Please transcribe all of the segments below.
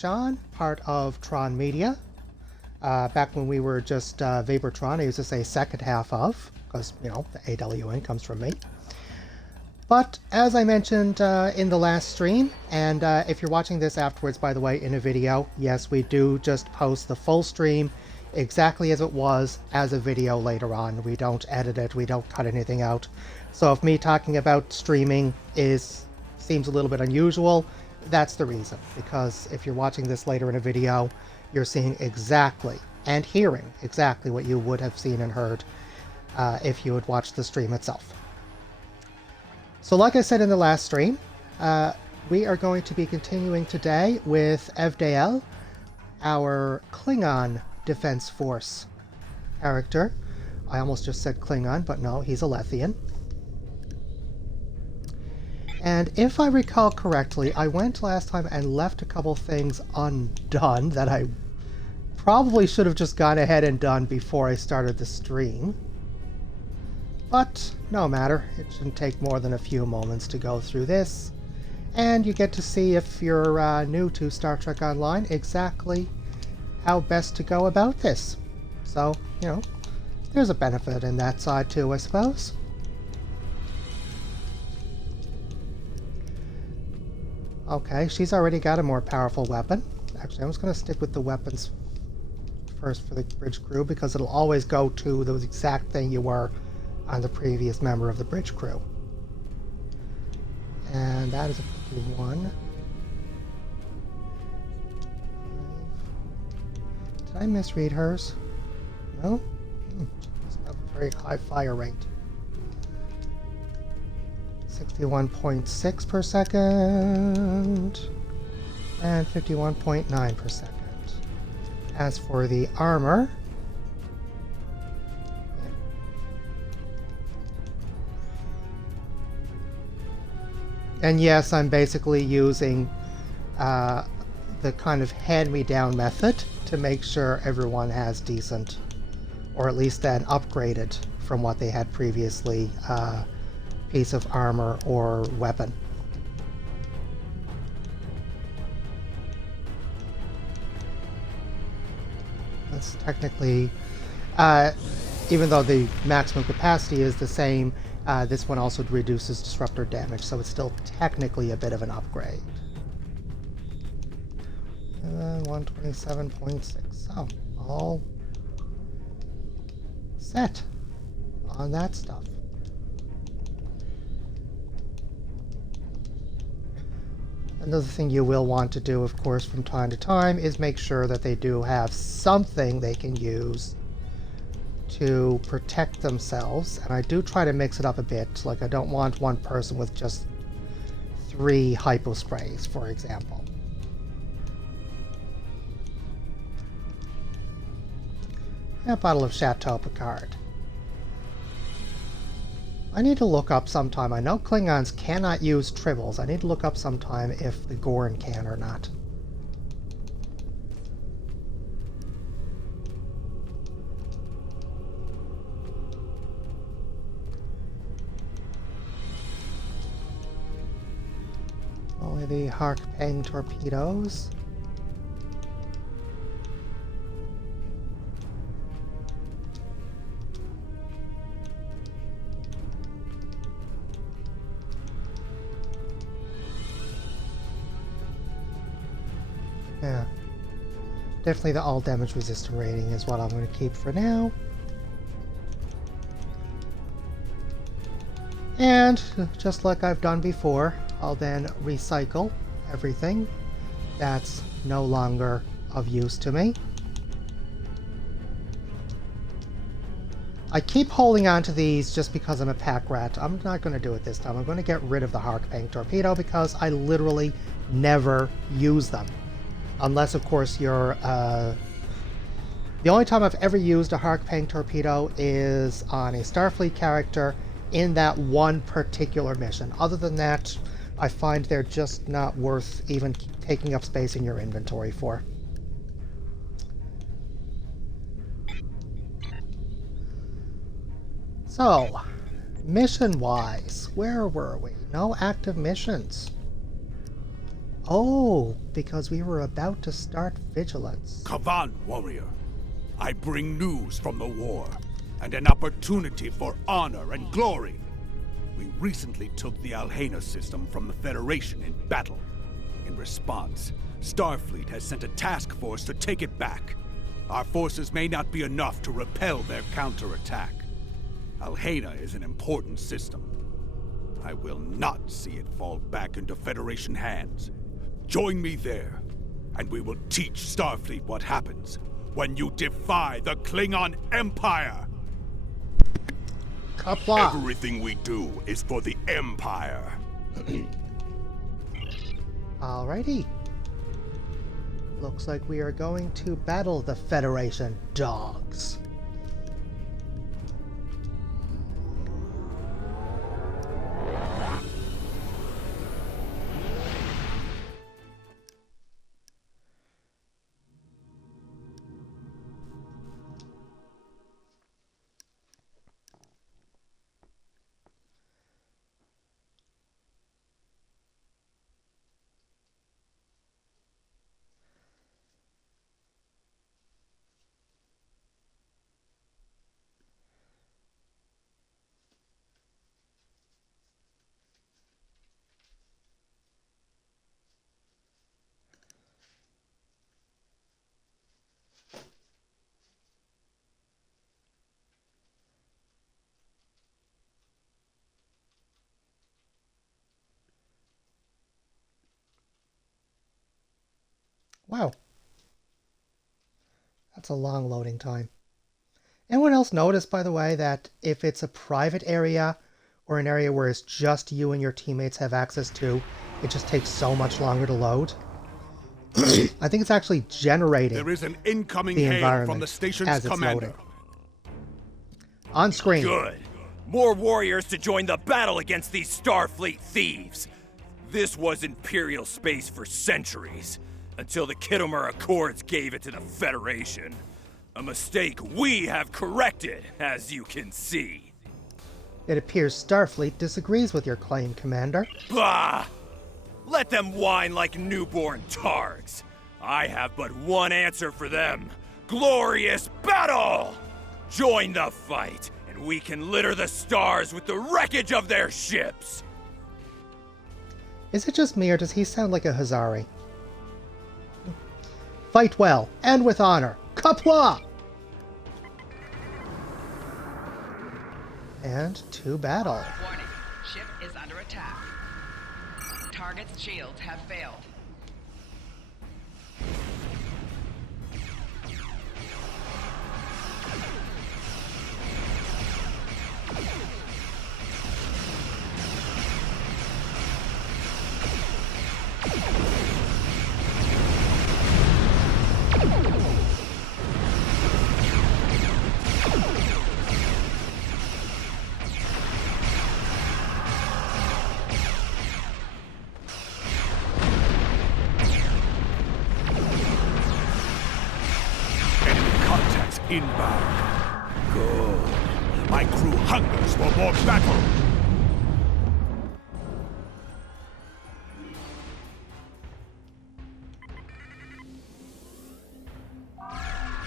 Shawn, part of Tron Media. Back when we were just Vaportron, I used to say second half of, because, you know, the AWN comes from me. But as I mentioned in the last stream, and if you're watching this afterwards, by the way, in a video, yes, we do just post the full stream exactly as it was as a video later on. We don't edit it, we don't cut anything out. So if me talking about streaming seems a little bit unusual, that's the reason. Because if you're watching this later in a video, you're seeing exactly and hearing exactly what you would have seen and heard if you had watched the stream itself. So like I said in the last stream, we are going to be continuing today with Evdael, our Klingon Defense Force character. I almost just said Klingon, but no, he's a Lethian. And if I recall correctly, I went last time and left a couple things undone that I probably should have just gone ahead and done before I started the stream. But no matter, it shouldn't take more than a few moments to go through this. And you get to see, if you're new to Star Trek Online, exactly how best to go about this. So, you know, there's a benefit in that side too, I suppose. Okay, she's already got a more powerful weapon. Actually, I'm just going to stick with the weapons first for the bridge crew, because it'll always go to the exact thing you were on the previous member of the bridge crew. And that is a 51. Did I misread hers? No? It's got a very high fire rate. 61.6 per second and 51.9 per second. As for the armor, and yes, I'm basically using the kind of hand-me-down method to make sure everyone has decent, or at least an upgraded from what they had previously, piece of armor or weapon. That's technically, even though the maximum capacity is the same, this one also reduces disruptor damage, so it's still technically a bit of an upgrade. 127.6. So, all set on that stuff. Another thing you will want to do, of course, from time to time is make sure that they do have something they can use to protect themselves. And I do try to mix it up a bit. Like, I don't want one person with just 3 hypo sprays, for example. A bottle of Chateau Picard. I need to look up sometime. I know Klingons cannot use tribbles. I need to look up sometime if the Gorn can or not. Only the Hark-Pang torpedoes. Yeah, definitely the all damage resistant rating is what I'm going to keep for now. And just like I've done before, I'll then recycle everything that's no longer of use to me. I keep holding on to these just because I'm a pack rat. I'm not going to do it this time. I'm going to get rid of the Hark-Pang torpedo because I literally never use them. Unless, of course, you're... The only time I've ever used a Hark-Pang torpedo is on a Starfleet character in that one particular mission. Other than that, I find they're just not worth even taking up space in your inventory for. So, mission-wise, where were we? No active missions. Oh, because we were about to start vigilance. Kavan, warrior. I bring news from the war, and an opportunity for honor and glory. We recently took the Alhena system from the Federation in battle. In response, Starfleet has sent a task force to take it back. Our forces may not be enough to repel their counterattack. Alhena is an important system. I will not see it fall back into Federation hands. Join me there, and we will teach Starfleet what happens when you defy the Klingon Empire! Kapla. Everything we do is for the Empire. Alrighty. Looks like we are going to battle the Federation dogs. Wow. That's a long loading time. Anyone else notice, by the way, that if it's a private area or an area where it's just you and your teammates have access to, it just takes so much longer to load? I think it's actually generating There is an incoming the hail environment from the station's as it's commander. loading. On screen. Good. More warriors to join the battle against these Starfleet thieves. This was Imperial space for centuries, until the Khitomer Accords gave it to the Federation. A mistake we have corrected, as you can see. It appears Starfleet disagrees with your claim, Commander. Bah! Let them whine like newborn targs. I have but one answer for them. Glorious battle! Join the fight, and we can litter the stars with the wreckage of their ships! Is it just me, or does he sound like a Hazari? Fight well, and with honor. Kapla! And to battle. Warning, ship is under attack. Target's shields have failed. Inbound. Good. My crew hungers for more battle.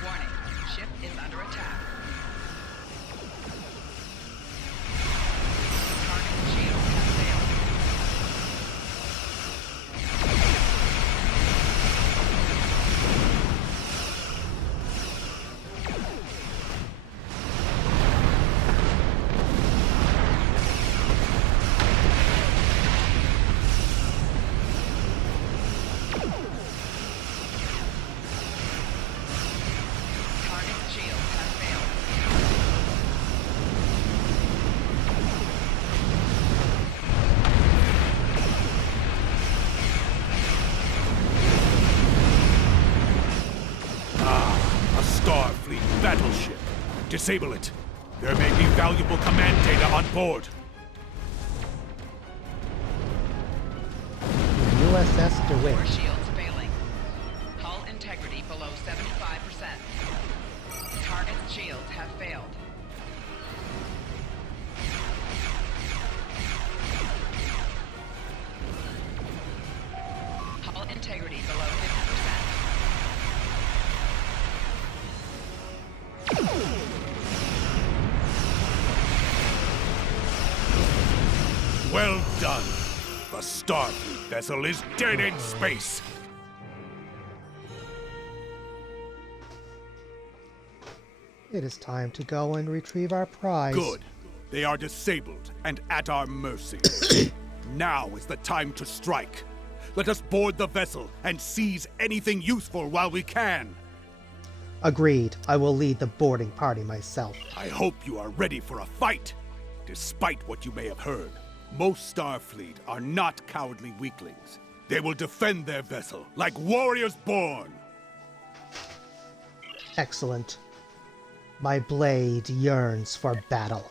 Warning, ship is under attack. Target's shields have failed. Target's shields have failed. A Starfleet battleship. Disable it. There may be valuable command data on board. USS DeWitt. Core shields failing. Hull integrity below 75%. Target's shields have failed. Hull Well done. The Starfleet vessel is dead in space. It is time to go and retrieve our prize. Good. They are disabled and at our mercy. Now is the time to strike. Let us board the vessel and seize anything useful while we can. Agreed. I will lead the boarding party myself. I hope you are ready for a fight. Despite what you may have heard, most Starfleet are not cowardly weaklings. They will defend their vessel like warriors born. Excellent. My blade yearns for battle.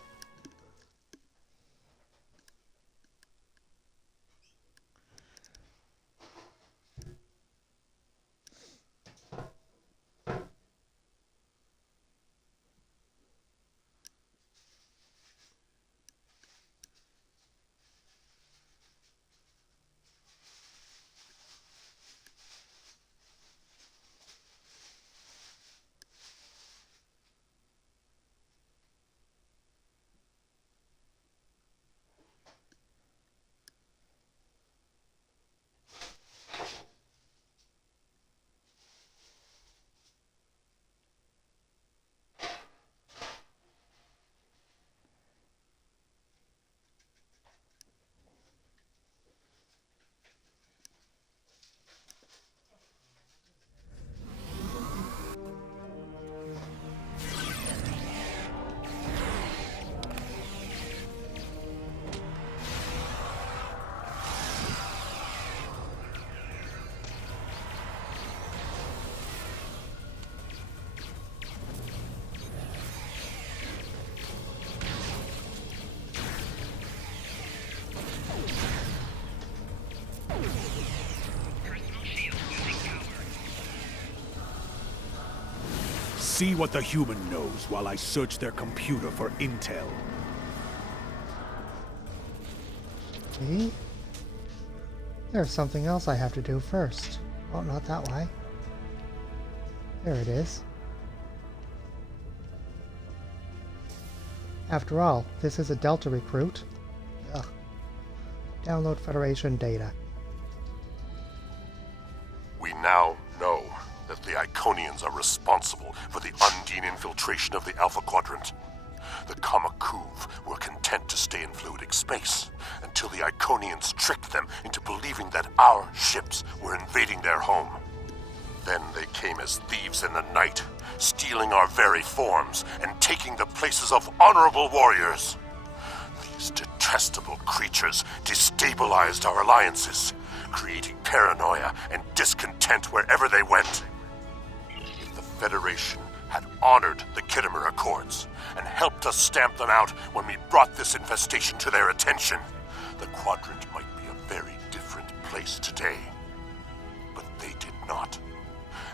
See what the human knows while I search their computer for intel. See? There's something else I have to do first. Oh, not that way. There it is. After all, this is a Delta Recruit. Ugh. Download Federation data. We now know that the Iconians are responsible for the Undine infiltration of the Alpha Quadrant. The Kamakuv were content to stay in fluidic space until the Iconians tricked them into believing that our ships were invading their home. Then they came as thieves in the night, stealing our very forms and taking the places of honorable warriors. These detestable creatures destabilized our alliances, creating paranoia and discontent wherever they went. If the Federation had honored the Khitomer Accords and helped us stamp them out when we brought this infestation to their attention, the Quadrant might be a very different place today. But they did not.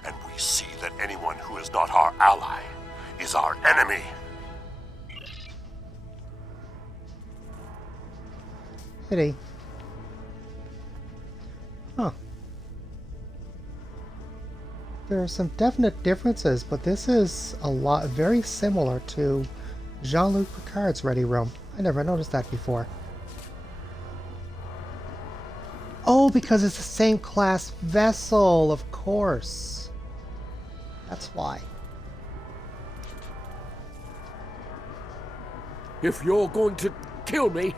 And we see that anyone who is not our ally is our enemy. Pity. Huh. There are some definite differences, but this is very similar to Jean-Luc Picard's Ready Room. I never noticed that before. Oh, because it's the same class vessel, of course. That's why. If you're going to kill me,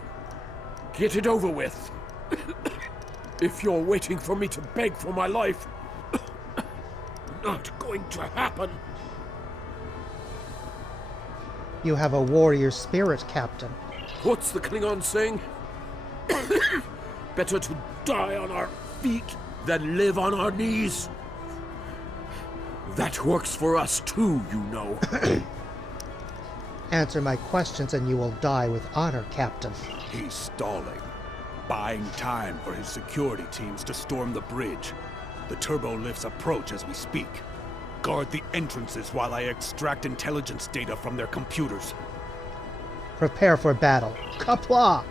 get it over with. If you're waiting for me to beg for my life, not going to happen. You have a warrior spirit, Captain. What's the Klingon saying? Better to die on our feet than live on our knees. That works for us too, you know. Answer my questions and you will die with honor, Captain. He's stalling, buying time for his security teams to storm the bridge. The turbo lifts approach as we speak. Guard the entrances while I extract intelligence data from their computers. Prepare for battle. Kapla!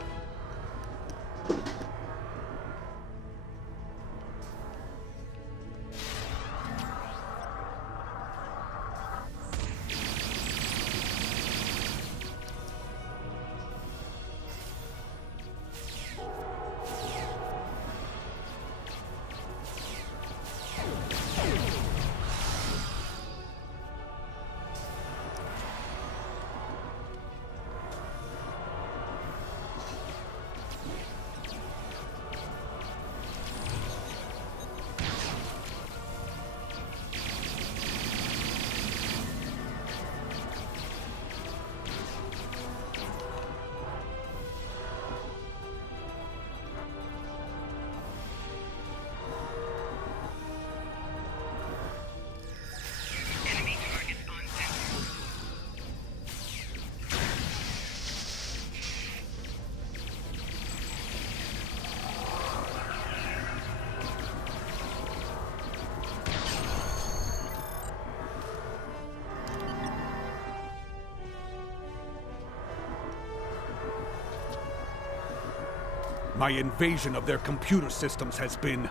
My invasion of their computer systems has been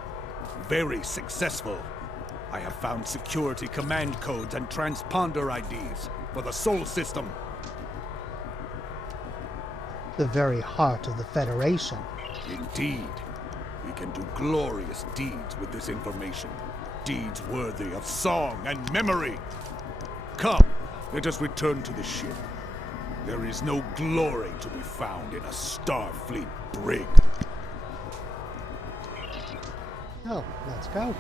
very successful. I have found security command codes and transponder IDs for the Sol system. The very heart of the Federation. Indeed. We can do glorious deeds with this information. Deeds worthy of song and memory. Come, let us return to the ship. There is no glory to be found in a Starfleet brig. Oh, let's go.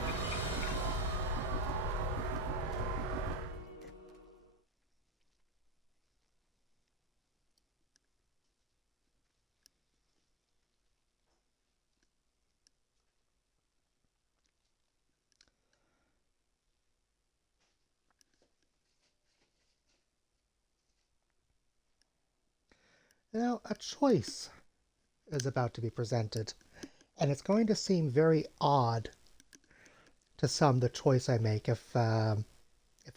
Now, a choice is about to be presented, and it's going to seem very odd to some, the choice I make if I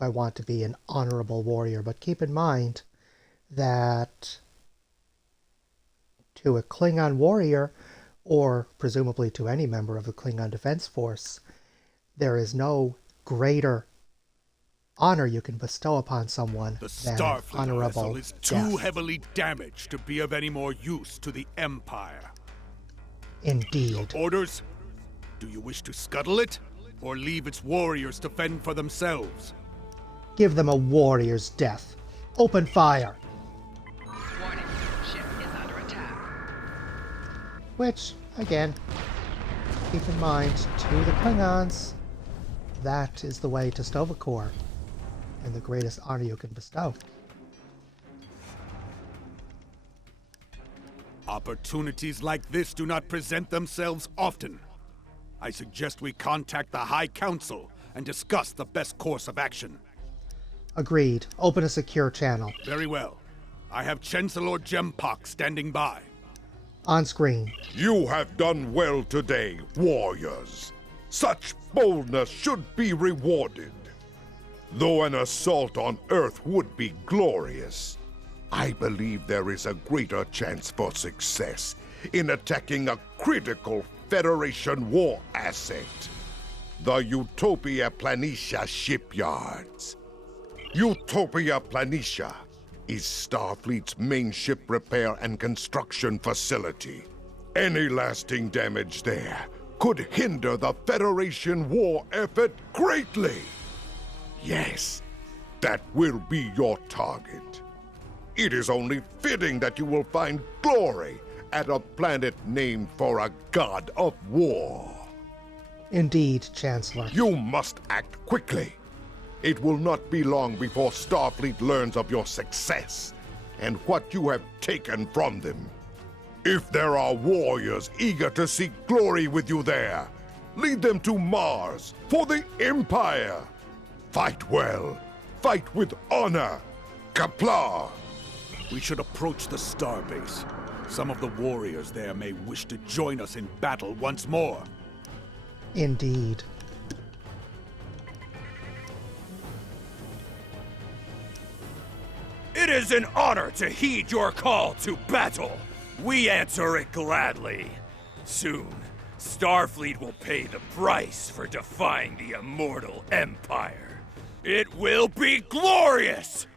want to be an honorable warrior. But keep in mind that to a Klingon warrior, or presumably to any member of the Klingon Defense Force, there is no greater honor you can bestow upon someone The than an Starfleet honorable vessel is too death. heavily damaged to be of any more use to the Empire. Indeed. Orders? Do you wish to scuttle it, or leave its warriors to fend for themselves? Give them a warrior's death. Open fire. Warning, ship is under attack. Which, again, keep in mind, to the Klingons, that is the way to Stovacor, and the greatest honor you can bestow. Opportunities like this do not present themselves often. I suggest we contact the High Council and discuss the best course of action. Agreed. Open a secure channel. Very well. I have Chancellor Jempok standing by. On screen. You have done well today, warriors. Such boldness should be rewarded. Though an assault on Earth would be glorious, I believe there is a greater chance for success in attacking a critical Federation war asset, the Utopia Planitia shipyards. Utopia Planitia is Starfleet's main ship repair and construction facility. Any lasting damage there could hinder the Federation war effort greatly. Yes, that will be your target. It is only fitting that you will find glory at a planet named for a god of war. Indeed, Chancellor. You must act quickly. It will not be long before Starfleet learns of your success and what you have taken from them. If there are warriors eager to seek glory with you there, lead them to Mars for the Empire. Fight well. Fight with honor. Qapla'! We should approach the starbase. Some of the warriors there may wish to join us in battle once more. Indeed. It is an honor to heed your call to battle. We answer it gladly. Soon, Starfleet will pay the price for defying the immortal Empire. It will be glorious!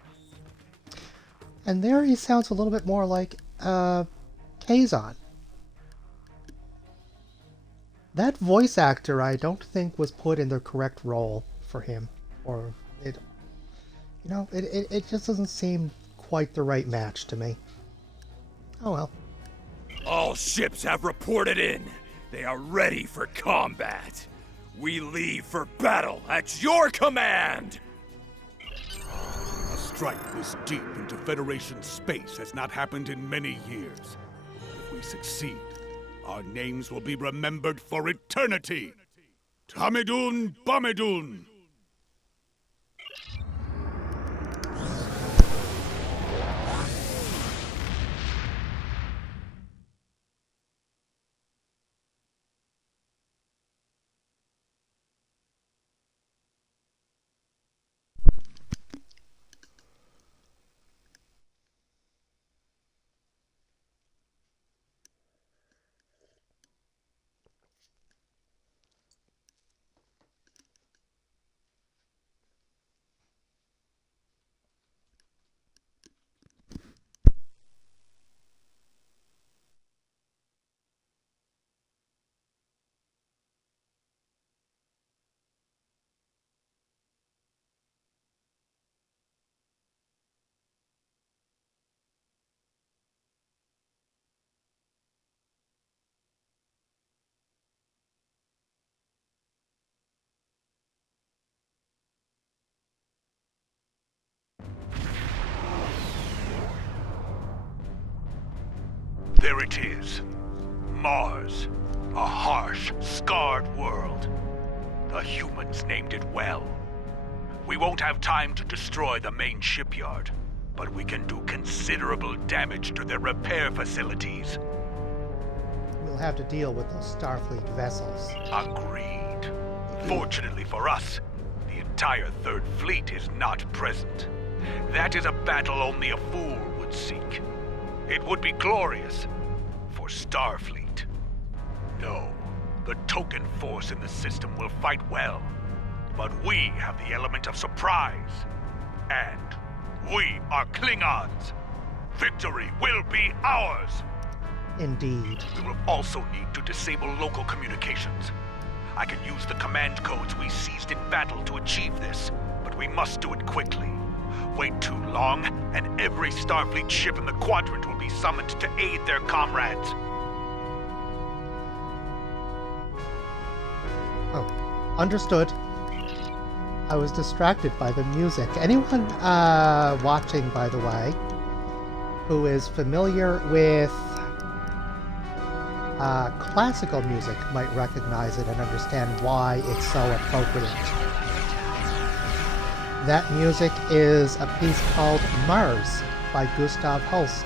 And there he sounds a little bit more like, Kazon. That voice actor, I don't think, was put in the correct role for him. Or, it just doesn't seem quite the right match to me. Oh well. All ships have reported in. They are ready for combat. We leave for battle at your command! A strike this deep into Federation space has not happened in many years. If we succeed, our names will be remembered for eternity. Tamidun Bamidun! There it is. Mars. A harsh, scarred world. The humans named it well. We won't have time to destroy the main shipyard, but we can do considerable damage to their repair facilities. We'll have to deal with those Starfleet vessels. Agreed. Fortunately for us, the entire Third Fleet is not present. That is a battle only a fool would seek. It would be glorious for Starfleet. No, the token force in the system will fight well, but we have the element of surprise. And we are Klingons. Victory will be ours. Indeed. We will also need to disable local communications. I can use the command codes we seized in battle to achieve this, but we must do it quickly. Wait too long, and every Starfleet ship in the quadrant will be summoned to aid their comrades. Oh, understood. I was distracted by the music. Anyone watching, by the way, who is familiar with classical music might recognize it and understand why it's so appropriate. That music is a piece called Mars by Gustav Holst.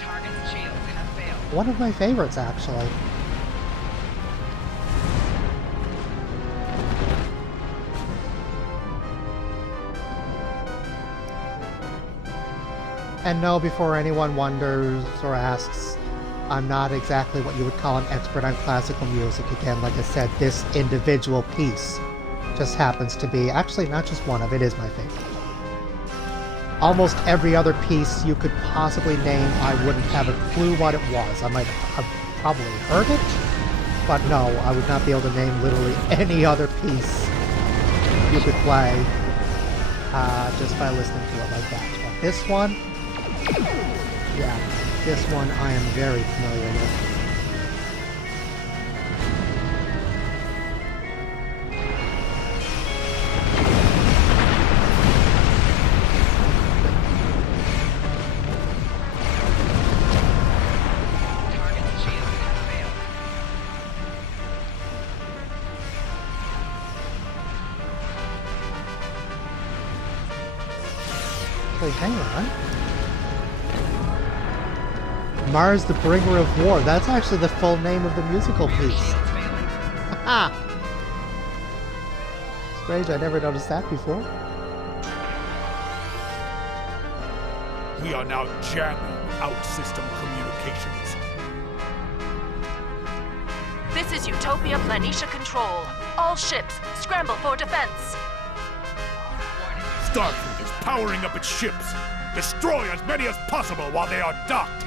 Target's shields have failed. One of my favorites, actually. And no, before anyone wonders or asks, I'm not exactly what you would call an expert on classical music. Again, like I said, this individual piece just happens to be, actually not just one of it, is my favorite. Almost every other piece you could possibly name, I wouldn't have a clue what it was. I might have probably heard it, but no, I would not be able to name literally any other piece you could play just by listening to it like that. But this one, yeah, this one I am very familiar with. Target's shields have failed. Wait, hang on. Mars, the Bringer of War. That's actually the full name of the musical piece. Shields failing. Ha! Strange, I never noticed that before. We are now jamming out-system communications. This is Utopia Planitia Control. All ships, scramble for defense. Warning. Starfleet is powering up its ships. Destroy as many as possible while they are docked.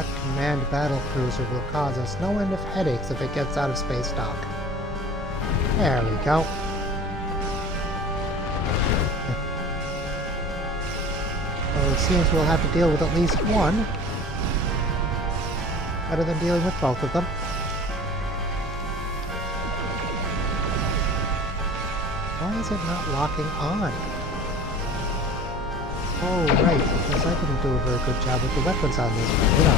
That command battle cruiser will cause us no end of headaches if it gets out of space dock. There we go. Well, it seems we'll have to deal with at least one. Better than dealing with both of them. Why is it not locking on? Oh, right, because I didn't do a very good job with the weapons on this one, did I?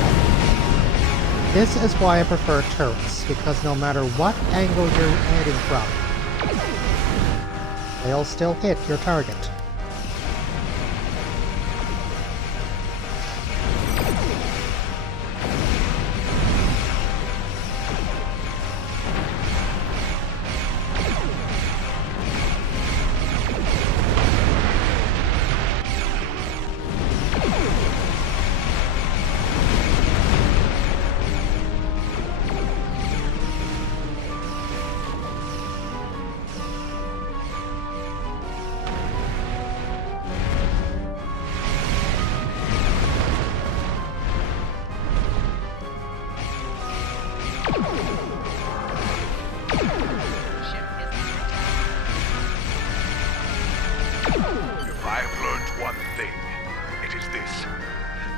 This is why I prefer turrets, because no matter what angle you're heading from, they'll still hit your target.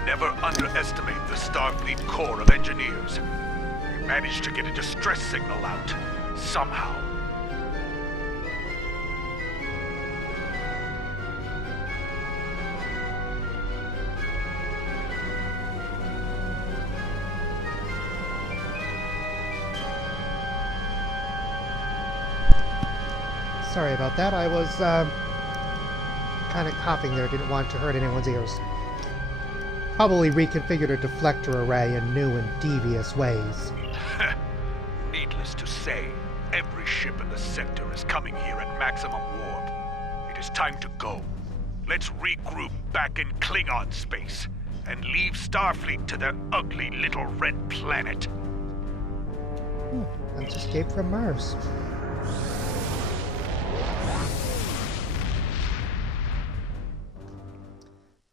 Never underestimate the Starfleet Corps of Engineers. We managed to get a distress signal out, somehow. Sorry about that, I was kind of coughing there, didn't want to hurt anyone's ears. Probably reconfigured a deflector array in new and devious ways. Needless to say, every ship in the sector is coming here at maximum warp. It is time to go. Let's regroup back in Klingon space and leave Starfleet to their ugly little red planet. Let's escape from Mars.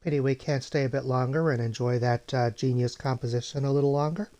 Pity we can't stay a bit longer and enjoy that genius composition a little longer.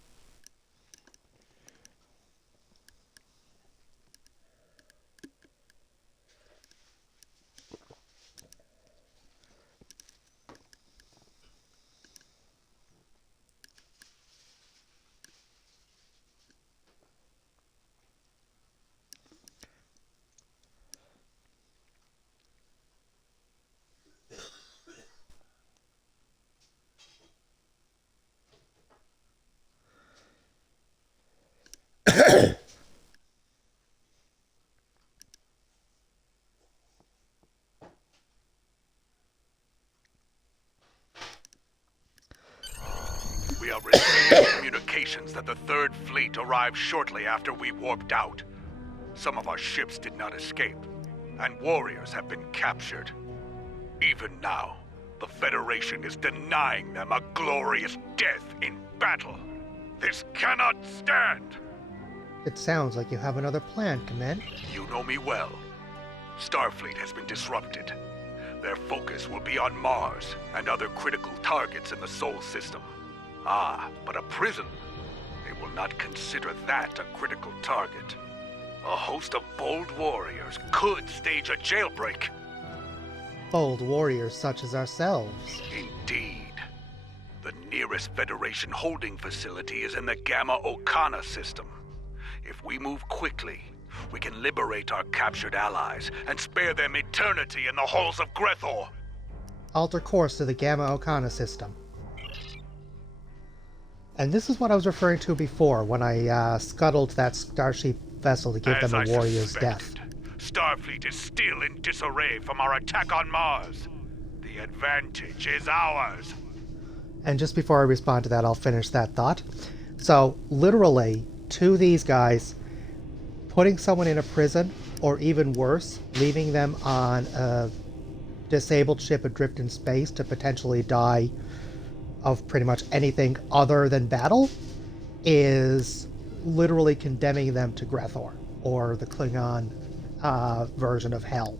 We are receiving communications that the Third Fleet arrived shortly after we warped out. Some of our ships did not escape, and warriors have been captured. Even now, the Federation is denying them a glorious death in battle. This cannot stand! It sounds like you have another plan, Command. You know me well. Starfleet has been disrupted. Their focus will be on Mars and other critical targets in the Sol system. Ah, but a prison? They will not consider that a critical target. A host of bold warriors could stage a jailbreak. Bold warriors such as ourselves. Indeed. The nearest Federation holding facility is in the Gamma Okana system. If we move quickly, we can liberate our captured allies and spare them eternity in the halls of Grethor. Alter course to the Gamma Okana system. And this is what I was referring to before when I scuttled that Starship vessel to give them a warrior's death. Starfleet is still in disarray from our attack on Mars. The advantage is ours. And just before I respond to that, I'll finish that thought. So, literally, to these guys, putting someone in a prison, or even worse, leaving them on a disabled ship adrift in space to potentially die of pretty much anything other than battle, is literally condemning them to Grethor, or the Klingon version of hell.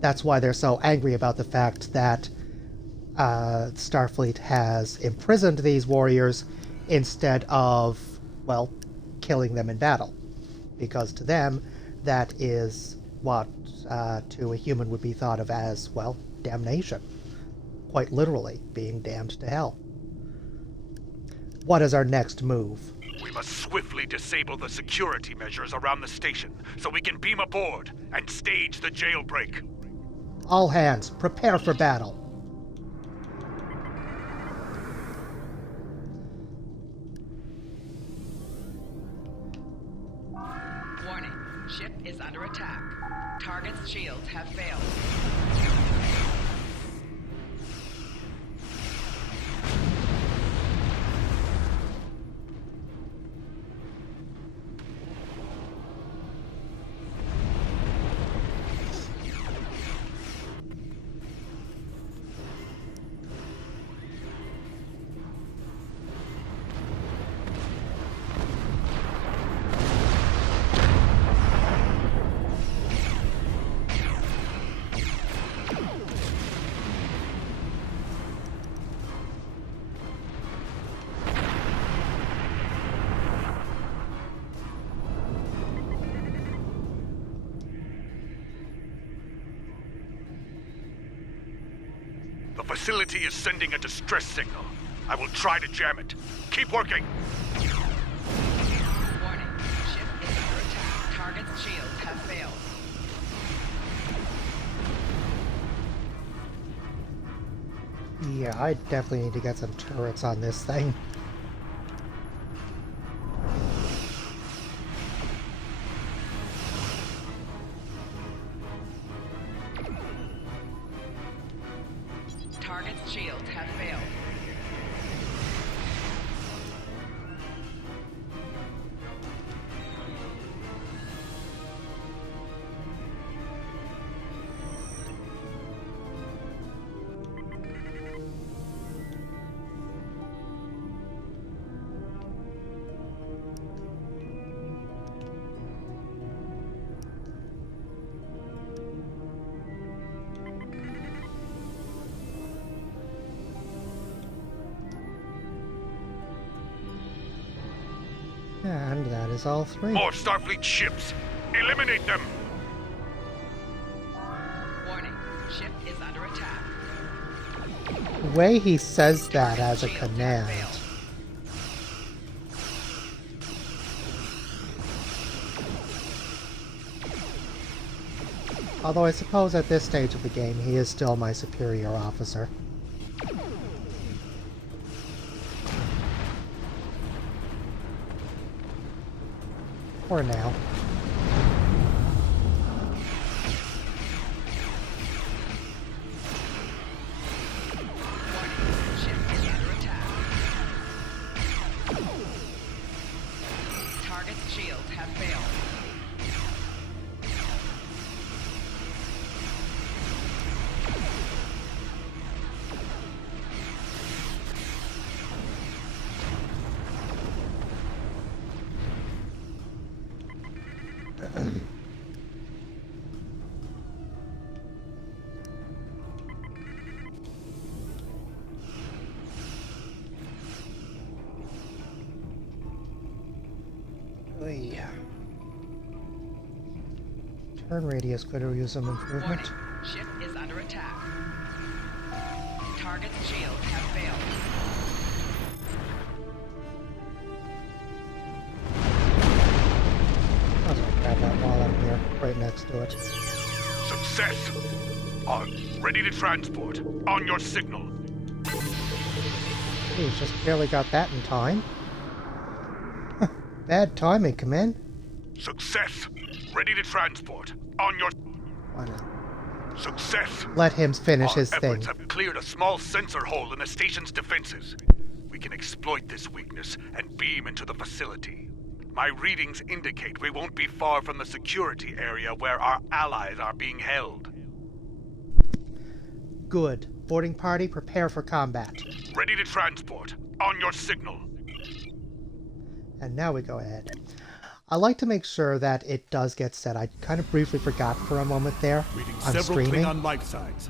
That's why they're so angry about the fact that Starfleet has imprisoned these warriors instead of, well, killing them in battle. Because to them, that is what to a human would be thought of as, well, damnation. Quite literally, being damned to hell. What is our next move? We must swiftly disable the security measures around the station so we can beam aboard and stage the jailbreak. All hands, prepare for battle. Warning. Ship is under attack. Target's shields have failed. The facility is sending a distress signal. I will try to jam it. Keep working. Warning. Ship is under attack. Target's shields have failed. Yeah, I definitely need to get some turrets on this thing. Target's shields have failed. And that is all three. More Starfleet ships. Eliminate them. Warning. Ship is under attack. The way he says that as a command. Although I suppose at this stage of the game he is still my superior officer. For now. Ship is under attack. Target's shields have failed. Oy. Turn radius could use some improvement. Warning. Ship is under attack. Target's shields have failed. I'll just grab that wall up here, right next to it. Success. Ready to transport. On your signal. He's just barely got that in time. Bad timing, Command. Success. Ready to transport. On your... Why not? Success. Let him finish Our his thing. efforts have cleared a small sensor hole in the station's defenses. We can exploit this weakness and beam into the facility. My readings indicate we won't be far from the security area where our allies are being held. Good. Boarding party, prepare for combat. Ready to transport. On your signal. And now we go ahead. I like to make sure that it does get set. I kind of briefly forgot for a moment there. Reading I'm several streaming. Klingon life signs.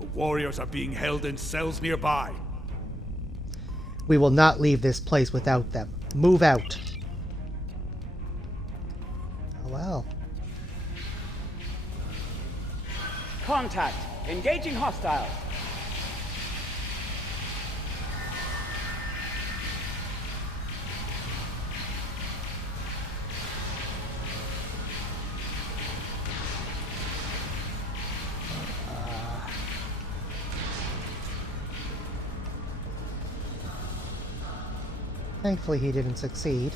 The warriors are being held in cells nearby. We will not leave this place without them. Move out. Oh, well. Contact. Engaging hostiles. Thankfully, he didn't succeed.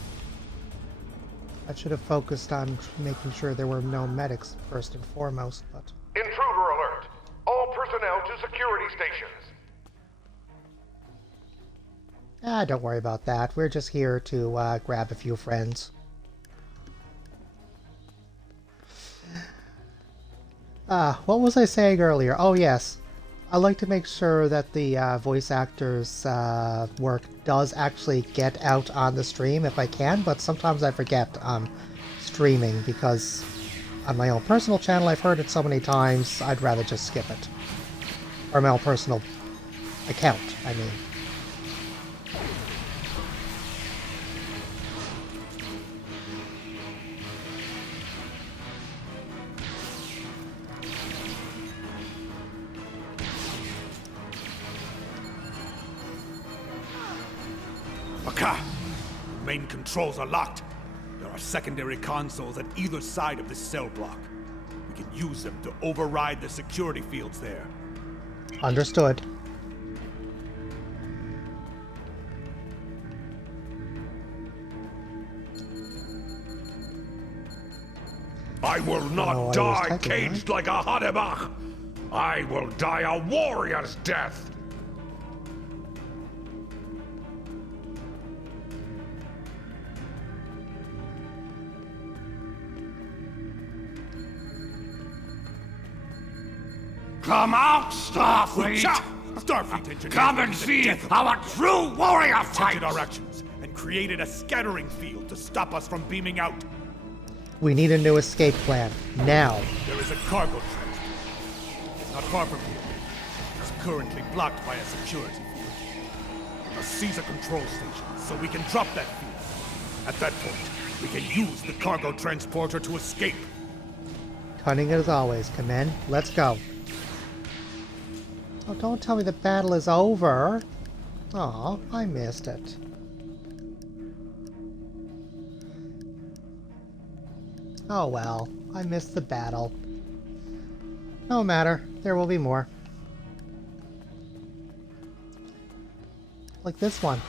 I should have focused on making sure there were no medics first and foremost, but... Intruder alert! All personnel to security stations! Don't worry about that. We're just here to grab a few friends. What was I saying earlier? Oh, yes. I like to make sure that the voice actors' work does actually get out on the stream if I can, but sometimes I forget I'm streaming because on my own personal channel I've heard it so many times I'd rather just skip it. Or my own personal account, I mean. Main controls are locked. There are secondary consoles at either side of this cell block. We can use them to override the security fields there. Understood. I will not die caged like a Hadebach. I will die a warrior's death. Come out, Starfleet! Starfleet engineers Come and see how a true warrior fights! our actions and created a scattering field to stop us from beaming out. We need a new escape plan. Now. There is a cargo transport. It's not far from here. It's currently blocked by a security field. We must seize a control station so we can drop that field. At that point, we can use the cargo transporter to escape. Cunning as always, Kamen. Let's go. Oh, don't tell me the battle is over. Aw, I missed it. Oh well, I missed the battle. No matter, there will be more. Like this one.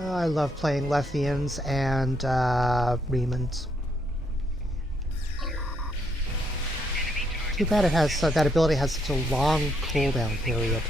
I love playing Lethians and Remans. Too bad it has that ability has such a long cooldown period.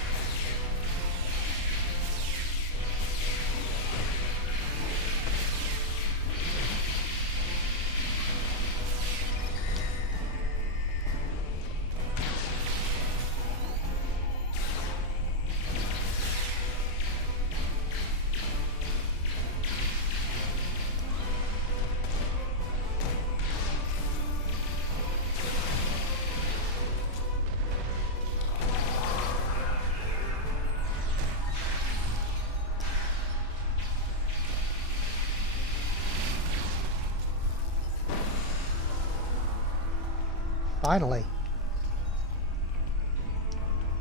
Finally.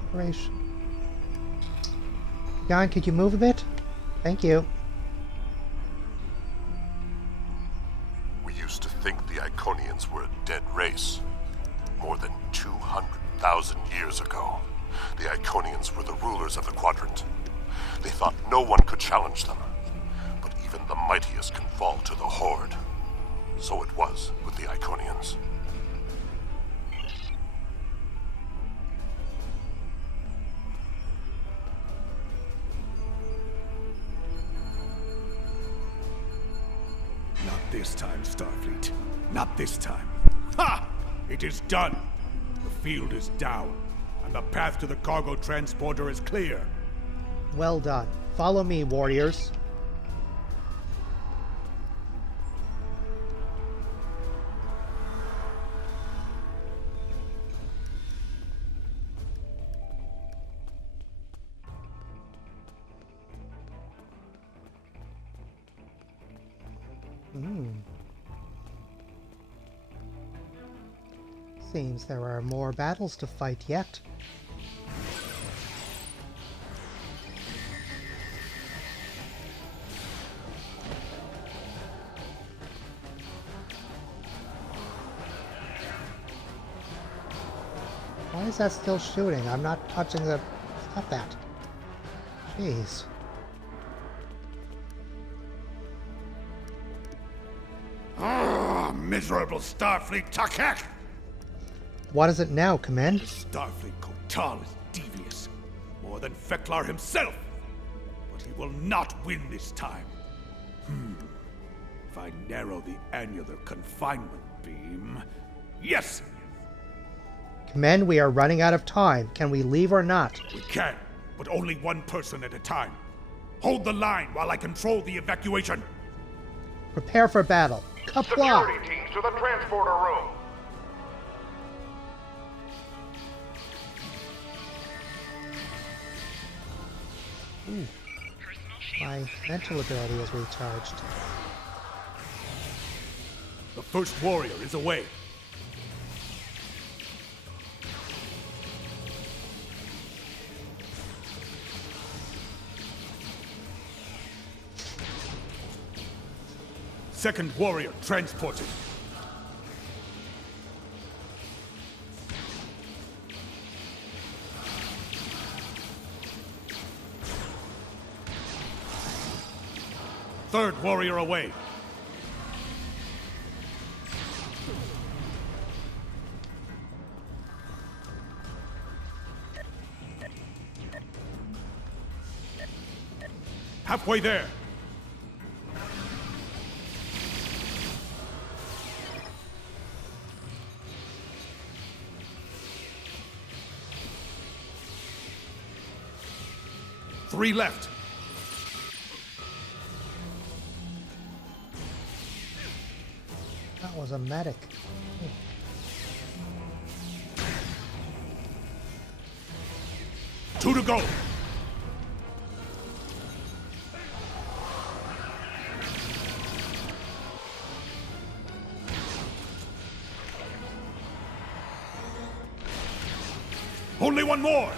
Operation. Jan, could you move a bit? Thank you. We used to think the Iconians were a dead race. More than 200,000 years ago, the Iconians were the rulers of the Quadrant. They thought no one could challenge them. But even the mightiest can fall to the Horde. So it was with the Iconians. Not this time, Starfleet. Not this time. Ha! It is done. The field is down, and the path to the cargo transporter is clear. Well done. Follow me, warriors. Seems there are more battles to fight yet. Why is that still shooting? I'm not touching the... Stop that. Jeez. Ah, miserable Starfleet Takek! What is it now, Command? The Starfleet Kotal is devious, more than Feklar himself. But he will not win this time. If I narrow the annular confinement beam... Yes! Command, we are running out of time. Can we leave or not? We can, but only one person at a time. Hold the line while I control the evacuation. Prepare for battle. Kapla! Security teams to the transporter room. Ooh. My mental ability is recharged. The first warrior is away. Second warrior transported. Third warrior away. Halfway there. Three left. That was a medic. Two to go. Only one more.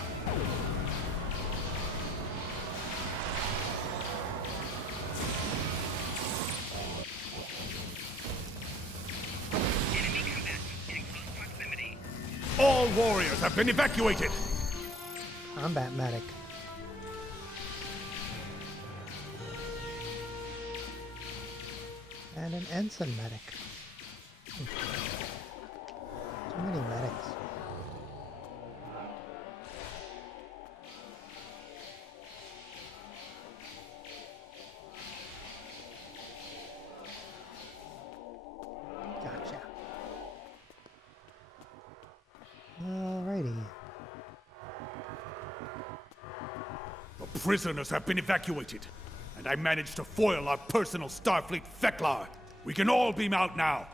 All warriors have been evacuated. Combat medic. And an ensign medic. Too many medics. Gotcha. Alrighty. The prisoners have been evacuated, and I managed to foil our personal Starfleet Feklar. We can all beam out now.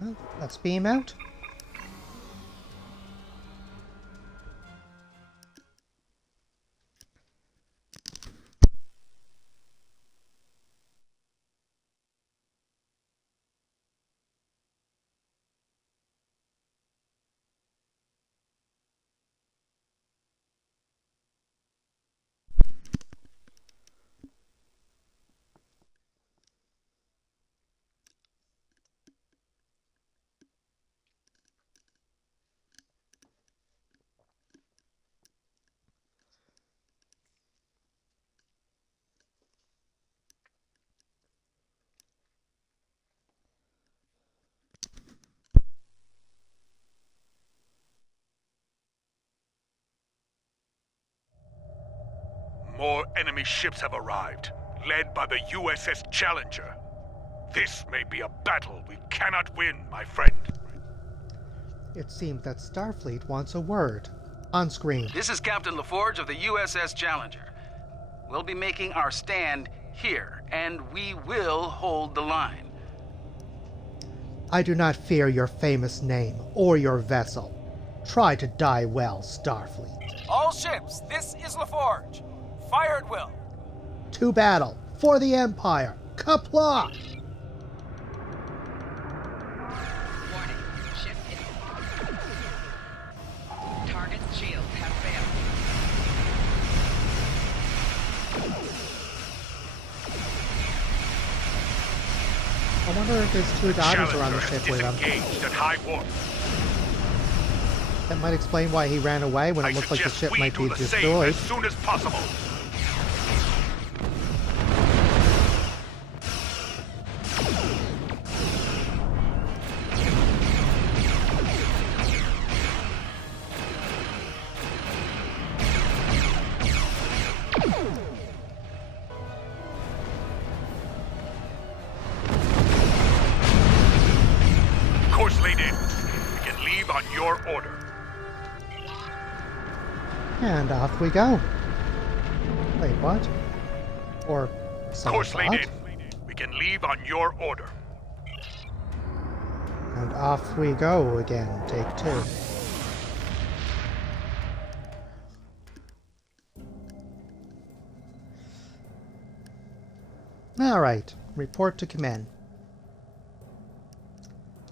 Well, let's beam out. More enemy ships have arrived, led by the USS Challenger. This may be a battle we cannot win, my friend. It seems that Starfleet wants a word. On screen. This is Captain LaForge of the USS Challenger. We'll be making our stand here, and we will hold the line. I do not fear your famous name or your vessel. Try to die well, Starfleet. All ships, this is LaForge. Fire at will. To battle, for the Empire. Kapla! Warning. Ship in. Target's shields have failed. I wonder if his two daughters are on the ship with him. At high warp. That might explain why he ran away when it looked like the ship might be destroyed. As soon as possible. Course laid in. We can leave on your order. And off we go. Wait, what? Or so Course laid thought. in. We can leave on your order. And off we go again. Take 2. Alright. Report to command.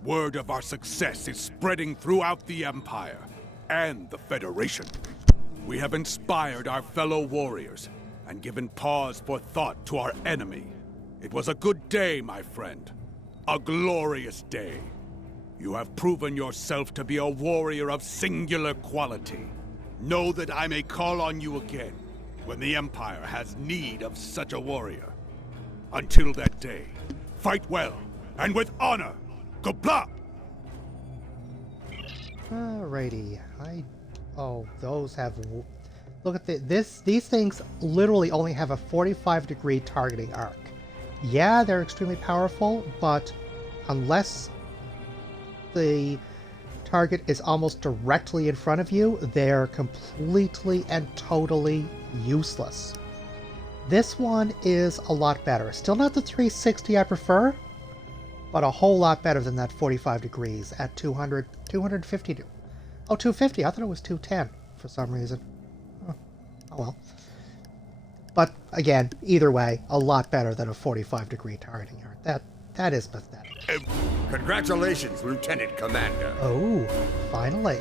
Word of our success is spreading throughout the Empire and the Federation. We have inspired our fellow warriors and given pause for thought to our enemy. It was a good day, my friend. A glorious day. You have proven yourself to be a warrior of singular quality. Know that I may call on you again when the Empire has need of such a warrior. Until that day, fight well and with honor. Gobla! Alrighty. Oh, those have... Look at these things literally only have a 45-degree targeting arc. Yeah, they're extremely powerful, but unless the target is almost directly in front of you, they're completely and totally useless. This one is a lot better. Still not the 360 I prefer, but a whole lot better than that 45 degrees at 250. Oh, 250. I thought it was 210 for some reason. Oh well. But again, either way, a lot better than a 45-degree targeting arc. That is pathetic. Congratulations, Lieutenant Commander. Oh, finally.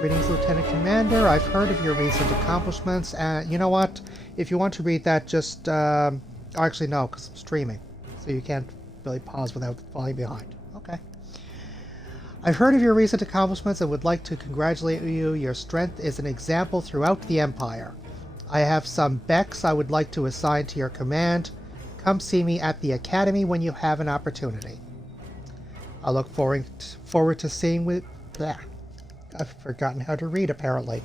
Greetings, Lieutenant Commander. I've heard of your recent accomplishments. You know what? If you want to read that, just... actually, no, because I'm streaming. So you can't really pause without falling behind. Okay. I've heard of your recent accomplishments and would like to congratulate you. Your strength is an example throughout the Empire. I have some Becks I would like to assign to your command. Come see me at the Academy when you have an opportunity. I look forward to seeing with... I've forgotten how to read, apparently.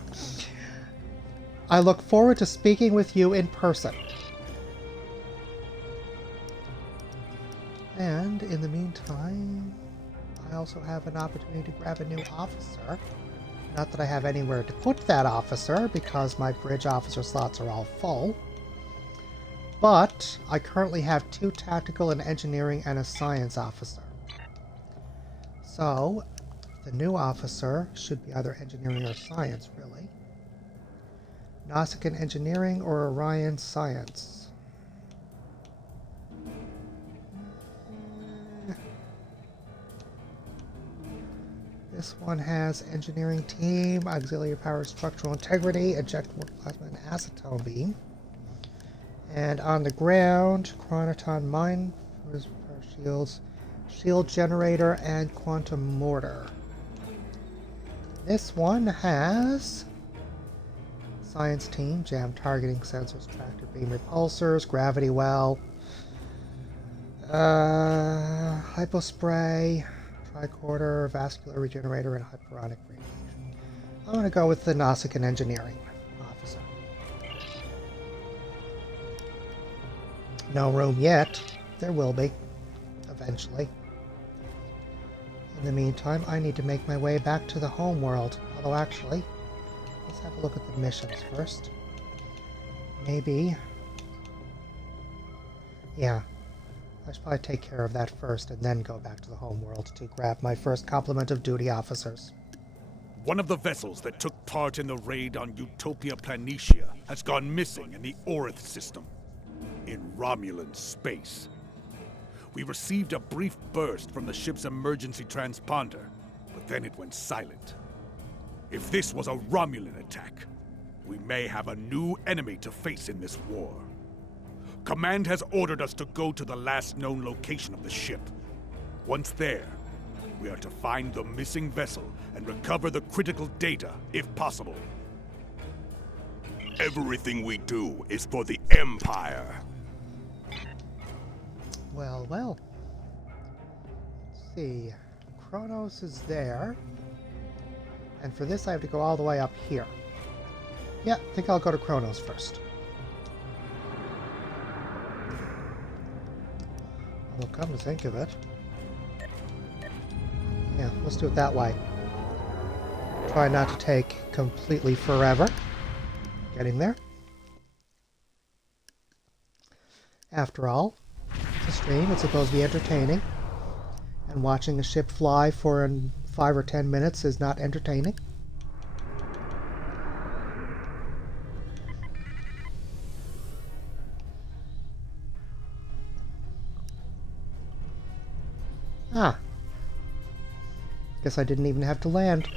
I look forward to speaking with you in person. And in the meantime, I also have an opportunity to grab a new officer. Not that I have anywhere to put that officer, because my bridge officer slots are all full. But I currently have 2 tactical and engineering and a science officer. So, the new officer should be either engineering or science, really. Nausicaan engineering or Orion science. This one has engineering team, auxiliary power, structural integrity, ejectable plasma and acetone beam. And on the ground, chronoton mine, shields, shield generator, and quantum mortar. This one has science team, jam targeting sensors, tractor beam repulsors, gravity well, hypospray, tricorder, vascular regenerator, and hyperonic radiation. I'm going to go with the Nausicaan engineering officer. No room yet. There will be, eventually. In the meantime, I need to make my way back to the home world. Although actually, let's have a look at the missions first. Maybe... yeah. I should probably take care of that first and then go back to the home world to grab my first complement of duty officers. One of the vessels that took part in the raid on Utopia Planitia has gone missing in the Orith system, in Romulan space. We received a brief burst from the ship's emergency transponder, but then it went silent. If this was a Romulan attack, we may have a new enemy to face in this war. Command has ordered us to go to the last known location of the ship. Once there, we are to find the missing vessel and recover the critical data, if possible. Everything we do is for the Empire. Well, well. Let's see. Kronos is there. And for this I have to go all the way up here. Yeah, I think I'll go to Kronos first. Although, come to think of it... yeah, let's do it that way. Try not to take completely forever getting there. After all, it's a stream. It's supposed to be entertaining. And watching a ship fly for 5 or 10 minutes is not entertaining. Ah. Guess I didn't even have to land.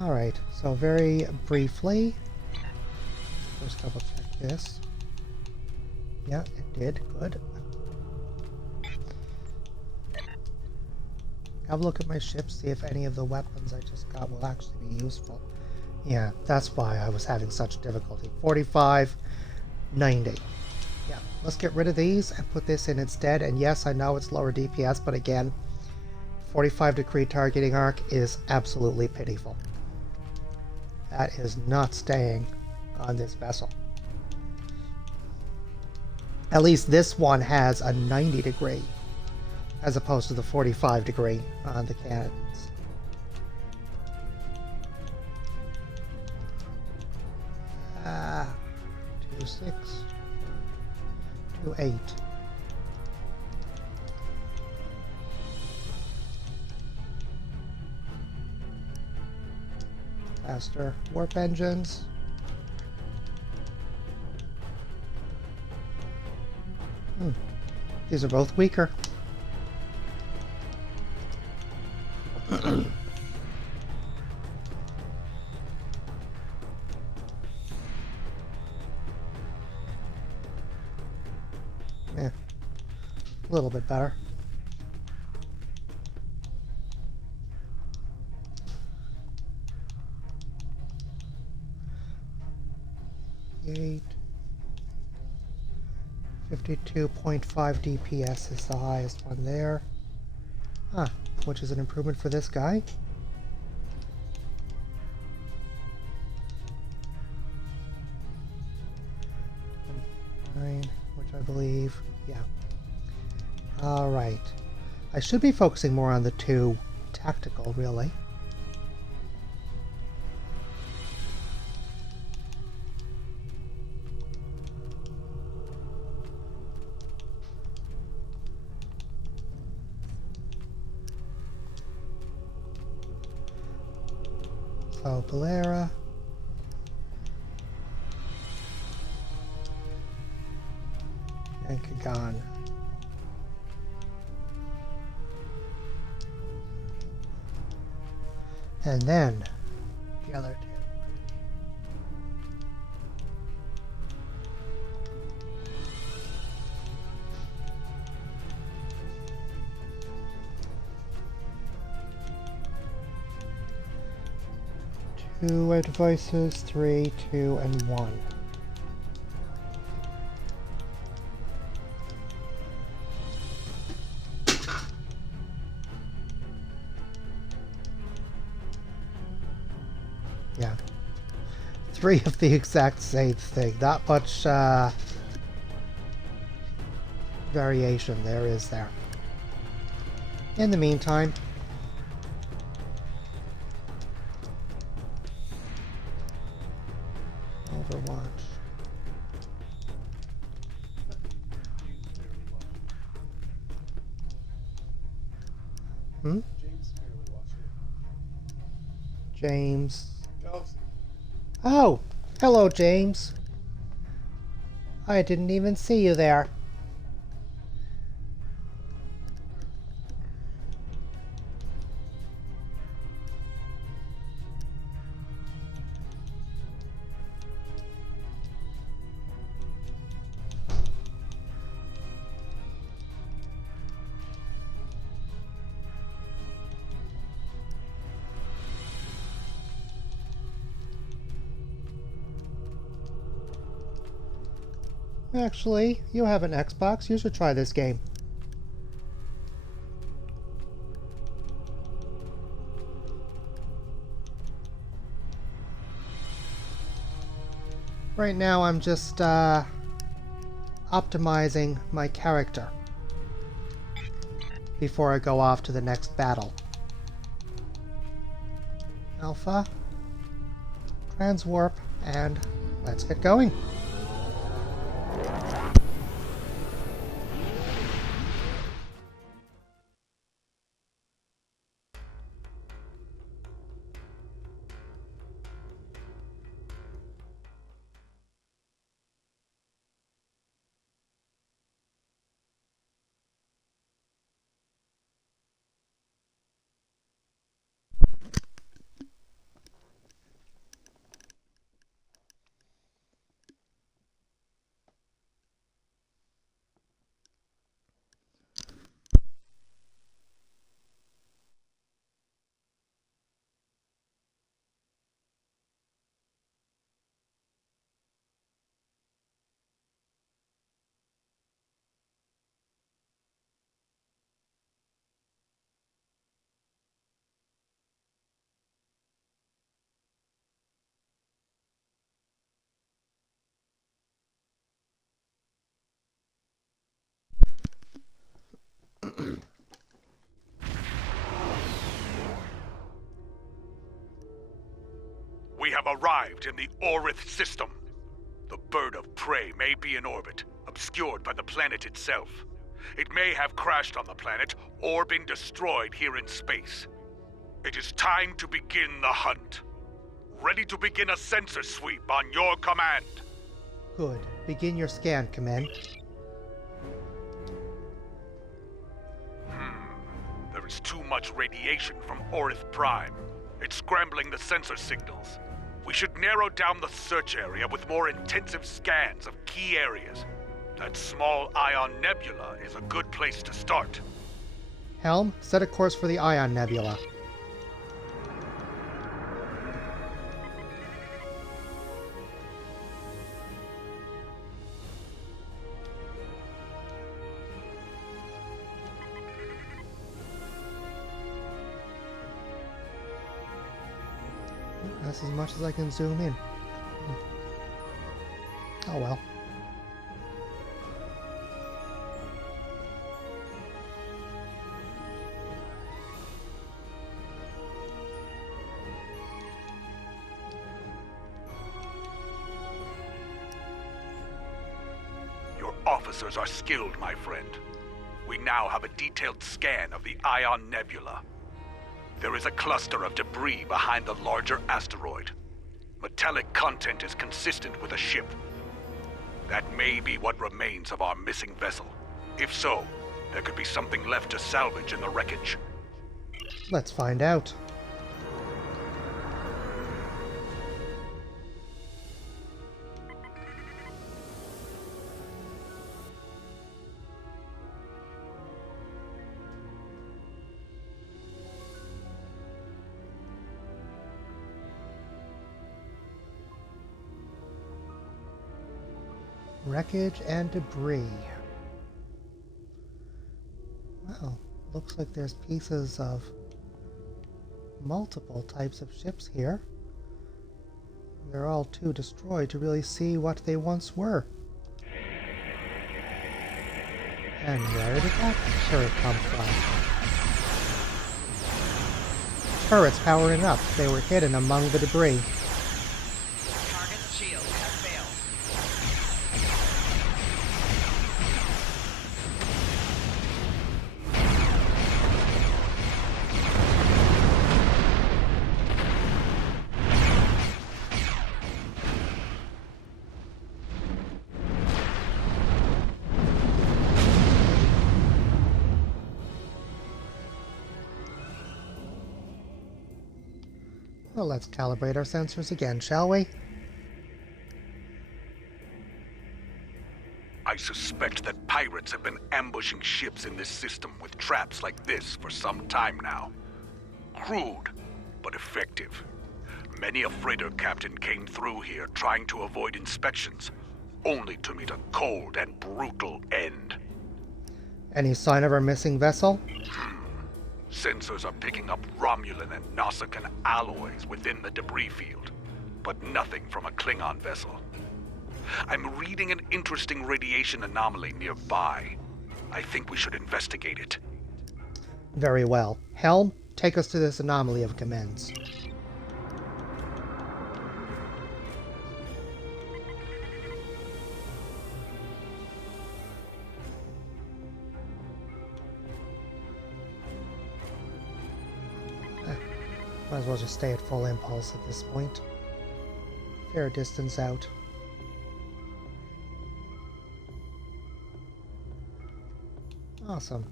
Alright, so very briefly, first double check this. Yeah, it did. Good. Have a look at my ship, see if any of the weapons I just got will actually be useful. Yeah, that's why I was having such difficulty. 45, 90. Yeah, let's get rid of these and put this in instead. And yes, I know it's lower DPS, but again, 45-degree targeting arc is absolutely pitiful. That is not staying on this vessel. At least this one has a 90-degree, as opposed to the 45-degree on the cannons. Ah, 2.6, 2.8. Faster warp engines. These are both weaker. Yeah, a little bit better. Eight. 52.5 DPS is the highest one there. Ah, which is an improvement for this guy. Which I believe, yeah. Alright. I should be focusing more on the 2 tactical, really. So, Balera. And Kagan. And then the other 2. 2 devices, 3, 2, and 1. Yeah. 3 of the exact same thing. Not much variation there is there. In the meantime, Overwatch. Hmm? James. Oh, hello, James. I didn't even see you there. Actually, you have an Xbox. You should try this game. Right now, I'm just optimizing my character before I go off to the next battle. Alpha, transwarp, and let's get going. We have arrived in the Orith system. The bird of prey may be in orbit, obscured by the planet itself. It may have crashed on the planet or been destroyed here in space. It is time to begin the hunt. Ready to begin a sensor sweep on your command. Good. Begin your scan, Command. There is too much radiation from Orith Prime. It's scrambling the sensor signals. We should narrow down the search area with more intensive scans of key areas. That small ion nebula is a good place to start. Helm, set a course for the Ion Nebula. That's as much as I can zoom in. Oh well. Your officers are skilled, my friend. We now have a detailed scan of the Ion Nebula. There is a cluster of debris behind the larger asteroid. Metallic content is consistent with a ship. That may be what remains of our missing vessel. If so, there could be something left to salvage in the wreckage. Let's find out. Wreckage and debris. Well, looks like there's pieces of multiple types of ships here. They're all too destroyed to really see what they once were. And where did that turret come from? Turrets powering up. They were hidden among the debris. Target's shields have failed. Well, let's calibrate our sensors again, shall we? I suspect that pirates have been ambushing ships in this system with traps like this for some time now. Crude, but effective. Many a freighter captain came through here trying to avoid inspections, only to meet a cold and brutal end. Any sign of our missing vessel? Sensors are picking up Romulan and Nausicaan alloys within the debris field, but nothing from a Klingon vessel. I'm reading an interesting radiation anomaly nearby. I think we should investigate it. Very well. Helm, take us to this anomaly of commends. Might as well just stay at full impulse at this point. Fair distance out. Awesome.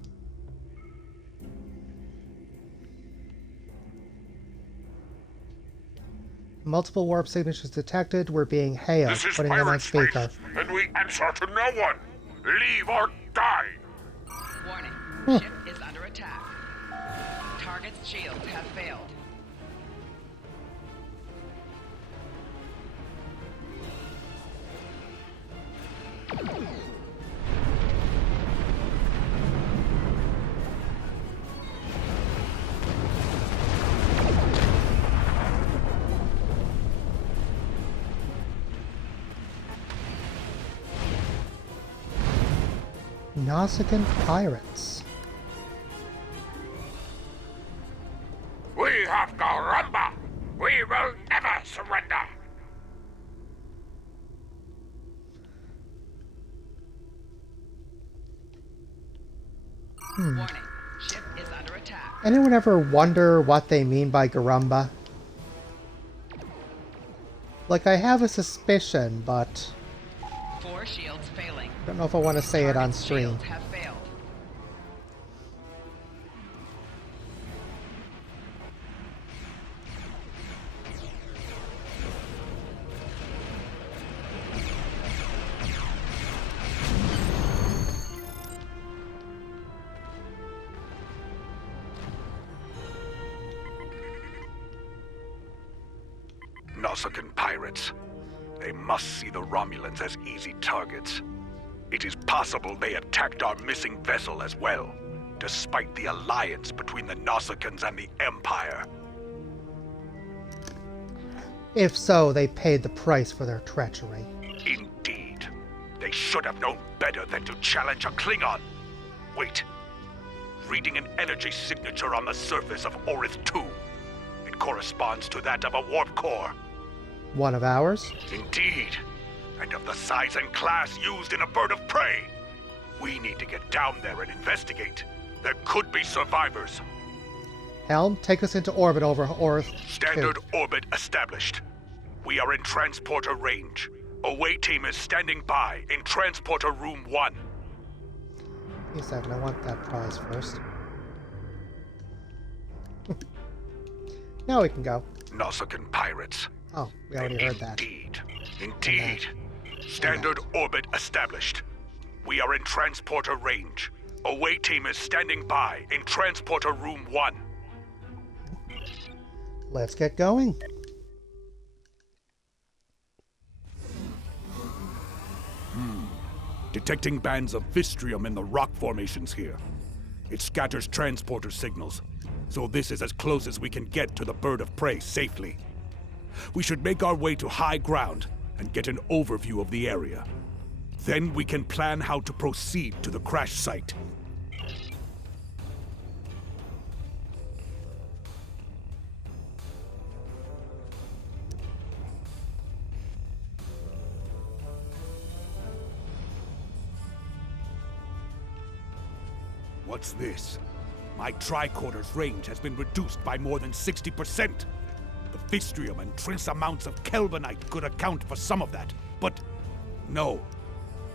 Multiple warp signatures detected. We're being hailed. This is Putting them on Pirate speaker. Space, and we answer to no one. Leave or die. Warning. Ship is under attack. Target's shields have failed. Nausicaan pirates. We have Garamba. We will never surrender. Warning. Ship is under attack. Anyone ever wonder what they mean by Garamba? Like, I have a suspicion, but 4 shields failing. I don't know if I want to say it on Target's stream. shields have failed. Nausicaan pirates. They must see the Romulans as easy targets. It is possible they attacked our missing vessel as well, despite the alliance between the Nausicaans and the Empire. If so, they paid the price for their treachery. Indeed. They should have known better than to challenge a Klingon. Wait. Reading an energy signature on the surface of Orith 2. It corresponds to that of a warp core. One of ours? Indeed. And of the size and class used in a bird of prey. We need to get down there and investigate. There could be survivors. Helm, take us into orbit over Orith 2. Standard orbit established. We are in transporter range. Away team is standing by in transporter room 1. Give me a second, I want that prize first. Now we can go. Nausicaan pirates. Oh, we already heard that. Indeed. Standard orbit established. We are in transporter range. Away team is standing by in transporter room 1. Let's get going. Detecting bands of Vistrium in the rock formations here. It scatters transporter signals, so this is as close as we can get to the bird of prey safely. We should make our way to high ground and get an overview of the area. Then we can plan how to proceed to the crash site. What's this? My tricorder's range has been reduced by more than 60%. The Fistrium and trace amounts of Kelvinite could account for some of that, but no,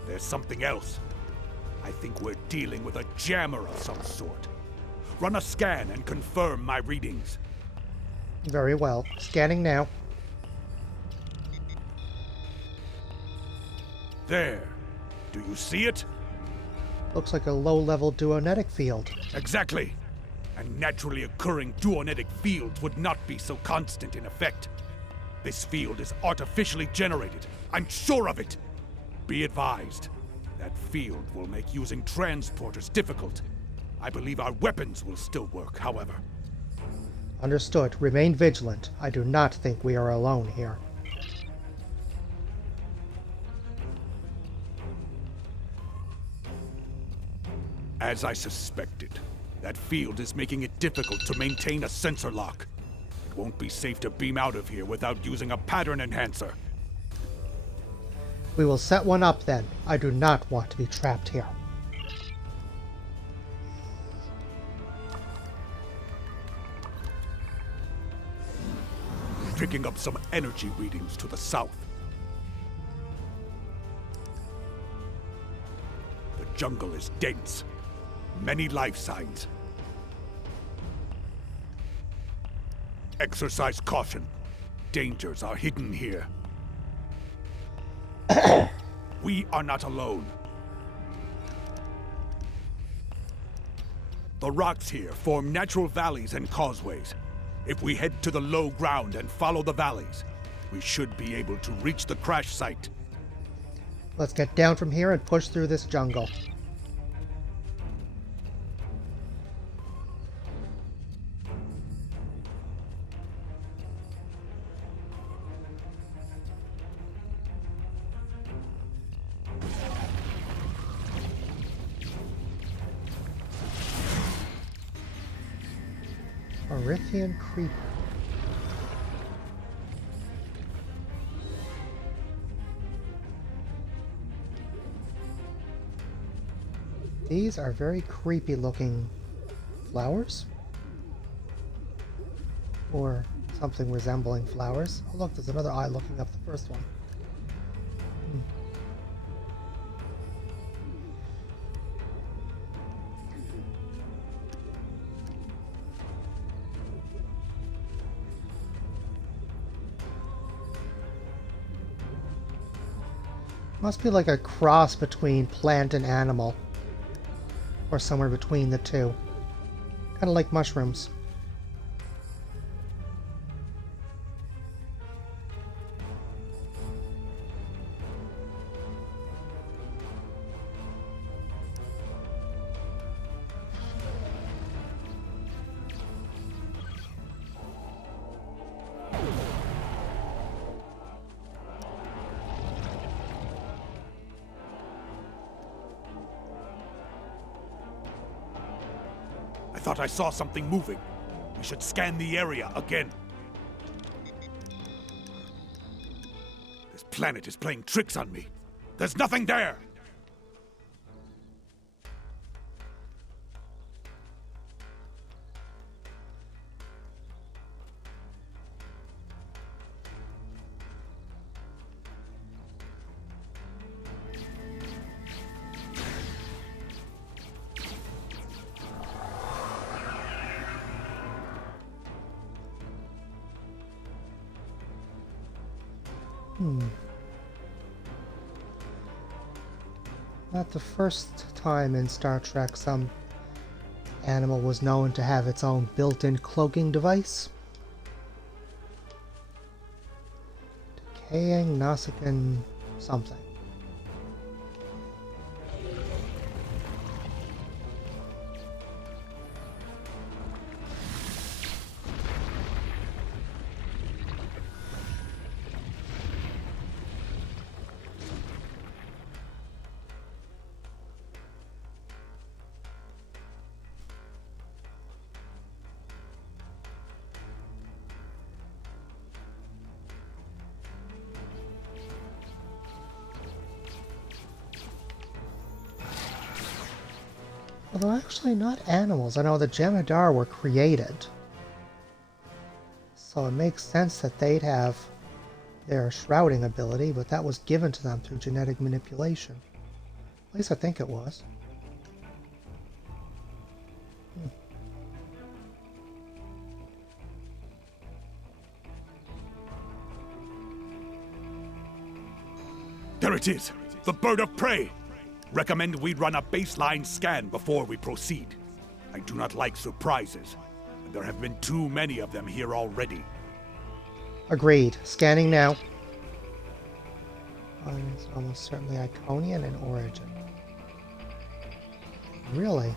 there's something else. I think we're dealing with a jammer of some sort. Run a scan and confirm my readings. Very well. Scanning now. There. Do you see it? Looks like a low-level duonetic field. Exactly. And naturally occurring duonetic fields would not be so constant in effect. This field is artificially generated. I'm sure of it. Be advised, that field will make using transporters difficult. I believe our weapons will still work, however. Understood. Remain vigilant. I do not think we are alone here. As I suspected, that field is making it difficult to maintain a sensor lock. It won't be safe to beam out of here without using a pattern enhancer. We will set one up then. I do not want to be trapped here. Picking up some energy readings to the south. The jungle is dense. Many life signs. Exercise caution. Dangers are hidden here. We are not alone. The rocks here form natural valleys and causeways. If we head to the low ground and follow the valleys, we should be able to reach the crash site. Let's get down from here and push through this jungle. Erythian Creeper. These are very creepy looking flowers. Or something resembling flowers. Oh look, there's another eye looking up the first one. Must be like a cross between plant and animal. Or somewhere between the two. Kind of like mushrooms. I thought I saw something moving. We should scan the area again. This planet is playing tricks on me. There's nothing there! Not the first time in Star Trek some animal was known to have its own built-in cloaking device. Decaying Nausicaan something. Although actually not animals. I know the Jem'Hadar were created. So it makes sense that they'd have their shrouding ability, but that was given to them through genetic manipulation. At least I think it was. There it is! The bird of prey! Recommend we run a baseline scan before we proceed. I do not like surprises, and there have been too many of them here already. Agreed. Scanning now. It's almost certainly Iconian in origin. Really?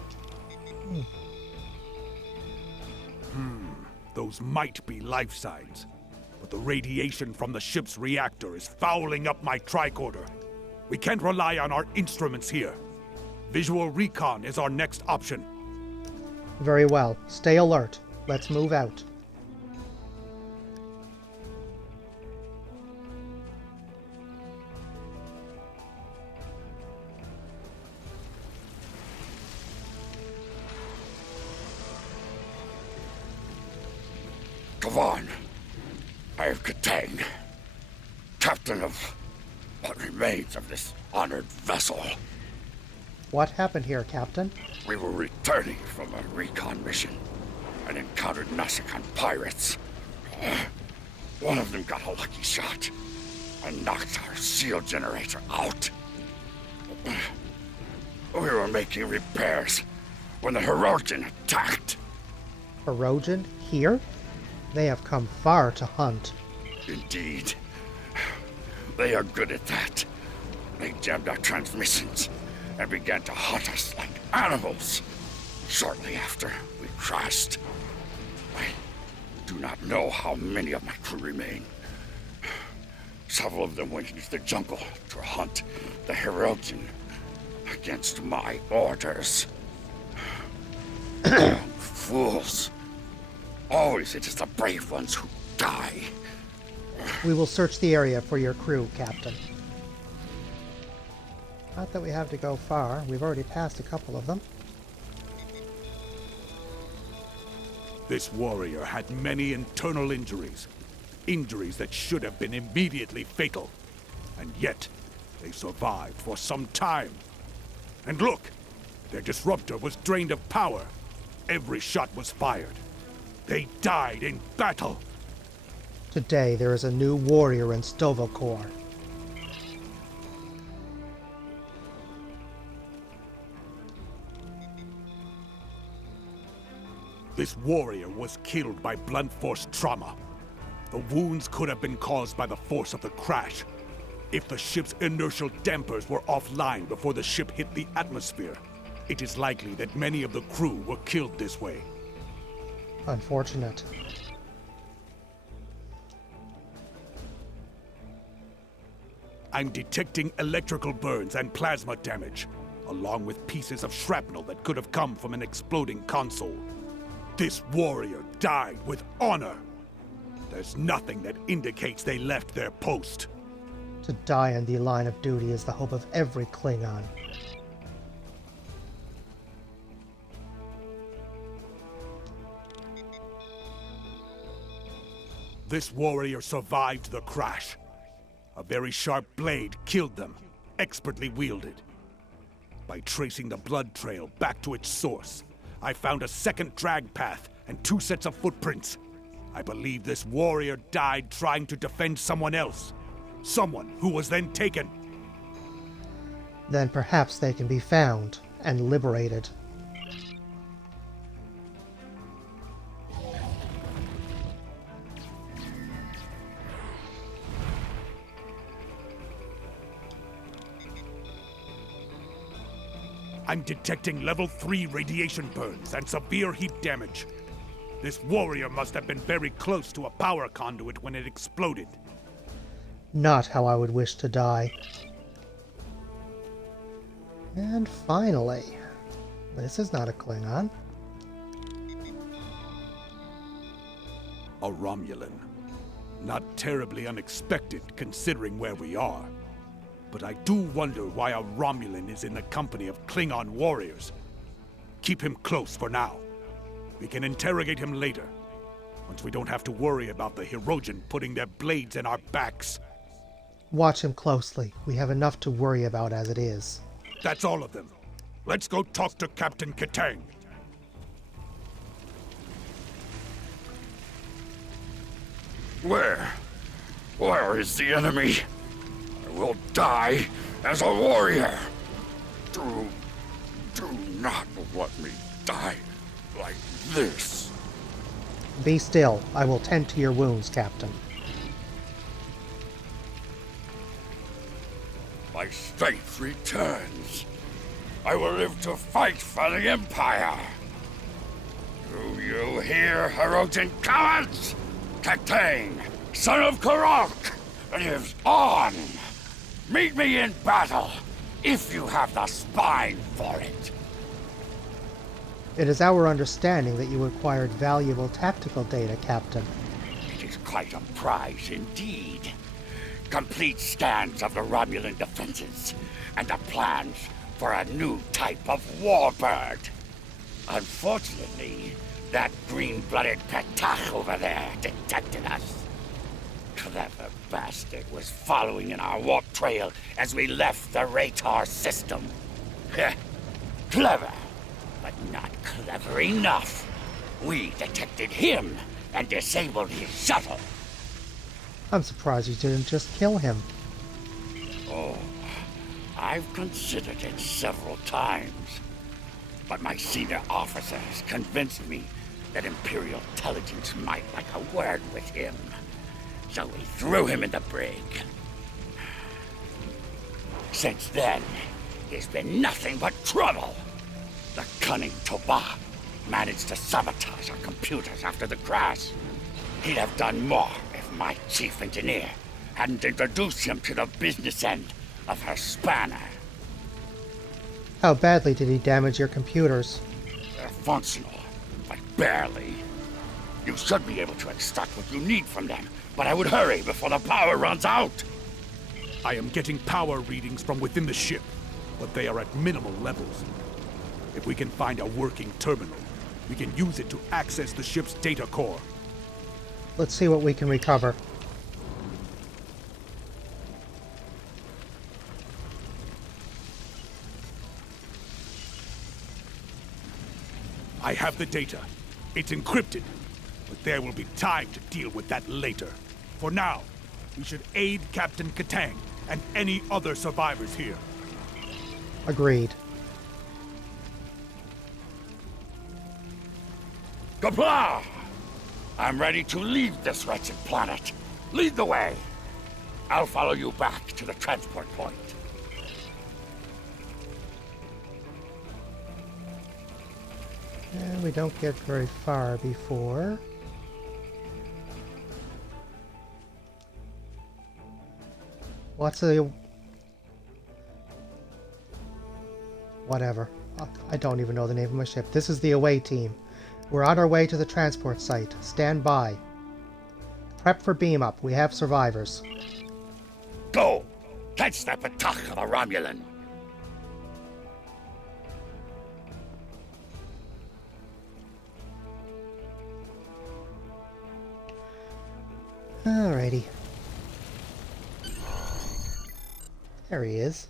Those might be life signs, but the radiation from the ship's reactor is fouling up my tricorder. We can't rely on our instruments here. Visual recon is our next option. Very well. Stay alert. Let's move out. Kavan, I am Katang, captain of what remains of this honored vessel. What happened here, Captain? We were returning from a recon mission and encountered Nasakan pirates. One of them got a lucky shot and knocked our seal generator out. We were making repairs when the Hirogen attacked. Hirogen? Here? They have come far to hunt. Indeed. They are good at that. They jammed our transmissions and began to hunt us like animals. Shortly after, we crashed. I do not know how many of my crew remain. Several of them went into the jungle to hunt the Hirogen against my orders. Fools. Always it is the brave ones who die. We will search the area for your crew, Captain. Not that we have to go far. We've already passed a couple of them. This warrior had many internal injuries. Injuries that should have been immediately fatal. And yet, they survived for some time. And look! Their disruptor was drained of power. Every shot was fired. They died in battle. Today there is a new warrior in Stovokor. This warrior was killed by blunt force trauma. The wounds could have been caused by the force of the crash. If the ship's inertial dampers were offline before the ship hit the atmosphere, it is likely that many of the crew were killed this way. Unfortunate. I'm detecting electrical burns and plasma damage, along with pieces of shrapnel that could have come from an exploding console. This warrior died with honor. There's nothing that indicates they left their post. To die in the line of duty is the hope of every Klingon. This warrior survived the crash. A very sharp blade killed them, expertly wielded. By tracing the blood trail back to its source, I found a second drag path and 2 sets of footprints. I believe this warrior died trying to defend someone else. Someone who was then taken. Then perhaps they can be found and liberated. I'm detecting level 3 radiation burns and severe heat damage. This warrior must have been very close to a power conduit when it exploded. Not how I would wish to die. And finally, this is not a Klingon. A Romulan. Not terribly unexpected considering where we are. But I do wonder why a Romulan is in the company of Klingon warriors. keep him close for now. We can interrogate him later, once we don't have to worry about the Hirogen putting their blades in our backs. Watch him closely. We have enough to worry about as it is. That's all of them. Let's go talk to Captain Katang. Where is the enemy? I will die as a warrior. Do not let me die like this. Be still. I will tend to your wounds, Captain. My strength returns. I will live to fight for the Empire. Do you hear, Hirogen cowards? Katang, son of Karok, lives on. Meet me in battle, if you have the spine for it. It is our understanding that you acquired valuable tactical data, Captain. It is quite a prize indeed. Complete scans of the Romulan defenses, and the plans for a new type of warbird. Unfortunately, that green-blooded Petach over there detected us. Clever bastard was following in our warp trail as we left the Ratar system. Clever, but not clever enough. We detected him and disabled his shuttle. I'm surprised you didn't just kill him. Oh, I've considered it several times. But my senior officers convinced me that Imperial intelligence might like a word with him. So we threw him in the brig. Since then, he's been nothing but trouble. The cunning Toba managed to sabotage our computers after the crash. He'd have done more if my chief engineer hadn't introduced him to the business end of her spanner. How badly did he damage your computers? They're functional, but barely. You should be able to extract what you need from them, but I would hurry before the power runs out. I am getting power readings from within the ship, but they are at minimal levels. If we can find a working terminal, we can use it to access the ship's data core. Let's see what we can recover. I have the data. It's encrypted, but there will be time to deal with that later. For now, we should aid Captain Katang and any other survivors here. Agreed. Kapla! I'm ready to leave this wretched planet. Lead the way. I'll follow you back to the transport point. And we don't get very far before... What's the... Whatever. I don't even know the name of my ship. This is the away team. We're on our way to the transport site. Stand by. Prep for beam up. We have survivors. Go! Catch that Petach of a Romulan! Alrighty. There he is.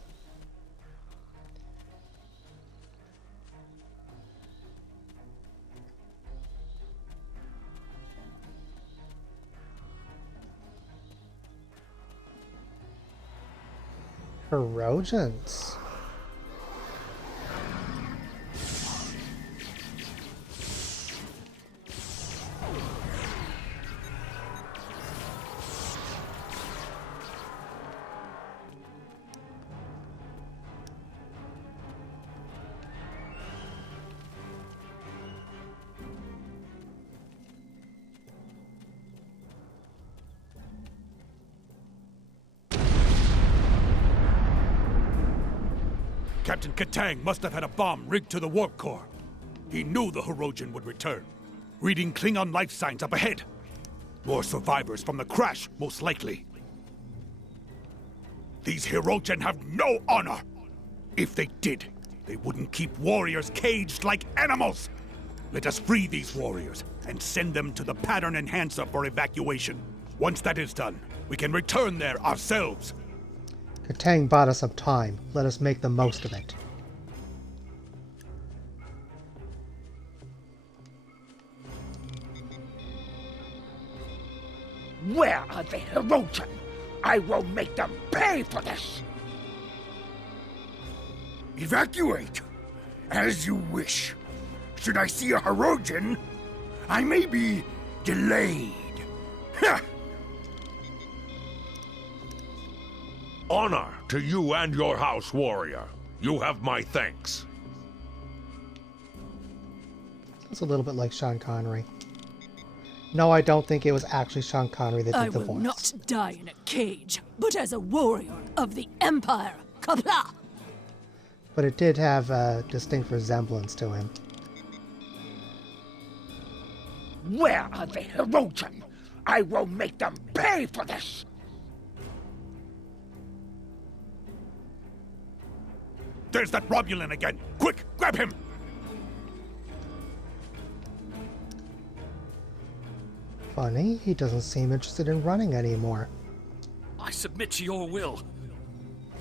Trojans. Captain Katang must have had a bomb rigged to the warp core. He knew the Hirogen would return. Reading Klingon life signs up ahead. More survivors from the crash, most likely. These Hirogen have no honor. If they did, They wouldn't keep warriors caged like animals! Let us free these warriors and send them to the pattern enhancer for evacuation. Once that is done, we can return there ourselves. Katang bought us some time. Let us make the most of it. Where are the Hirogen? I will make them pay for this! Evacuate! As you wish. Should I see a Hirogen, I may be delayed. Ha! Honor to you and your house, warrior. You have my thanks. It's a little bit like Sean Connery. No, I don't think it was actually Sean Connery that did the voice. I will not die in a cage, but as a warrior of the Empire. Kapla! But it did have a distinct resemblance to him. Where are the Hirogen? I will make them pay for this! There's that Romulan again! Quick, grab him! Funny, he doesn't seem interested in running anymore. I submit to your will.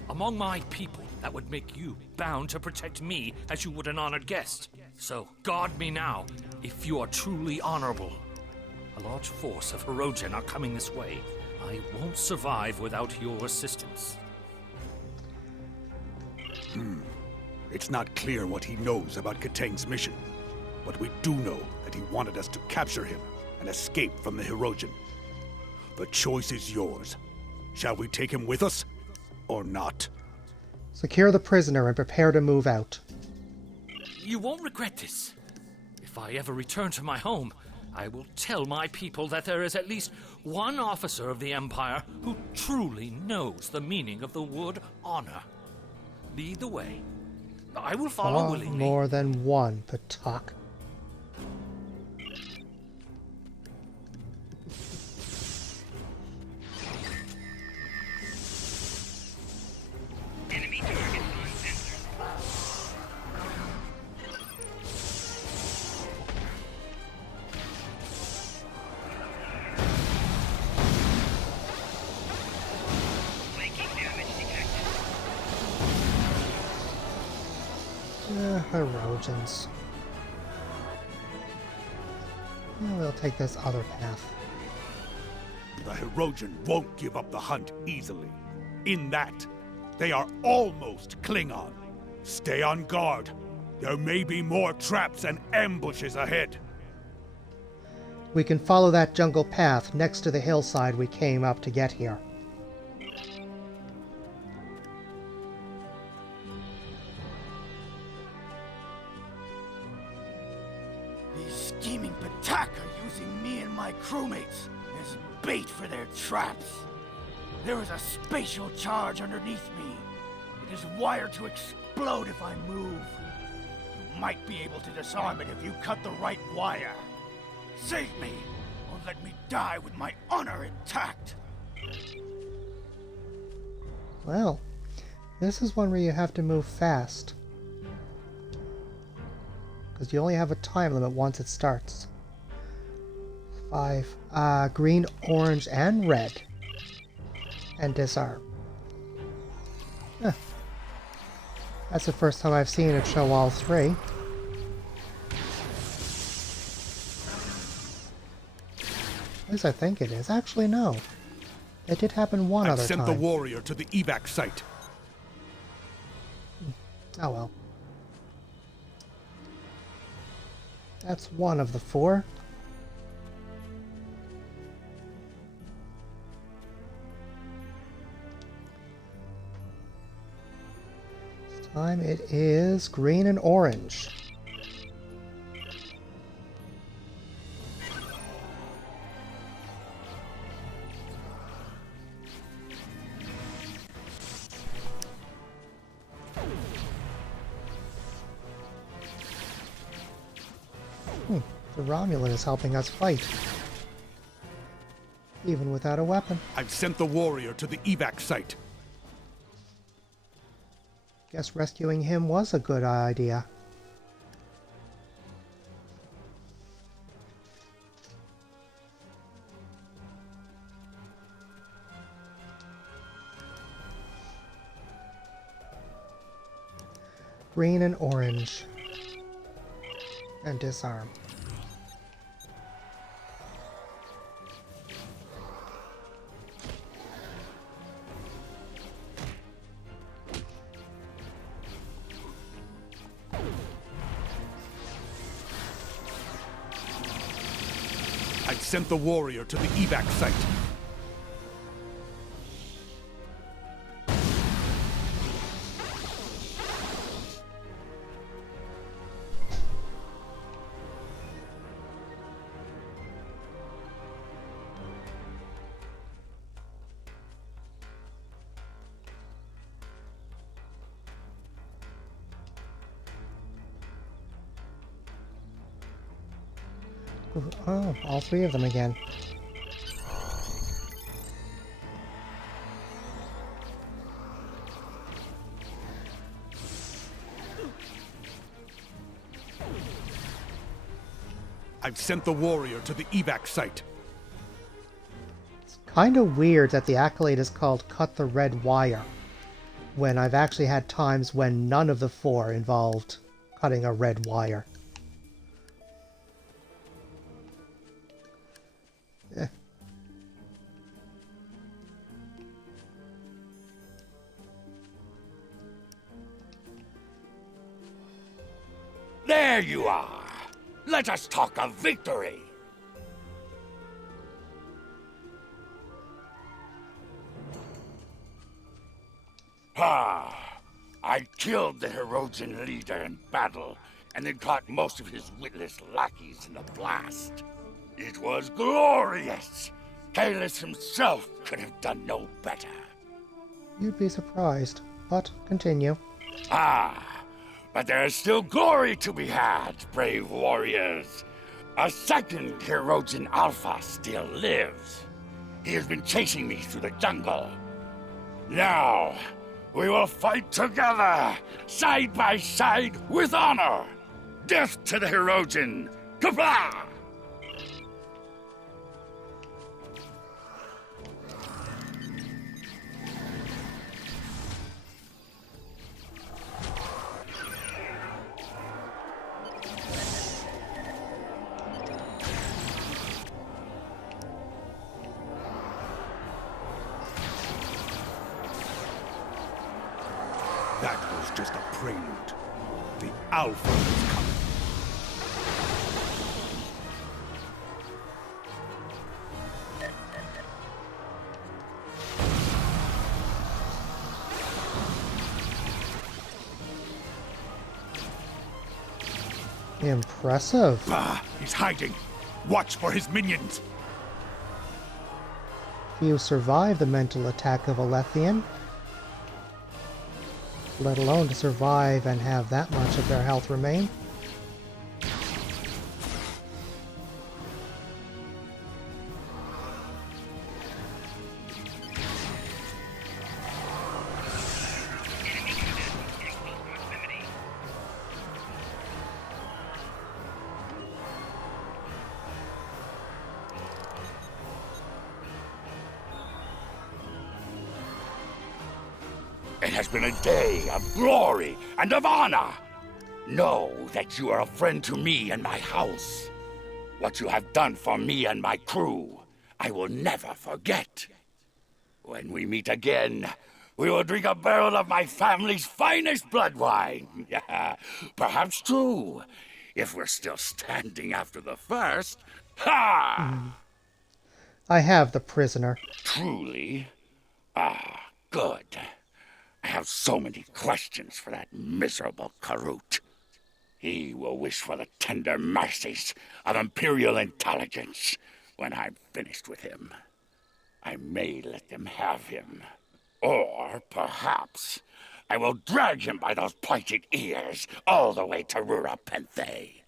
Among my people, that would make you bound to protect me as you would an honored guest. So, guard me now, if you are truly honorable. A large force of Hirogen are coming this way. I won't survive without your assistance. It's not clear what he knows about Katang's mission, but we do know that he wanted us to capture him and escape from the Hirogen. The choice is yours. Shall we take him with us, or not? Secure the prisoner and prepare to move out. You won't regret this. If I ever return to my home, I will tell my people that there is at least one officer of the Empire who truly knows the meaning of the word honor. Lead the way. I will follow willingly. More than one, Patak. Enemy target on sensor. Flanking damage detected. Hirogens. Yeah, we'll take this other path. The Hirogen won't give up the hunt easily. In that, they are almost Klingon. Stay on guard. There may be more traps and ambushes ahead. We can follow that jungle path next to the hillside we came up to get here. These scheming Patak are using me and my crewmates as bait for their traps. There is a spatial charge underneath me. It is wired to explode if I move. You might be able to disarm it if you cut the right wire. Save me, or let me die with my honor intact. Well, this is one where you have to move fast. Because you only have a time limit once it starts. 5. Green, orange, and red. And disarm. Huh. That's the first time I've seen it show all three. At least I think it is. Actually, no. It did happen one other time. I've sent the warrior to the evac site. Oh well. That's one of the 4. This time it is green and orange. The Romulan is helping us fight. Even without a weapon. I've sent the warrior to the evac site. Guess rescuing him was a good idea. Green and orange. And disarm. I've sent the warrior to the evac site. Oh, all three of them again. I've sent the warrior to the evac site. It's kind of weird that the accolade is called Cut the Red Wire, when I've actually had times when none of the four involved cutting a red wire. There you are. Let us talk of victory. I killed the Herodian leader in battle, and then caught most of his witless lackeys in the blast. It was glorious. Kalis himself could have done no better. You'd be surprised, but continue. But there is still glory to be had, brave warriors. A second Herodian Alpha still lives. He has been chasing me through the jungle. Now, we will fight together, side by side, with honor. Death to the Herodian. Kapla! That was just a prelude. The Alpha is coming. Impressive. He's hiding. Watch for his minions. Few survive the mental attack of a Lethian, let alone to survive and have that much of their health remain. It has been a day of glory and of honor. Know that you are a friend to me and my house. What you have done for me and my crew, I will never forget. When we meet again, we will drink a barrel of my family's finest blood wine. Perhaps two, if we're still standing after the first. Ha! I have the prisoner. Truly? Good. I have so many questions for that miserable Karut. He will wish for the tender mercies of Imperial intelligence when I'm finished with him. I may let them have him. Or, perhaps, I will drag him by those pointed ears all the way to Rura Penthe.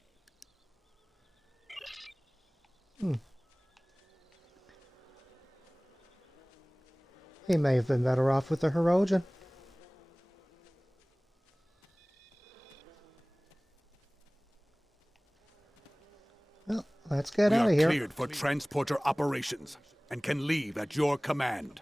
He may have been better off with the Herodian. Let's get We out are of here. cleared for transporter operations and can leave at your command.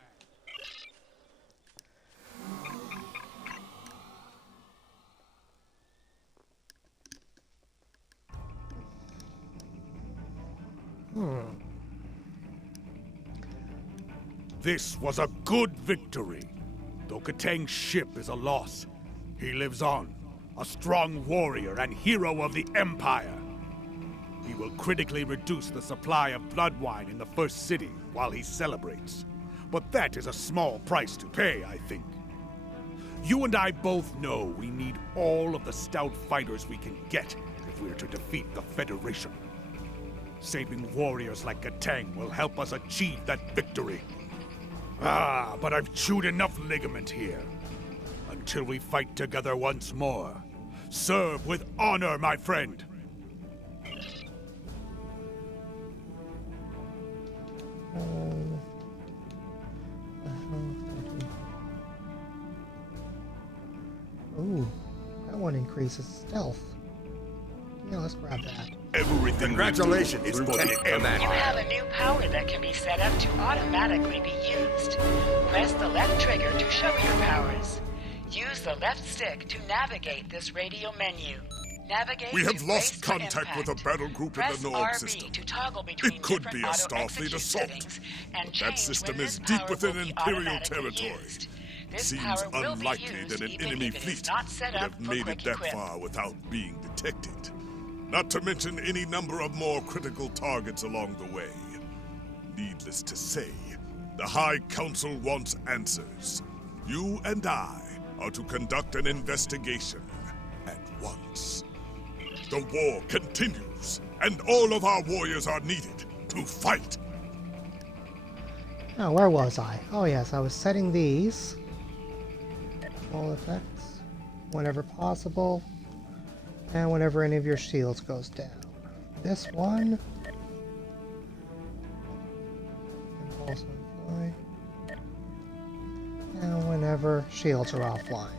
This was a good victory. Though Katang's ship is a loss, he lives on, a strong warrior and hero of the Empire. He will critically reduce the supply of blood wine in the first city while he celebrates. But that is a small price to pay, I think. You and I both know we need all of the stout fighters we can get if we are to defeat the Federation. Saving warriors like Katang will help us achieve that victory. Ah, but I've chewed enough ligament here. Until we fight together once more. Serve with honor, my friend. Ooh, that one increases stealth. Yeah, let's grab that. Everything. Congratulations, Lieutenant Commander. You have a new power that can be set up to automatically be used. Press the left trigger to show your powers. Use the left stick to navigate this radio menu. Navigate We have to lost brace for contact with impact. a battle group in Press the Nord RB system. to toggle between It could be a different auto Starfleet execute assault, settings and but that change system when is this deep power within will be Imperial automatically territory. used. This Seems power will be unlikely used that an even enemy if it is fleet not set would up have for made it quick that equip. far without being detected. Not to mention any number of more critical targets along the way. Needless to say, the High Council wants answers. You and I are to conduct an investigation at once. The war continues, and all of our warriors are needed to fight. Oh, where was I? Oh yes, I was setting these. All effects. Whenever possible. And whenever any of your shields goes down. This one. Impulse on fly. And whenever shields are offline.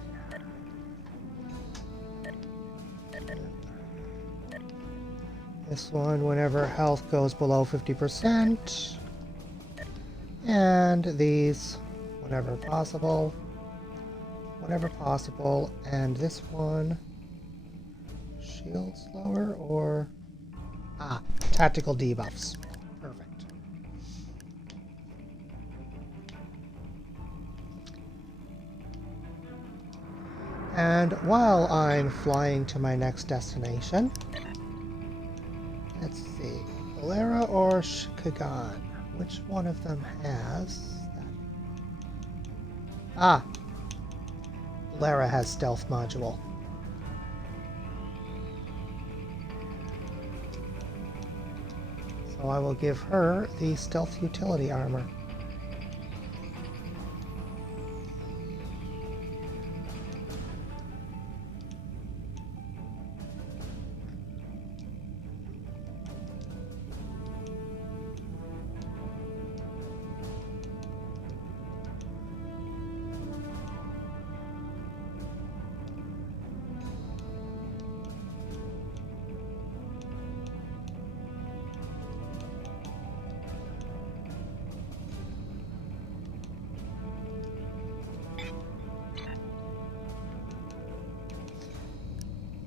This one whenever health goes below 50%. And these whenever possible. Whenever possible. And this one shield slower or tactical debuffs. Perfect. And while I'm flying to my next destination, let's see, Valera or Kagan? Which one of them has that? Valera has stealth module. So I will give her the stealth utility armor.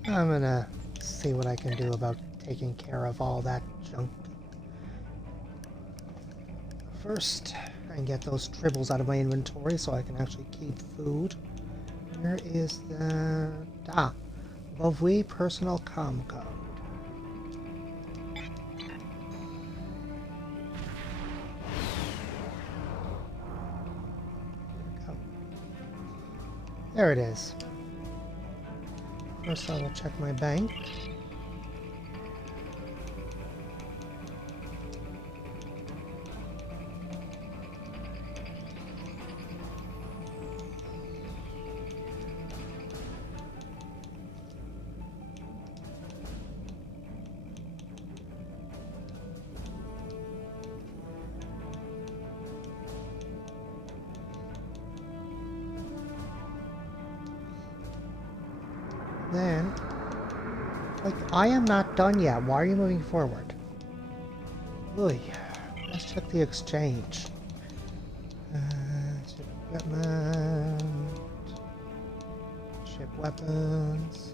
I'm gonna see what I can do about taking care of all that junk. First, I can get those tribbles out of my inventory so I can actually keep food. Where is the... Bovui personal comm code. There it is. First I will check my bank. Then, like, I am not done yet. Why are you moving forward? Oy. Let's check the exchange. Ship equipment. Ship weapons.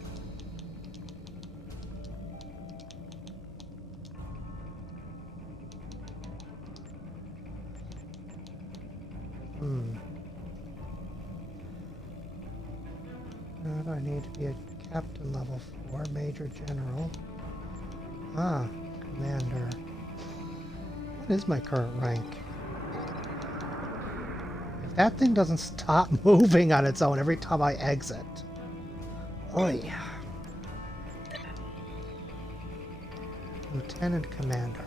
What do I need to be a captain level 4, major general? Ah, commander. What is my current rank? If that thing doesn't stop moving on its own every time I exit. Oi. Lieutenant Commander.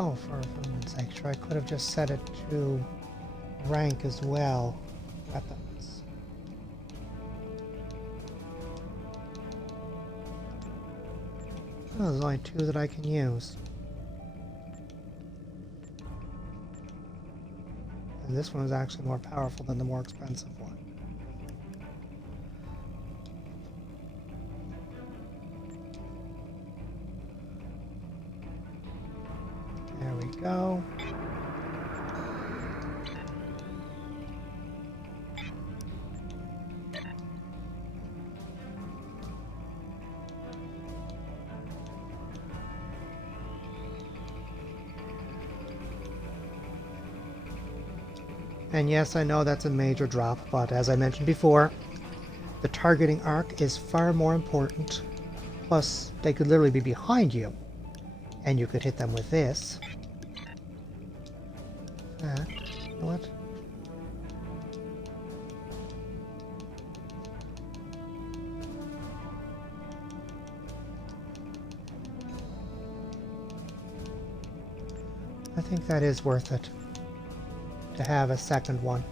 Oh, for heaven's sake, sure, I could have just set it to rank as well. Weapons. Oh, there's only 2 that I can use. And this one is actually more powerful than the more expensive one. There we go. And yes, I know that's a major drop, but as I mentioned before, the targeting arc is far more important. Plus, they could literally be behind you, and you could hit them with this. That, you know what? I think that is worth it, to have a second one.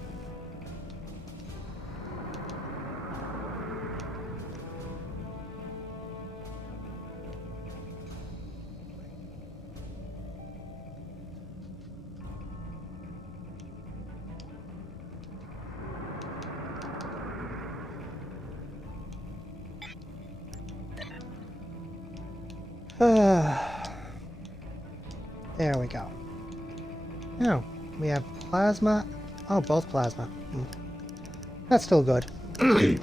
There we go. Now, we have plasma. Oh, both plasma. That's still good. And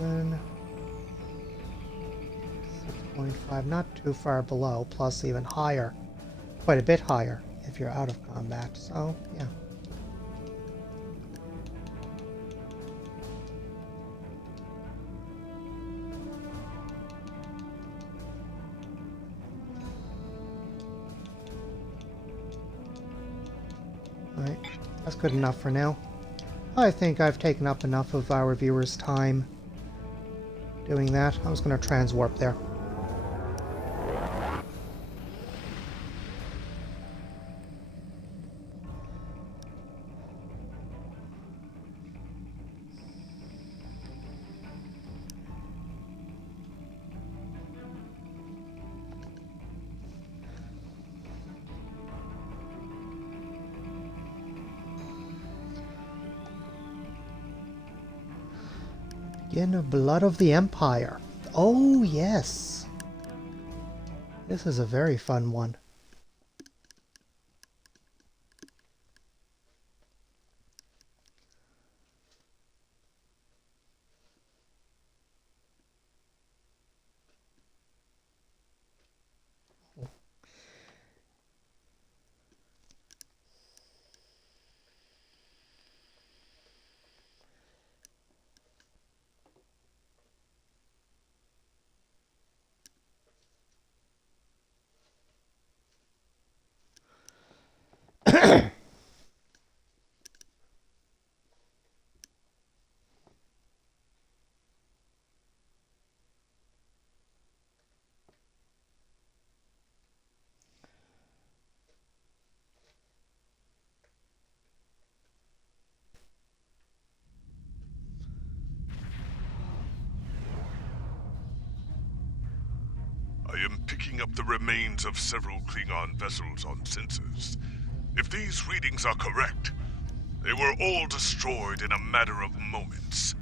then 6.5, not too far below, plus even higher. Quite a bit higher if you're out of combat, so yeah. Alright, that's good enough for now. I think I've taken up enough of our viewers' time doing that. I was going to transwarp there. In Blood of the Empire. Oh, yes. This is a very fun one. picking up the remains of several Klingon vessels on sensors. If these readings are correct, they were all destroyed in a matter of moments.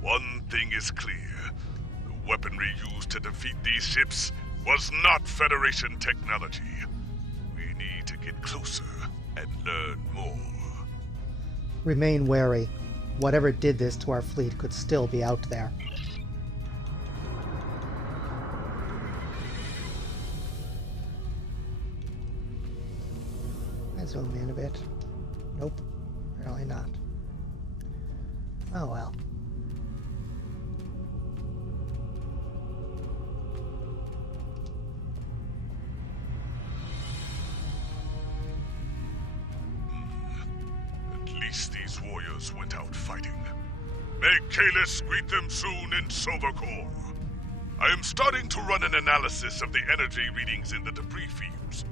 One thing is clear. The weaponry used to defeat these ships was not Federation technology. We need to get closer and learn more. Remain wary. Whatever did this to our fleet could still be out there. I zoom in a bit. Nope. Apparently not. Oh well. At least these warriors went out fighting. May Kalis greet them soon in Sobakor. I am starting to run an analysis of the energy readings in the debris fields.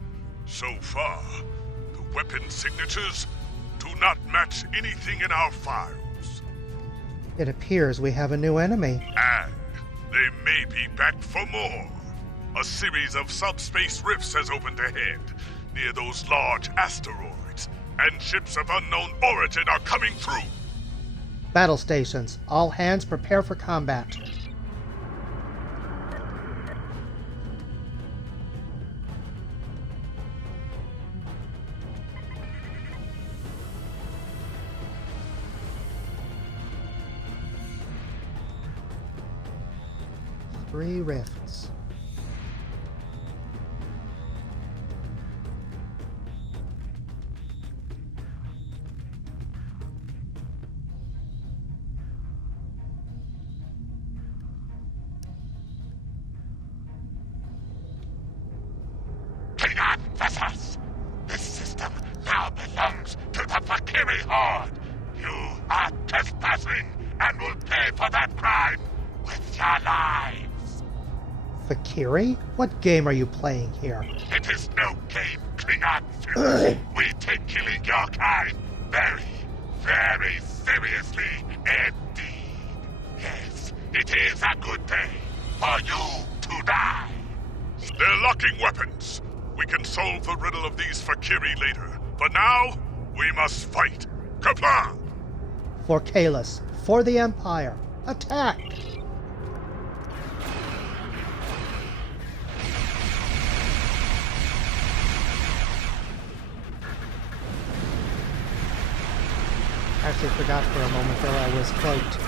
So far, the weapon signatures do not match anything in our files. It appears we have a new enemy. And they may be back for more. A series of subspace rifts has opened ahead, near those large asteroids, and ships of unknown origin are coming through. Battle stations. All hands prepare for combat. Three rifts. Klingon vessels! This system now belongs to the Fakiri Horde! You are trespassing and will pay for that crime with your lives! Fakiri? What game are you playing here? It is no game, Klingon. We take killing your kind very, very seriously indeed. Yes, it is a good day for you to die. They're locking weapons. We can solve the riddle of these Fakiri later. For now, we must fight. Kapla! For Kalis. For the Empire. Attack! Actually forgot for a moment there I was cloaked.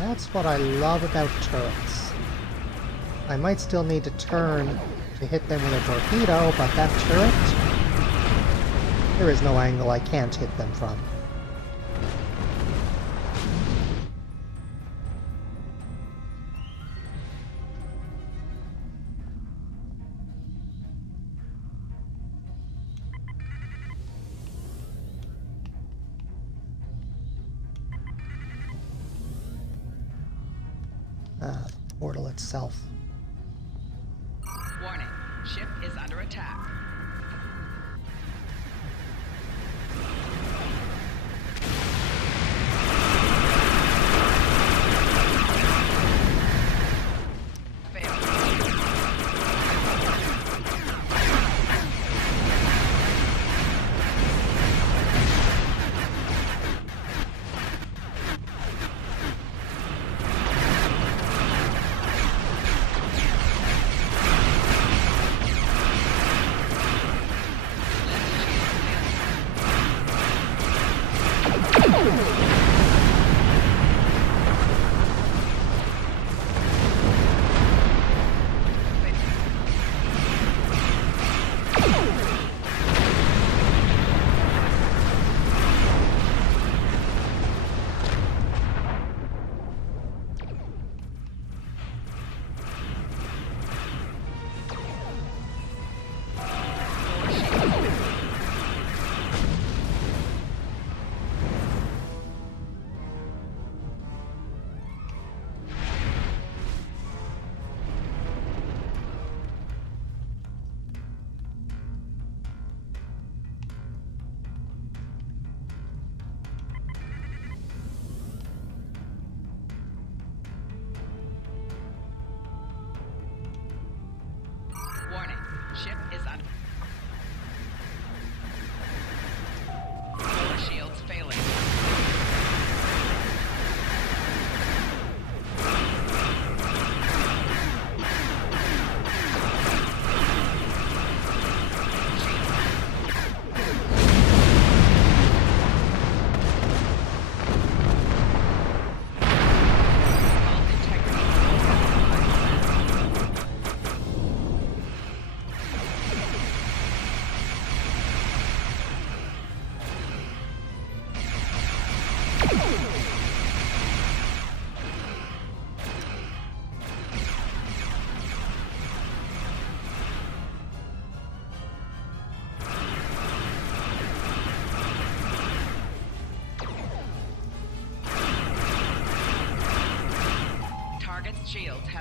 That's what I love about turrets. I might still need to turn to hit them with a torpedo, but that turret, there is no angle I can't hit them from. The portal itself. Warning, ship is under attack.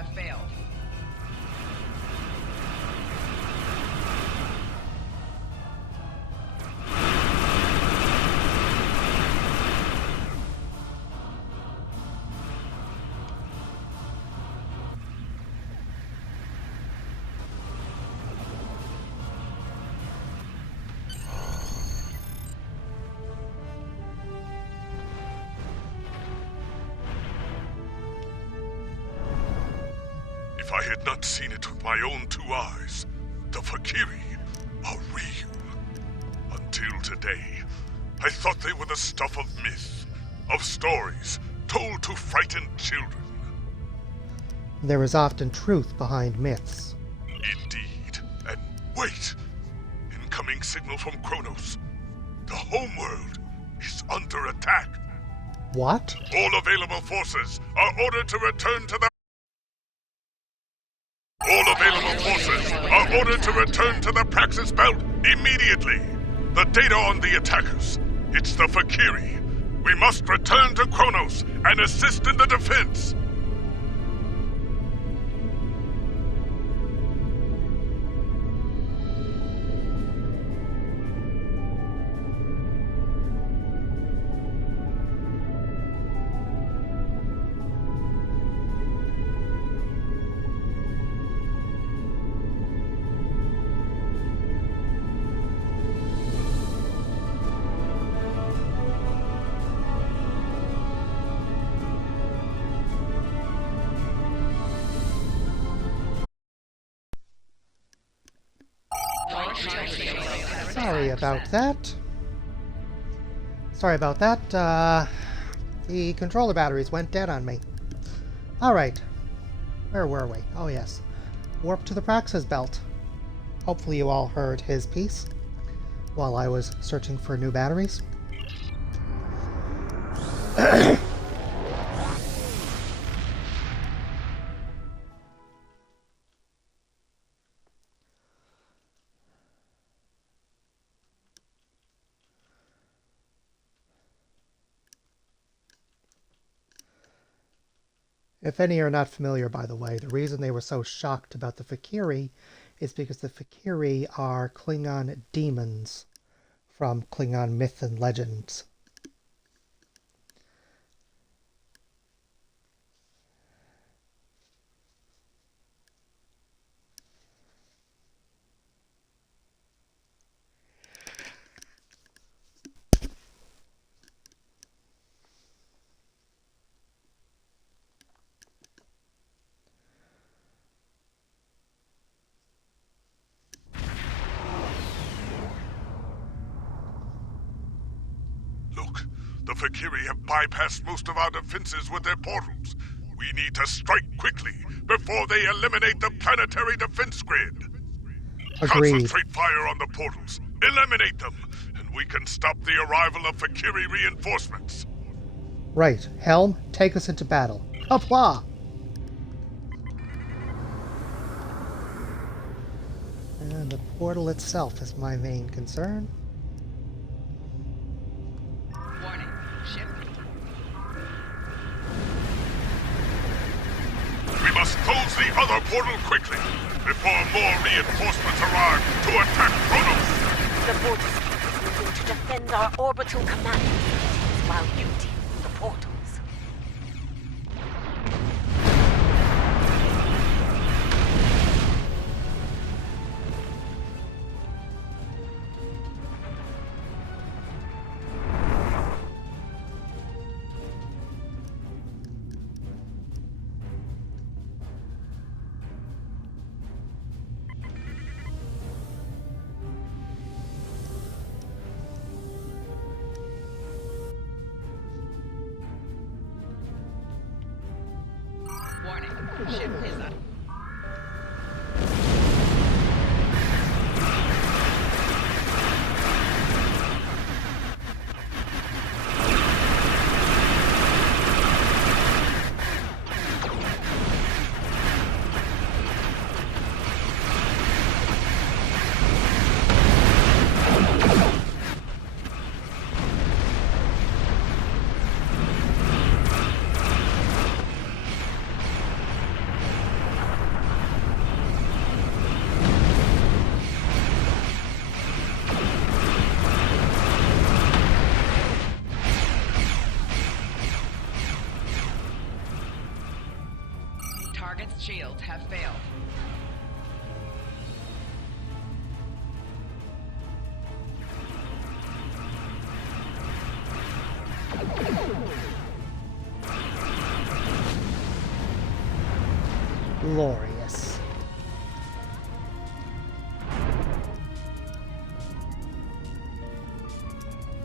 have failed. If I had not seen it with my own two eyes, the Fakiri are real. Until today, I thought they were the stuff of myth, of stories told to frighten children. There is often truth behind myths. Indeed. And wait! Incoming signal from Kronos. The homeworld is under attack. What? All available forces are ordered to return to the Praxis Belt immediately. The data on the attackers. It's the Fakiri. We must return to Kronos and assist in the defense. Sorry about that. The controller batteries went dead on me. Alright. Where were we? Oh yes. Warp to the Praxis Belt. Hopefully you all heard his piece while I was searching for new batteries. If any are not familiar, by the way, the reason they were so shocked about the Fakiri is because the Fakiri are Klingon demons from Klingon myth and legends. The Fakiri have bypassed most of our defenses with their portals. We need to strike quickly before they eliminate the planetary defense grid. Agreed. Concentrate fire on the portals. Eliminate them, and we can stop the arrival of Fakiri reinforcements. Right. Helm, take us into battle. Kapla! And the portal itself is my main concern. Warning. Ship. We must close the other portal quickly before more reinforcements arrive to attack Kronos. The Vortex is moving to defend our orbital command facilities while you deal with the portals. Warning. Ship is up. assaults have failed. Glorious.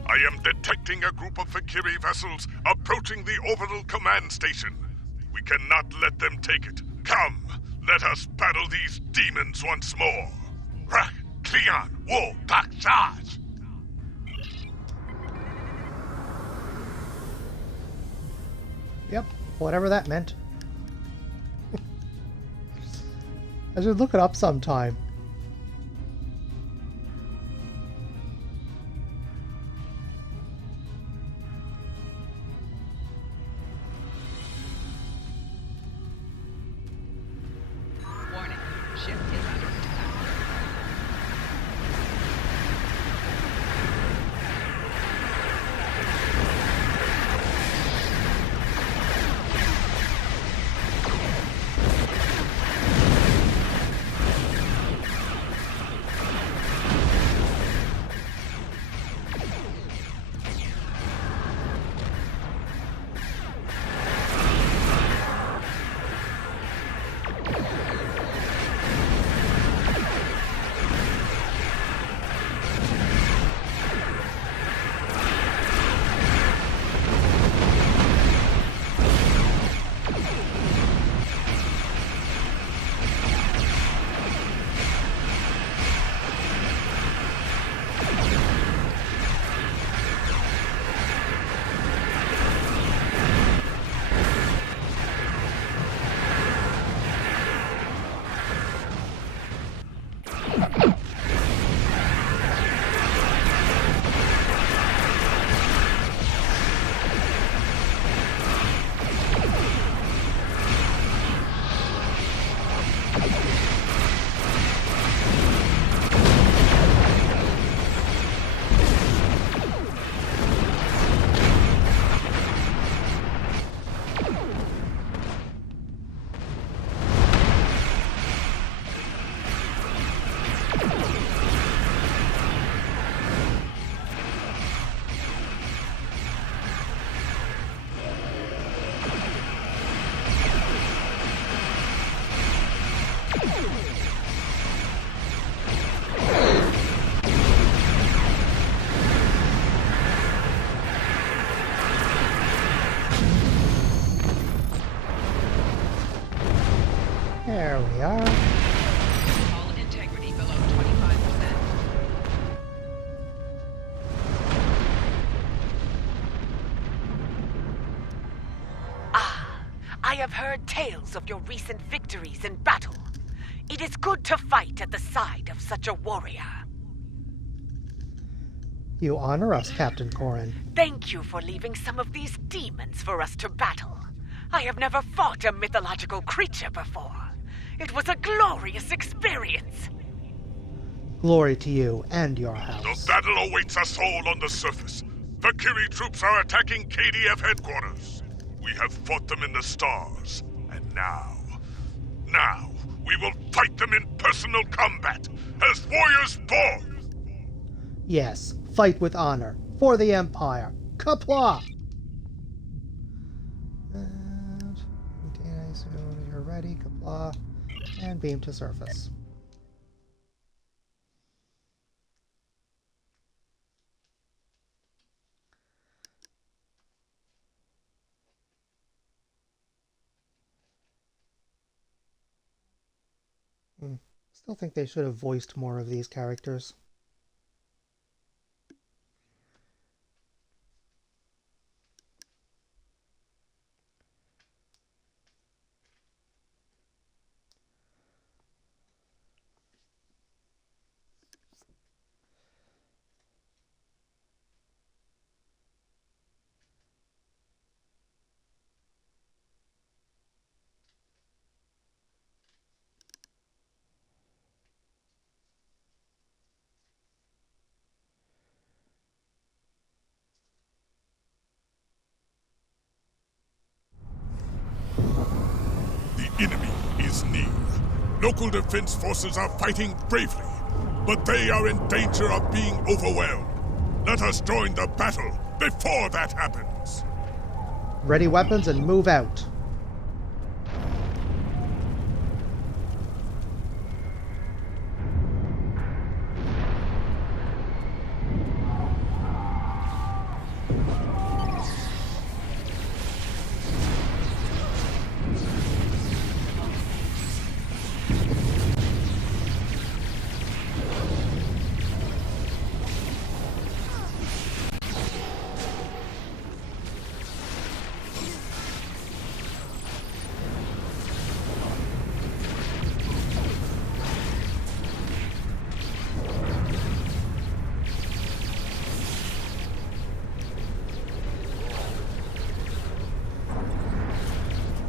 I am detecting a group of Fakiri vessels approaching the orbital command station. We cannot let them take it. Come, let us battle these demons once more. Rak, Klion, Wo, Tak, Charge! Yep, whatever that meant. I should look it up sometime. Warning, ship is under attack. There we are. Hull integrity below 25%. I have heard tales of your recent victories in battle. It is good to fight at the side of such a warrior. You honor us, Captain Corrin. Thank you for leaving some of these demons for us to battle. I have never fought a mythological creature before. It was a glorious experience. Glory to you and your The house. battle awaits us all on the surface. Fakiri troops are attacking KDF headquarters. We have fought them in the stars, and now, we will fight them in personal combat, as warriors born! Yes, fight with honor. For the Empire. Kapla! And as soon as you're ready, Kapla. And beam to surface. Still think they should have voiced more of these characters. The enemy is near. Local defense forces are fighting bravely, but they are in danger of being overwhelmed. Let us join the battle before that happens. Ready weapons and move out.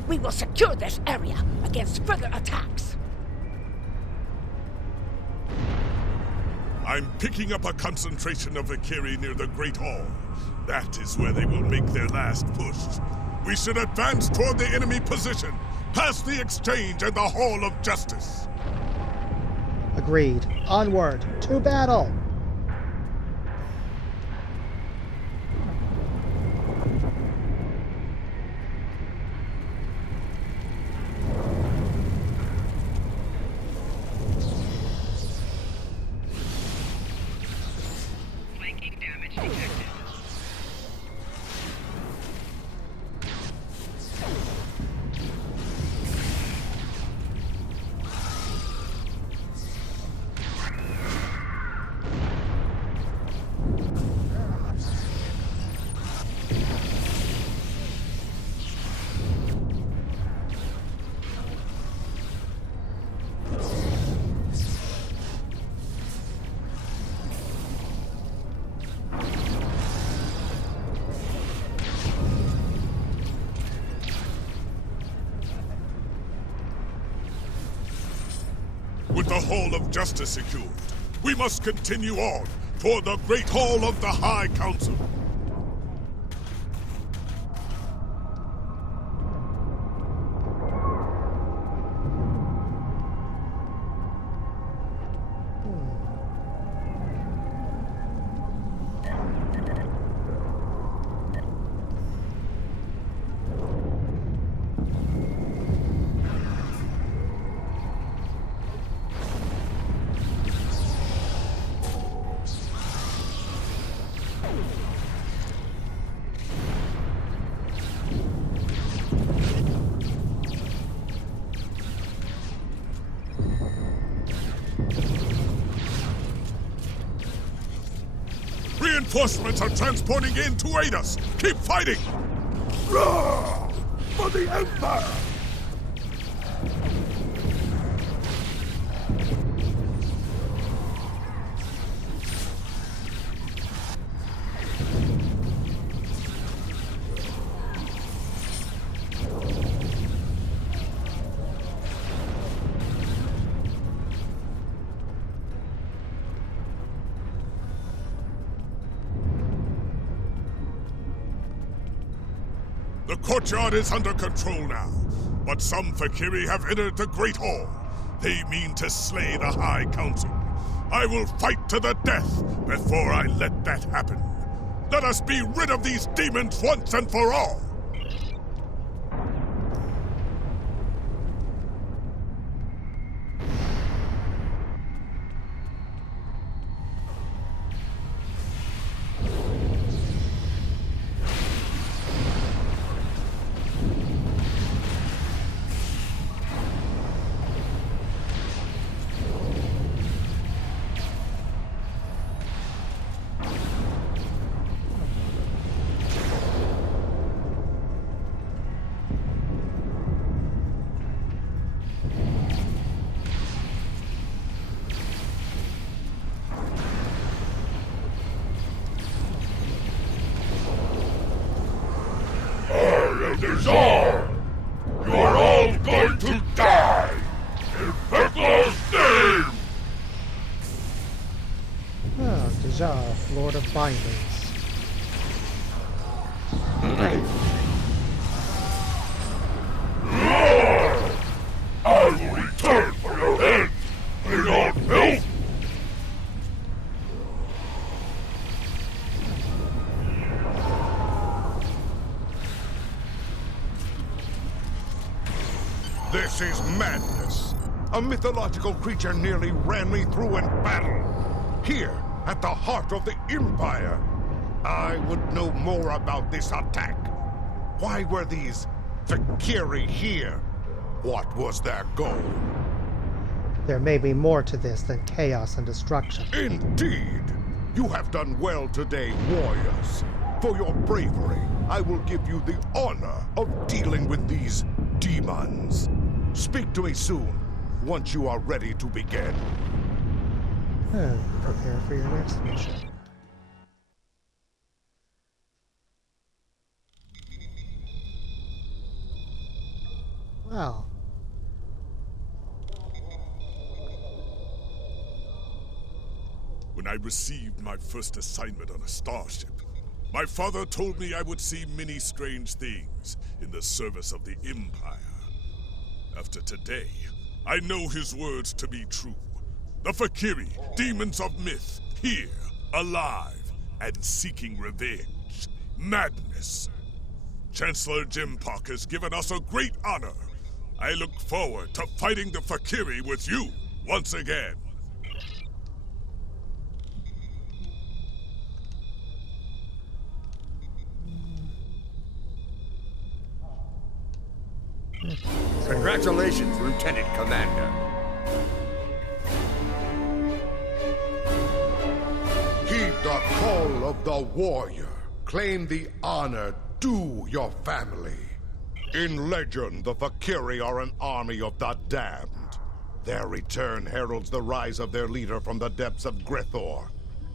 We will secure this area against further attacks. I'm picking up a concentration of Valkyrie near the Great Hall. That is where they will make their last push. We should advance toward the enemy position, past the exchange and the Hall of Justice. Agreed. Onward to battle. Flanking damage detected. With the Hall of Justice secured, we must continue on toward the Great Hall of the High Council. Reinforcements are transporting in to aid us. Keep fighting! Roar! For the Empire! The courtyard is under control now, but some Valkyrie have entered the Great Hall. They mean to slay the High Council. I will fight to the death before I let that happen. Let us be rid of these demons once and for all! Czar! You are all going to die! In Peklo's name! Oh, Deja, Lord of Bindings. I This is madness. A mythological creature nearly ran me through in battle. Here, at the heart of the Empire. I would know more about this attack. Why were these Fakiri here? What was their goal? There may be more to this than chaos and destruction. Indeed. You have done well today, warriors. For your bravery, I will give you the honor of dealing with these demons. Speak to me soon, once you are ready to begin. Prepare for your next mission. Well. When I received my first assignment on a starship, my father told me I would see many strange things in the service of the Empire. After today, I know his words to be true. The Fakiri, demons of myth, here, alive, and seeking revenge. Madness. Chancellor Jimpock has given us a great honor. I look forward to fighting the Fakiri with you once again. Congratulations, Lieutenant Commander. Heed the call of the warrior. Claim the honor due your family. In legend, the Fakiri are an army of the damned. Their return heralds the rise of their leader from the depths of Grethor.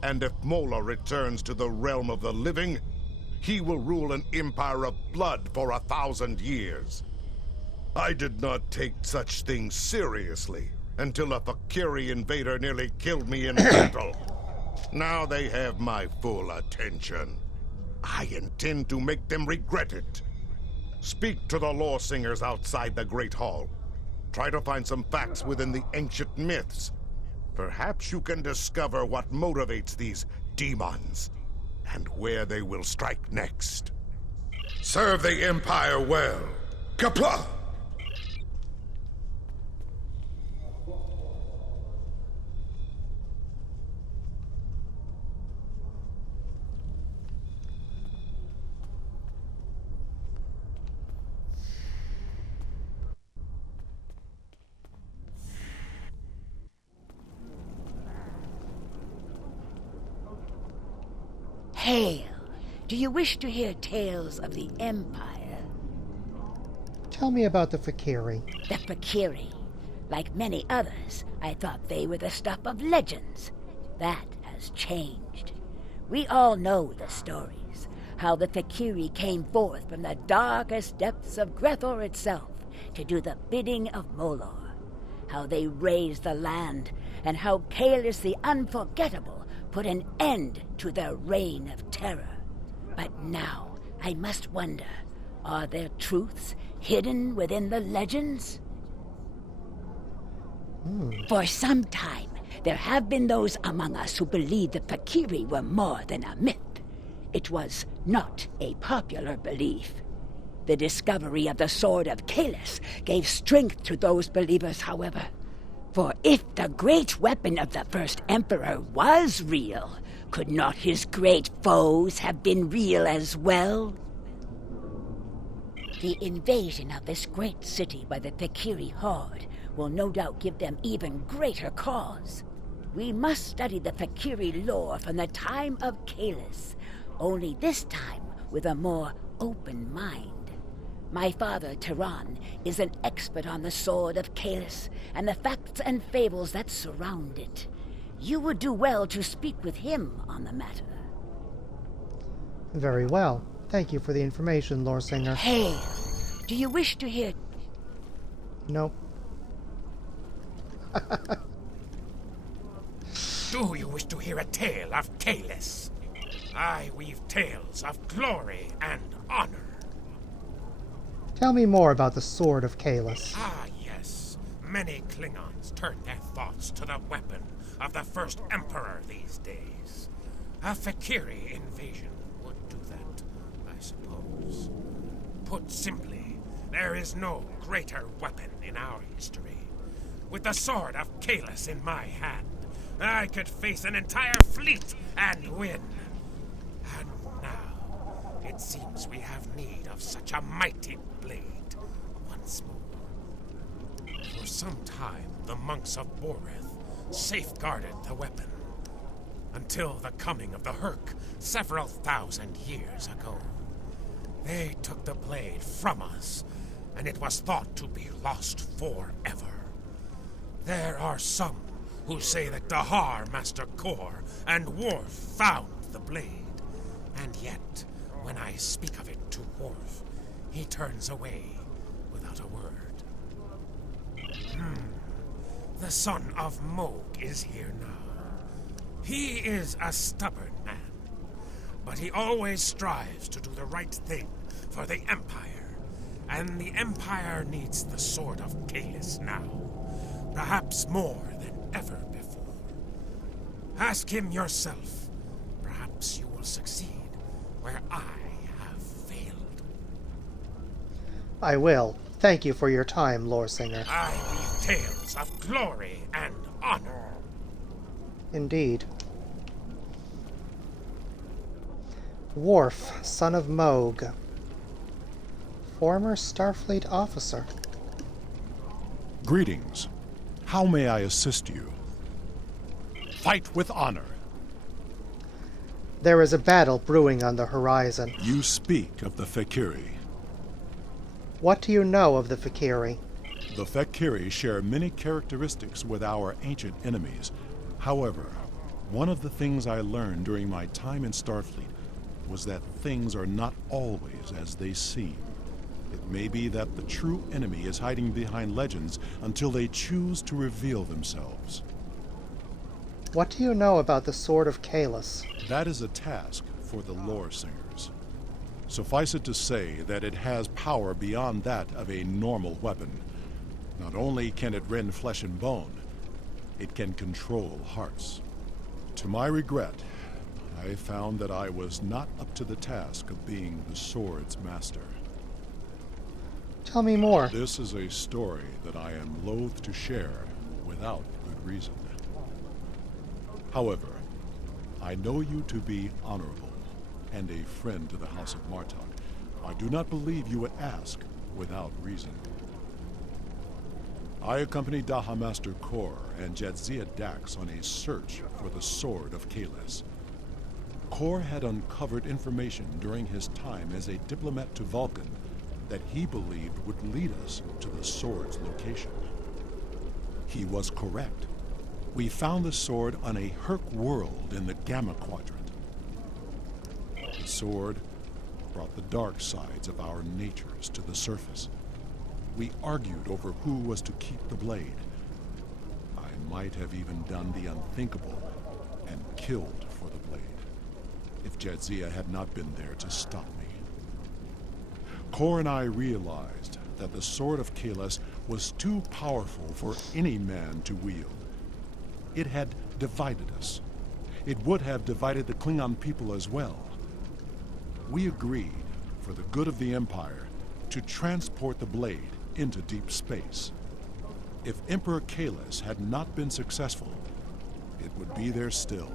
And if Mola returns to the realm of the living, he will rule an empire of blood for 1,000 years. I did not take such things seriously until a Fakiri invader nearly killed me in battle. Now they have my full attention. I intend to make them regret it. Speak to the lore singers outside the Great Hall. Try to find some facts within the ancient myths. Perhaps you can discover what motivates these demons and where they will strike next. Serve the Empire well. Kapla! Hail! Do you wish to hear tales of the Empire? Tell me about the Fakiri. The Fakiri. Like many others, I thought they were the stuff of legends. That has changed. We all know the stories. How the Fakiri came forth from the darkest depths of Grethor itself to do the bidding of Molor. How they raised the land, and how Kalis the Unforgettable put an end to their reign of terror. But now, I must wonder, are there truths hidden within the legends? For some time, there have been those among us who believed the Fakiri were more than a myth. It was not a popular belief. The discovery of the Sword of Kalis gave strength to those believers, however. For if the great weapon of the first Emperor was real, could not his great foes have been real as well? The invasion of this great city by the Fakiri horde will no doubt give them even greater cause. We must study the Fakiri lore from the time of Kalis, only this time with a more open mind. My father, Tehran, is an expert on the Sword of Kalis and the facts and fables that surround it. You would do well to speak with him on the matter. Very well. Thank you for the information, Lore Singer. Hey, do you wish to hear... No. Do you wish to hear a tale of Kalis? I weave tales of glory and honor. Tell me more about the Sword of Kalis. Ah, yes. Many Klingons turn their thoughts to the weapon of the first Emperor these days. A Fakiri invasion would do that, I suppose. Put simply, there is no greater weapon in our history. With the sword of Kalis in my hand, I could face an entire fleet and win. And now, it seems we have need of such a mighty blade once more. For some time, the monks of Boreth safeguarded the weapon, until the coming of the Herc several thousand years ago. They took the blade from us, and it was thought to be lost forever. There are some who say that Dahar, Master Kor, and Worf found the blade. And yet, when I speak of it to Worf, he turns away without a word. The son of Moog is here now. He is a stubborn man, but he always strives to do the right thing for the Empire. And the Empire needs the sword of Kalis now, perhaps more than ever before. Ask him yourself. Perhaps you will succeed where I have failed. I will. Thank you for your time, Lore Singer. I weave tales of glory and honor. Indeed. Worf, son of Moog. Former Starfleet officer. Greetings. How may I assist you? Fight with honor. There is a battle brewing on the horizon. You speak of the Fekiri. What do you know of the Fekiri? The Fekiri share many characteristics with our ancient enemies. However, one of the things I learned during my time in Starfleet was that things are not always as they seem. It may be that the true enemy is hiding behind legends until they choose to reveal themselves. What do you know about the Sword of Kalis? That is a task for the Lore Singers. Suffice it to say that it has power beyond that of a normal weapon. Not only can it rend flesh and bone, it can control hearts. To my regret, I found that I was not up to the task of being the sword's master. Tell me more. This is a story that I am loath to share without good reason. However, I know you to be honorable and a friend to the House of Martok. I do not believe you would ask without reason. I accompanied Daha Master Kor and Jadzia Dax on a search for the Sword of Kalis. Kor had uncovered information during his time as a diplomat to Vulcan that he believed would lead us to the sword's location. He was correct. We found the sword on a Herc world in the Gamma Quadrant. The sword brought the dark sides of our natures to the surface. We argued over who was to keep the blade. I might have even done the unthinkable and killed for the blade, if Jadzia had not been there to stop me. Kor and I realized that the Sword of Kalis was too powerful for any man to wield. It had divided us. It would have divided the Klingon people as well. We agreed, for the good of the Empire, to transport the blade into deep space. If Emperor Kalis had not been successful, it would be there still.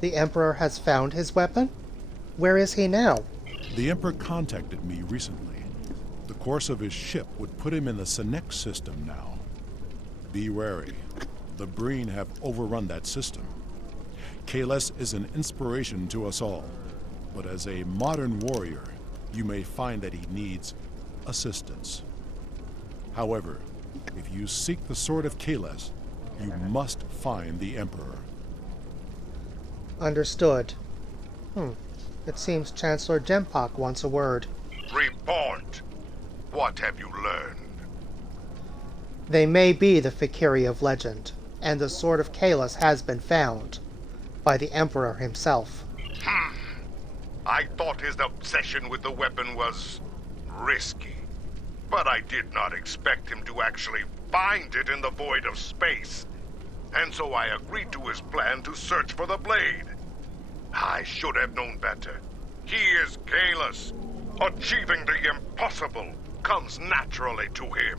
The Emperor has found his weapon? Where is he now? The Emperor contacted me recently. The course of his ship would put him in the Senex system now. Be wary. The Breen have overrun that system. Kalis is an inspiration to us all, but as a modern warrior, you may find that he needs assistance. However, if you seek the Sword of Kalis, you must find the Emperor. Understood. It seems Chancellor Jempok wants a word. Report. What have you learned? They may be the Fekiri of legend, and the Sword of Kalis has been found by the Emperor himself. I thought his obsession with the weapon was risky, but I did not expect him to actually find it in the void of space. And so I agreed to his plan to search for the blade. I should have known better. He is Kalis. Achieving the impossible comes naturally to him.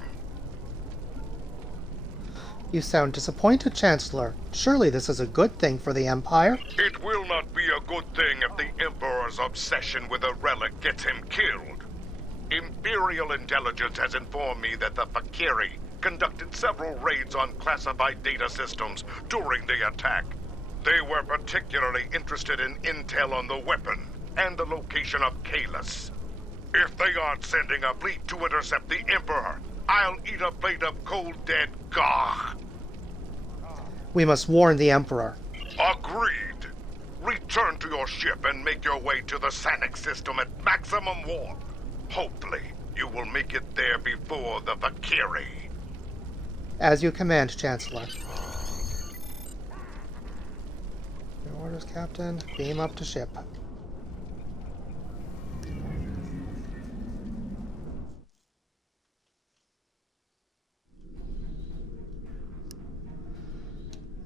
You sound disappointed, Chancellor. Surely this is a good thing for the Empire. It will not be a good thing if the Emperor's obsession with a relic gets him killed. Imperial intelligence has informed me that the Fakiri conducted several raids on classified data systems during the attack. They were particularly interested in intel on the weapon and the location of Kalis. If they aren't sending a fleet to intercept the Emperor, I'll eat a plate of cold dead gah. We must warn the Emperor. Agreed. Return to your ship and make your way to the Sanic system at maximum warp. Hopefully, you will make it there before the Fakiri. As you command, Chancellor. Your orders, Captain. Beam up to ship.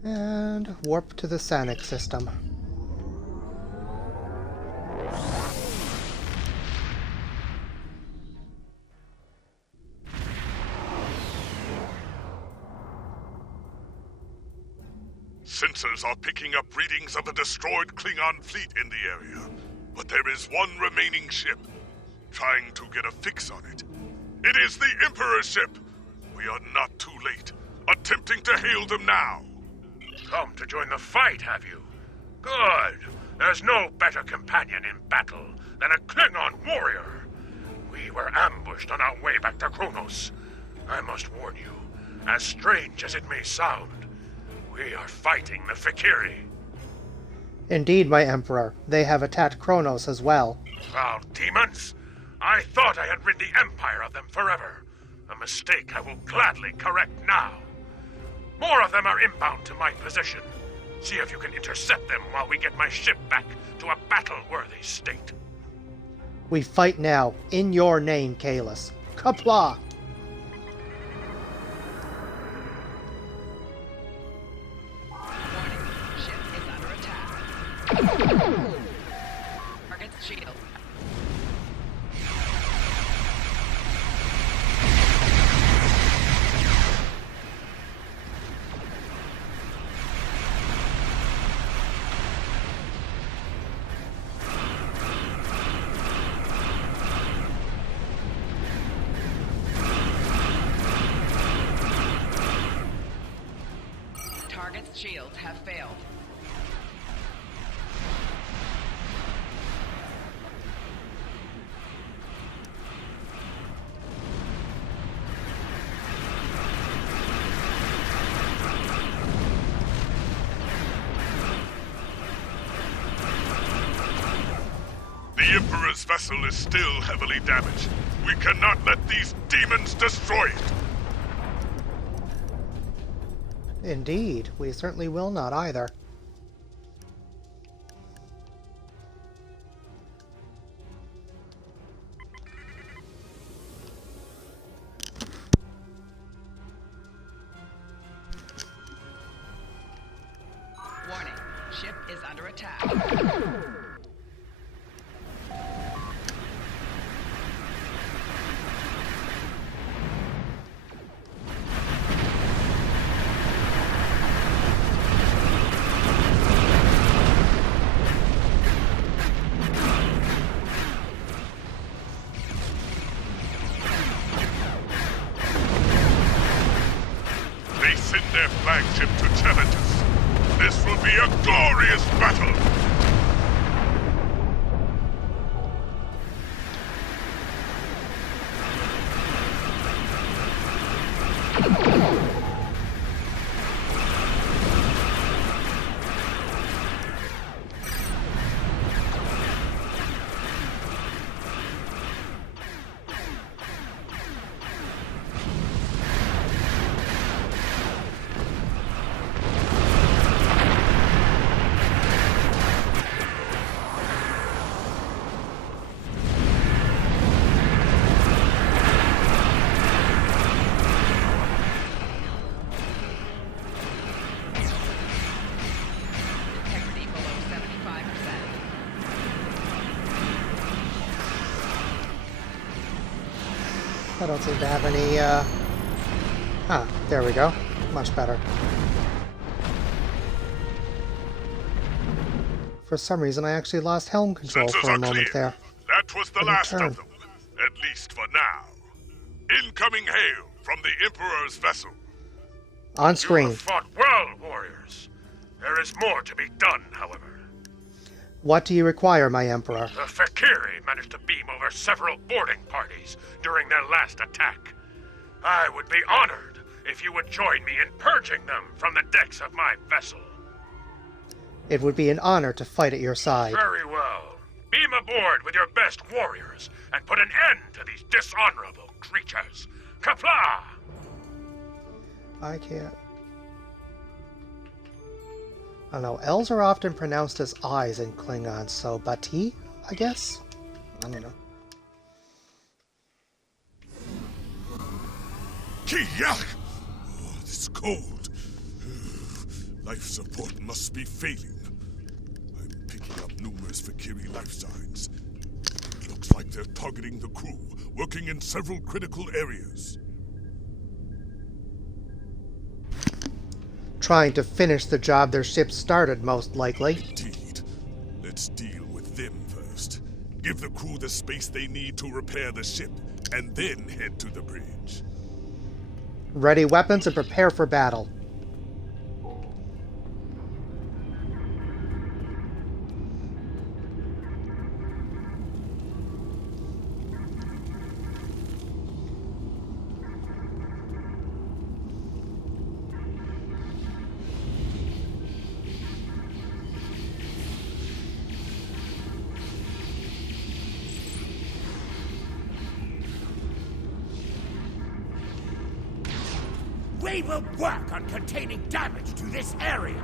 And warp to the Sanic system. Sensors are picking up readings of a destroyed Klingon fleet in the area, but there is one remaining ship. Trying to get a fix on it. It is the Emperor's ship! We are not too late. Attempting to hail them now. Come to join the fight, have you? Good. There's no better companion in battle than a Klingon warrior. We were ambushed on our way back to Kronos. I must warn you, as strange as it may sound, we are fighting the Fakiri. Indeed, my Emperor. They have attacked Kronos as well. Foul demons! I thought I had rid the Empire of them forever. A mistake I will gladly correct now. More of them are inbound to my position. See if you can intercept them while we get my ship back to a battle-worthy state. We fight now, in your name, Kalis. Kapla! Ship is under attack. Target's shield. Target's shields have failed. The Emperor's vessel is still heavily damaged. We cannot let these demons destroy it. Indeed, we certainly will not either. Warning, ship is under attack. They send their flagship to challenge us. This will be a glorious battle! I don't seem to have any, Ah, there we go. Much better. For some reason, I actually lost helm control Sensors for a are moment clear. there. That was the Couldn't last turn. of them, at least for now. Incoming hail from the Emperor's vessel. On You screen. have fought well, warriors. There is more to be done, however. What do you require, my Emperor? The Fakiri managed to beam over several boarding parties during their last attack. I would be honored if you would join me in purging them from the decks of my vessel. It would be an honor to fight at your side. Very well. Beam aboard with your best warriors and put an end to these dishonorable creatures. Kapla! I can't. I don't know. L's are often pronounced as I's in Klingon, so Bati, I guess? I don't know. Kiyak! Oh, it's cold. Life support must be failing. I'm picking up numerous Fakiri life signs. Looks like they're targeting the crew, working in several critical areas. Trying to finish the job their ship started, most likely. Indeed. Let's deal with them first. Give the crew the space they need to repair the ship, and then head to the bridge. Ready weapons and prepare for battle. We will work on containing damage to this area.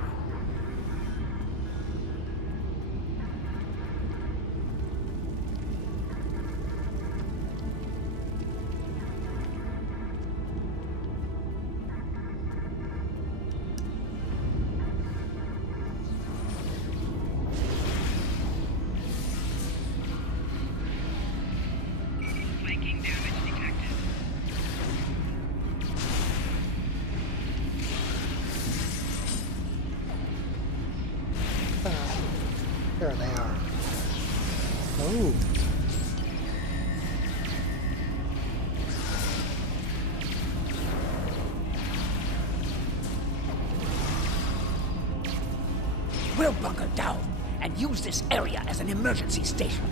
Flanking damage detected. There they are. Oh. We'll bunker down and use this area as an emergency station.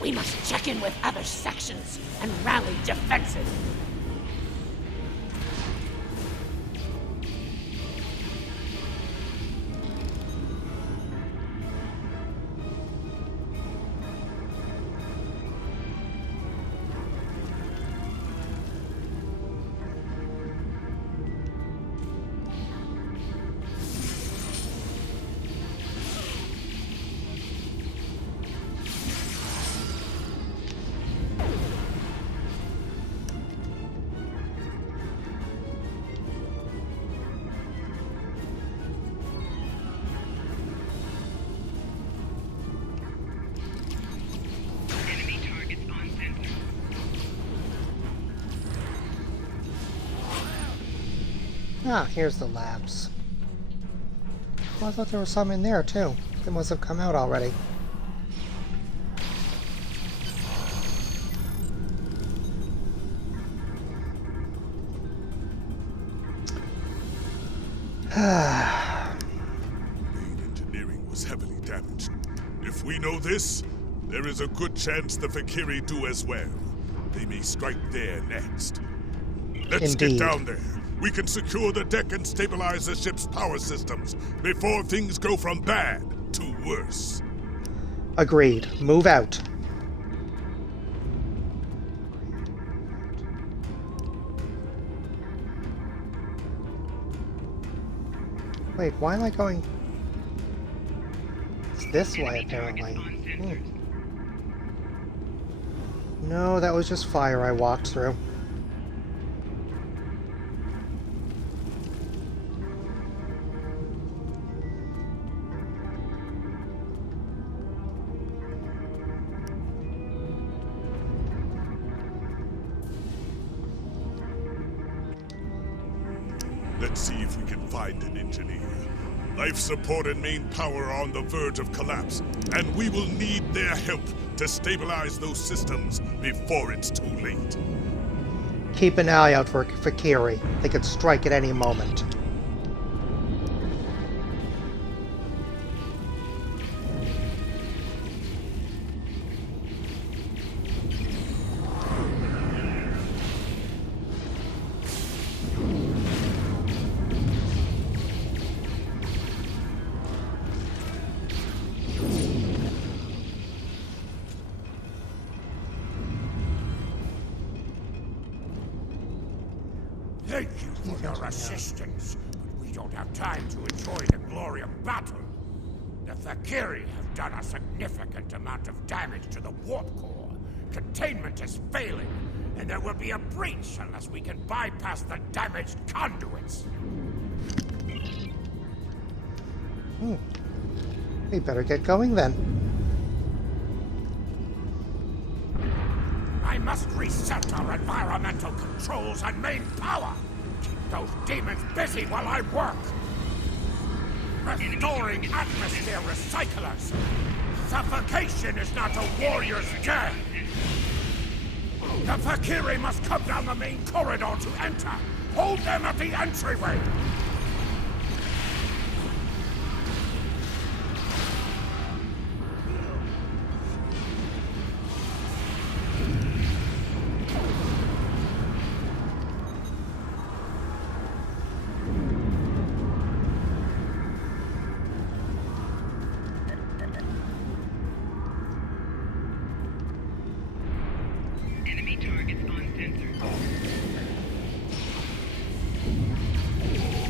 We must check in with other sections and rally defenses. Enemy targets on center. Ah, here's the labs. Well, I thought there was some in there, too. They must have come out already. Main engineering was heavily damaged. If we know this, there is a good chance the Fakiri do as well. They may strike there next. Let's Indeed. get down there. We can secure the deck and stabilize the ship's power systems before things go from bad to worse. Agreed. Move out. Wait, why am I going... this way, apparently. No, that was just fire I walked through. Let's see if we can find an engineer. Life support and main power are on the verge of collapse, and we will need their help to stabilize those systems before it's too late. Keep an eye out for Kiri. They could strike at any moment. Thank you for your assistance, but we don't have time to enjoy the glory of battle. The Fakiri have done a significant amount of damage to the warp core. Containment is failing, and there will be a breach unless we can bypass the damaged conduits. We better get going then. I must reset our environmental controls and main power. Keep those demons busy while I work. Restoring atmosphere recyclers. Suffocation is not a warrior's death. The Fakiri must come down the main corridor to enter. Hold them at the entryway. Enemy targets on sensor.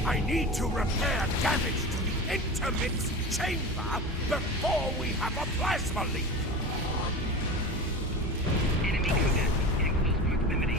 I need to repair damage to the intermix chamber before we have a plasma leak. Enemy combat in close proximity.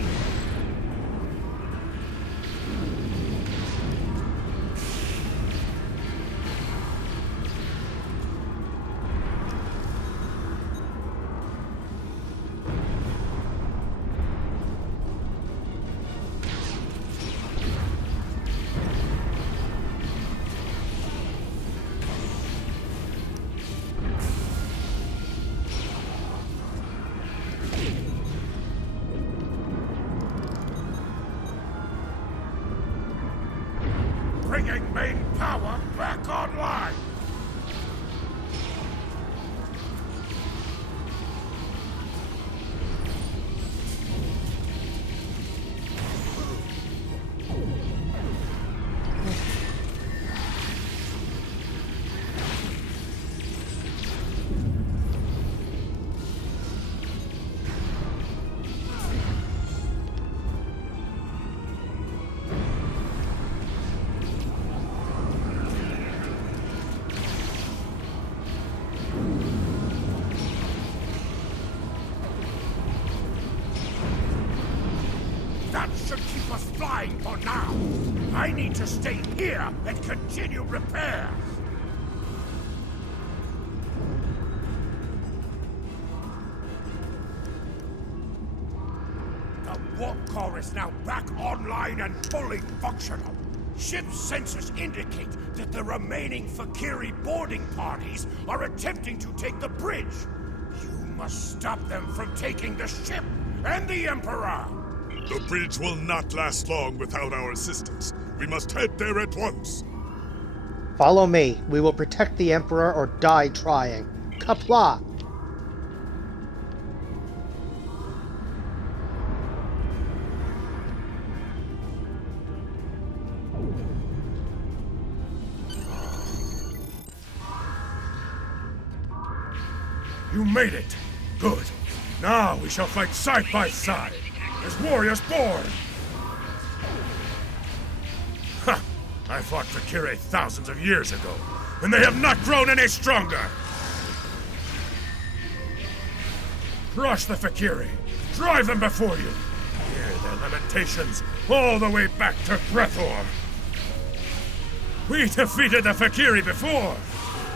Bringing main power back online. That should keep us flying for now. I need to stay here and continue repairs. The warp core is now back online and fully functional. Ship sensors indicate that the remaining Fakiri boarding parties are attempting to take the bridge. You must stop them from taking the ship and the Emperor. The bridge will not last long without our assistance. We must head there at once. Follow me. We will protect the Emperor or die trying. Kapla! You made it. Good. Now we shall fight side by side as warriors born. I fought Fakiri thousands of years ago, and they have not grown any stronger. Crush the Fakiri! Drive them before you! Hear their lamentations all the way back to Grethor! We defeated the Fakiri before,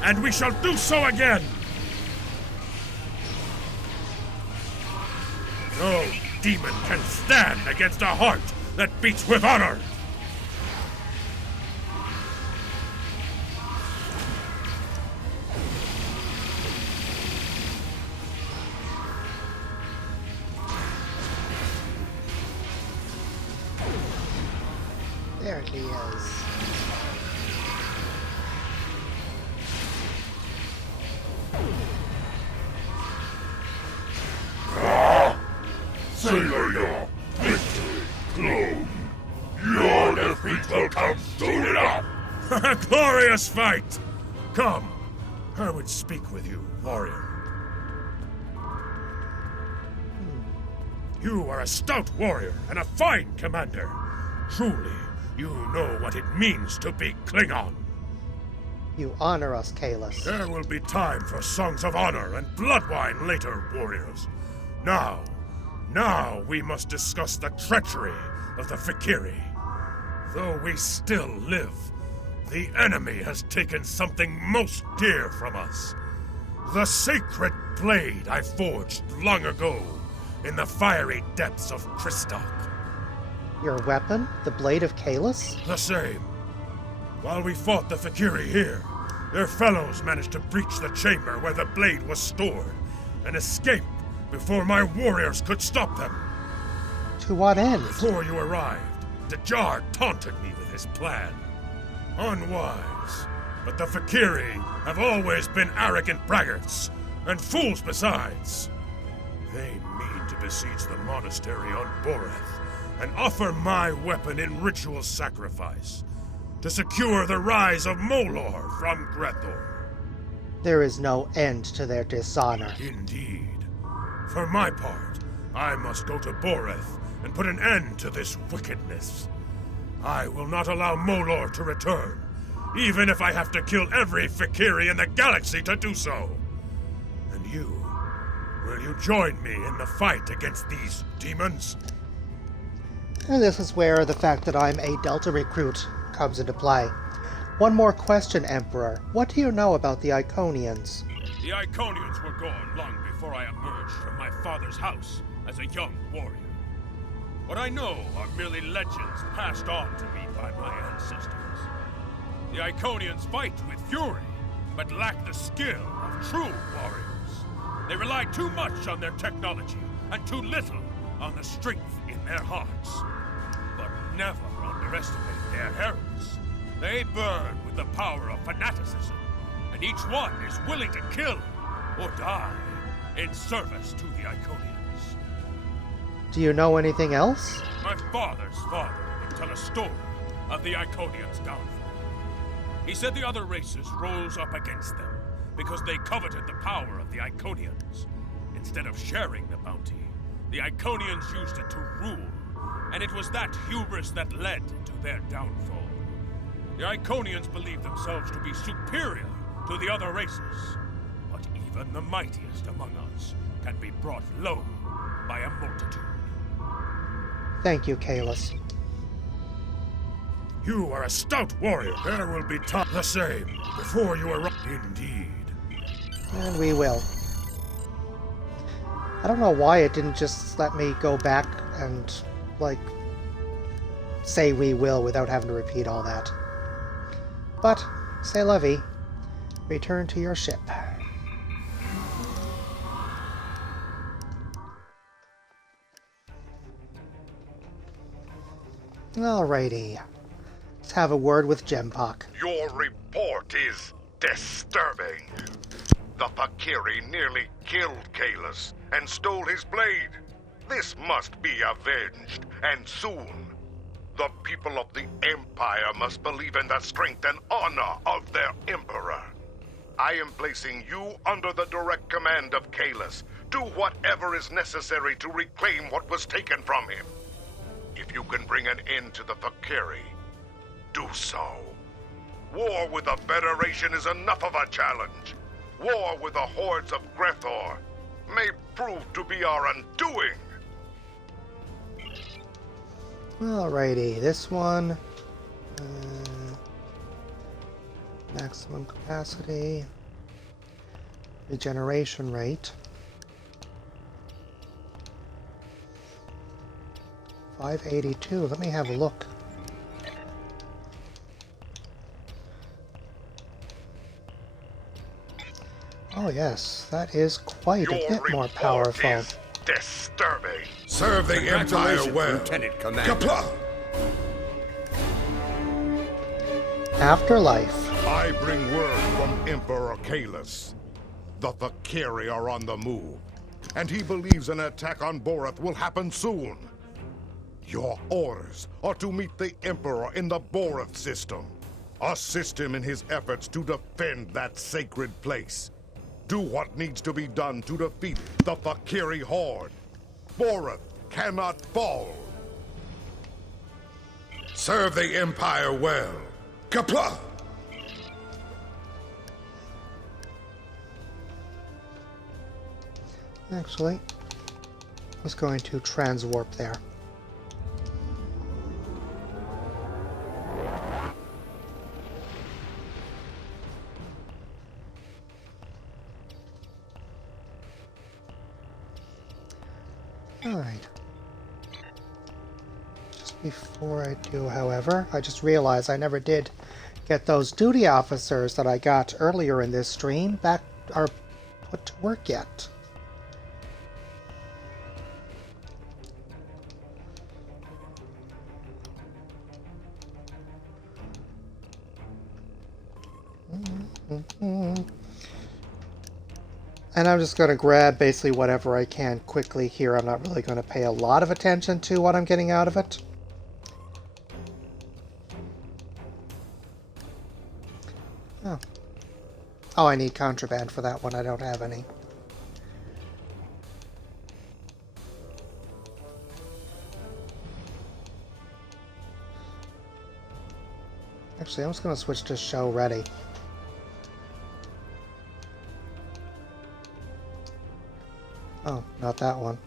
and we shall do so again! No demon can stand against a heart that beats with honor! There he is. Savor your victory, clone. Your defeat will come soon enough. A glorious fight! Come, I would speak with you, warrior. You are a stout warrior and a fine commander. Truly, you know what it means to be Klingon. You honor us, Kahless. There will be time for songs of honor and blood wine later, warriors. Now we must discuss the treachery of the Fakiri. Though we still live, the enemy has taken something most dear from us. The sacred blade I forged long ago in the fiery depths of Christok. Your weapon? The Blade of Kahless? The same. While we fought the Fakiri here, their fellows managed to breach the chamber where the blade was stored and escape before my warriors could stop them. To what end? Before you arrived, Dajar taunted me with his plan. Unwise, but the Fakiri have always been arrogant braggarts, and fools besides. They mean to besiege the monastery on Boreth and offer my weapon in ritual sacrifice to secure the rise of Molor from Grethor. There is no end to their dishonor. Indeed. For my part, I must go to Boreth and put an end to this wickedness. I will not allow Molor to return, even if I have to kill every Fakiri in the galaxy to do so. And you, will you join me in the fight against these demons? And this is where the fact that I'm a Delta Recruit comes into play. One more question, Emperor. What do you know about the Iconians? The Iconians were gone long before I emerged from my father's house as a young warrior. What I know are merely legends passed on to me by my ancestors. The Iconians fight with fury, but lack the skill of true warriors. They rely too much on their technology and too little on the strength in their hearts. But never underestimate their heralds. They burn with the power of fanaticism, and each one is willing to kill or die in service to the Iconians. Do you know anything else? My father's father would tell a story of the Iconians' downfall. He said the other races rose up against them because they coveted the power of the Iconians. Instead of sharing the bounty, the Iconians used it to rule, and it was that hubris that led to their downfall. The Iconians believed themselves to be superior to the other races, but even the mightiest among us can be brought low by a multitude. Thank you, Kahless. You are a stout warrior. There will be time the same before you arrive. Indeed. And we will. I don't know why it didn't just let me go back and, like, say we will without having to repeat all that. But, c'est la vie. Return to your ship. Alrighty. Let's have a word with Jempok. Your report is disturbing. The Fakiri nearly killed Kahless and stole his blade. This must be avenged, and soon. The people of the Empire must believe in the strength and honor of their Emperor. I am placing you under the direct command of Kahless. Do whatever is necessary to reclaim what was taken from him. If you can bring an end to the Fakiri, do so. War with the Federation is enough of a challenge. War with the hordes of Grethor may prove to be our undoing. Alrighty, this one. Maximum capacity. Regeneration rate. 582. Let me have a look. Oh yes, that is quite a bit more powerful. Disturbing. Serve the Empire well. Lieutenant Commander. Kapla! Afterlife. I bring word from Emperor Kalis. The Thakiri are on the move, and he believes an attack on Boreth will happen soon. Your orders are to meet the Emperor in the Boreth system. Assist him in his efforts to defend that sacred place. Do what needs to be done to defeat the Thakiri horde. Boreth cannot fall. Serve the Empire well. Kapla! Actually, I was going to transwarp there. Alright. Just before I do, however, I just realized I never did get those duty officers that I got earlier in this stream back or put to work yet. And I'm just going to grab basically whatever I can quickly here. I'm not really going to pay a lot of attention to what I'm getting out of it. Oh. Oh, I need contraband for that one. I don't have any. Actually, I'm just going to switch to show ready. Oh, not that one.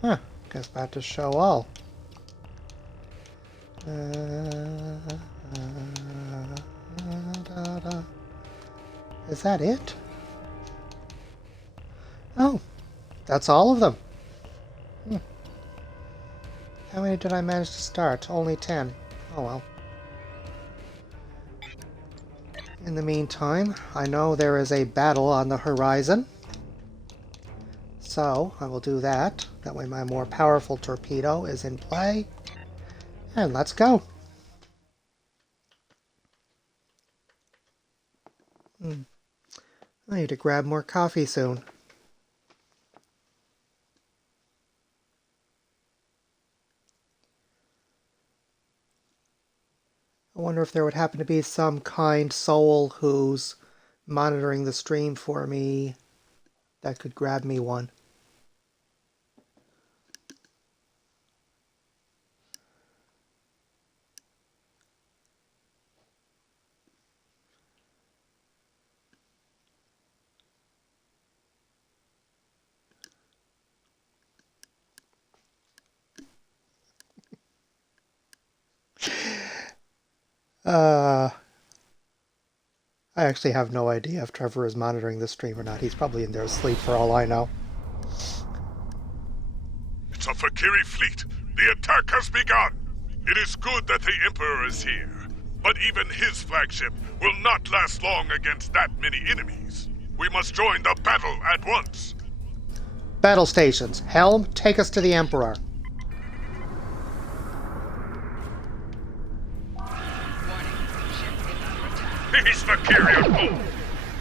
Huh, guess back to show all. Is that it? Oh, that's all of them. How many did I manage to start? Only 10. Oh well. In the meantime, I know there is a battle on the horizon. So, I will do that. That way my more powerful torpedo is in play. And let's go. I need to grab more coffee soon. I wonder if there would happen to be some kind soul who's monitoring the stream for me that could grab me one. I actually have no idea if Trevor is monitoring the stream or not. He's probably in there asleep for all I know. It's a Thakiri fleet. The attack has begun. It is good that the Emperor is here, but even his flagship will not last long against that many enemies. We must join the battle at once. Battle stations. Helm, take us to the Emperor. These Thakiri are bold,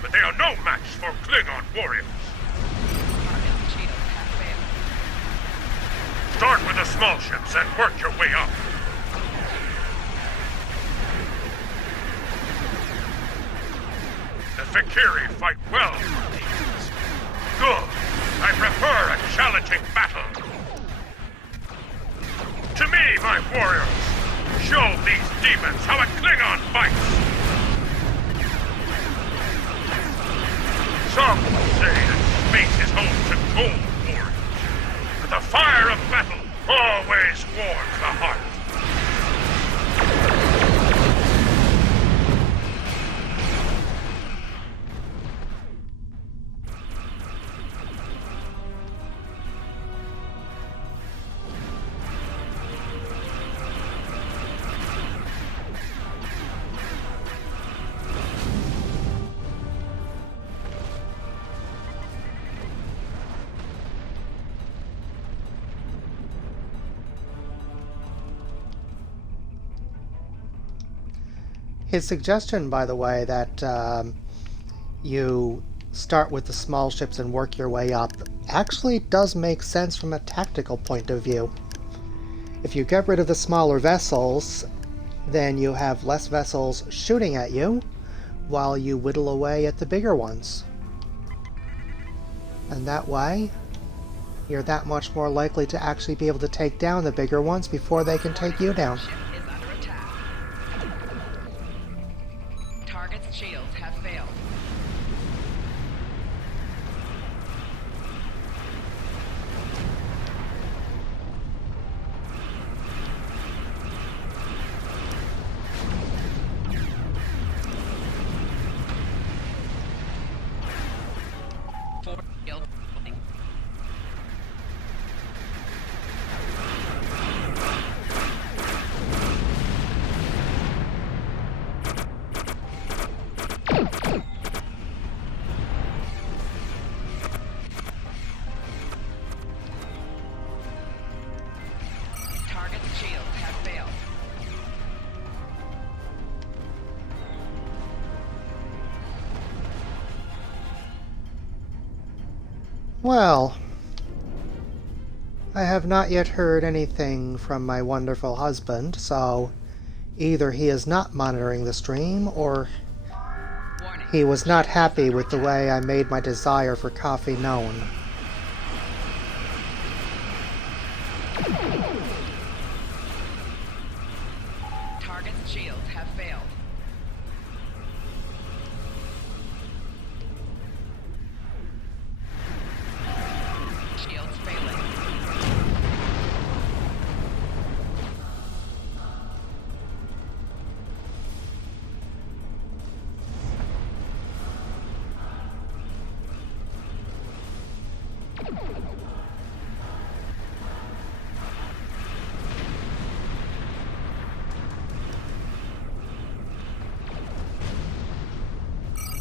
but they are no match for Klingon warriors. Start with the small ships and work your way up. The Thakiri fight well. Good. I prefer a challenging battle. To me, my warriors, Show these demons how a Klingon fights! Some say that space is home to cold warriors, but the fire of battle always warms the heart. His suggestion, by the way, that you start with the small ships and work your way up actually does make sense from a tactical point of view. If you get rid of the smaller vessels, then you have less vessels shooting at you while you whittle away at the bigger ones. And that way, you're that much more likely to actually be able to take down the bigger ones before they can take you down. Target's shields have failed. Well, I have not yet heard anything from my wonderful husband, so either he is not monitoring the stream, or he was not happy with the way I made my desire for coffee known. Target's shields have failed. Shields failing.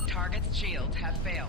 Target's shields have failed.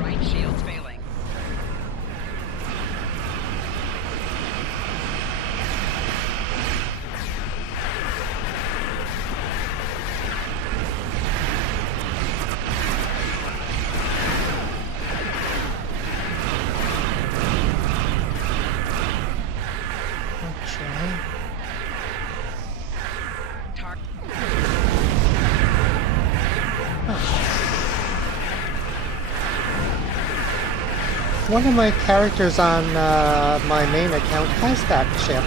Right shield's failing. One of my characters on my main account has that ship.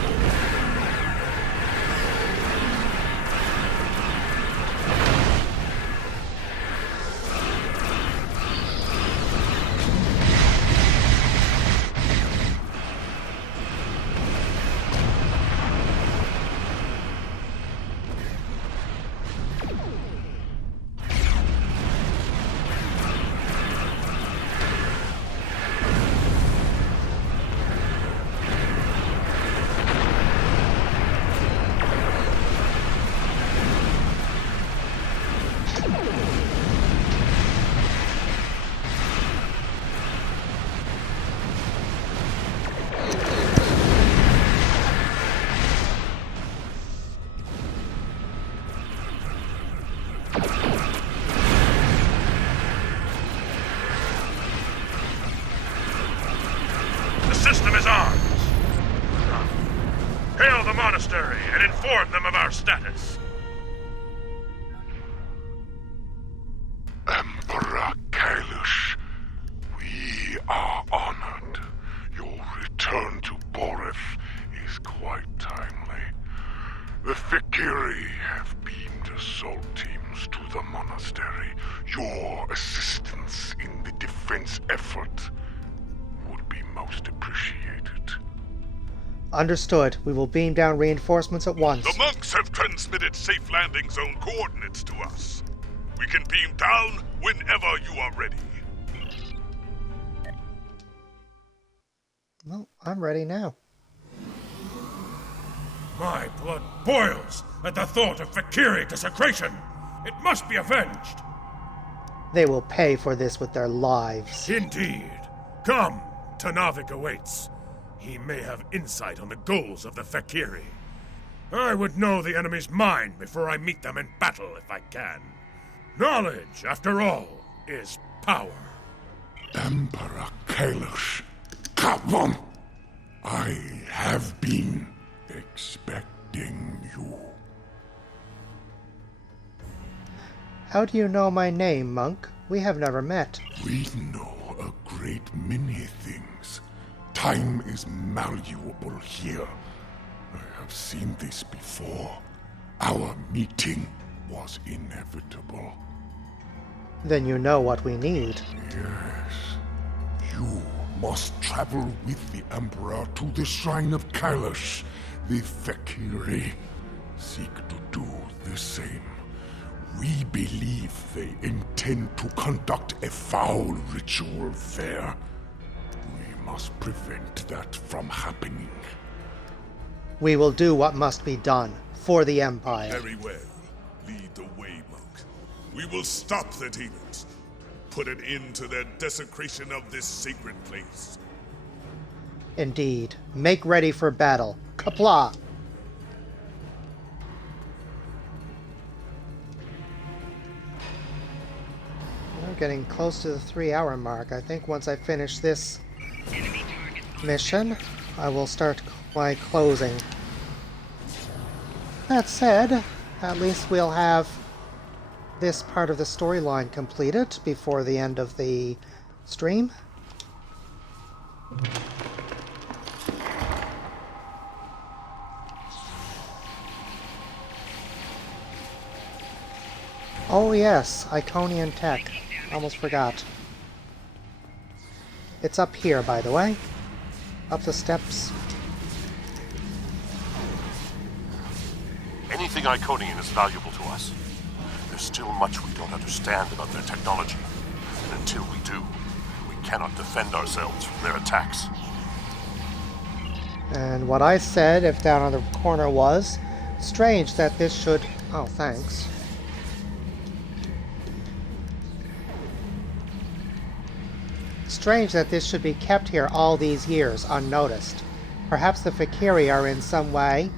monastery and inform them of our status. Emperor Kalush, we are honored. Your return to Boreth is quite timely. The Fikiri have beamed assault teams to the monastery. Your assistance in the defense effort would be most appreciated. Understood. We will beam down reinforcements at once. The monks have transmitted safe landing zone coordinates to us. We can beam down whenever you are ready. Well, I'm ready now. My blood boils at the thought of Fikiri desecration. It must be avenged. They will pay for this with their lives. Indeed. Come, Tanavik awaits. He may have insight on the goals of the Fikiri. I would know the enemy's mind before I meet them in battle if I can. Knowledge, after all, is power. Emperor Kalush, come on! I have been expecting you. How do you know my name, monk? We have never met. We know a great many things. Time is malleable here. I have seen this before. Our meeting was inevitable. Then you know what we need. Yes. You must travel with the Emperor to the Shrine of Kailash. The Fikiri seek to do the same. We believe they intend to conduct a foul ritual there. We must prevent that from happening. We will do what must be done for the Empire. Very well. Lead the way, monk. We will stop the demons. Put an end to their desecration of this sacred place. Indeed. Make ready for battle. Kapla! We're getting close to the 3-hour mark. I think once I finish this mission, I will start my closing. That said, at least we'll have this part of the storyline completed before the end of the stream. Oh yes, Iconian tech. Almost forgot. It's up here, by the way. Up the steps. Anything Iconian is valuable to us. There's still much we don't understand about their technology. And until we do, we cannot defend ourselves from their attacks. And what I said, if down on the corner, was strange that this should... Oh, thanks. Strange that this should be kept here all these years unnoticed. Perhaps the Fikiri are in some way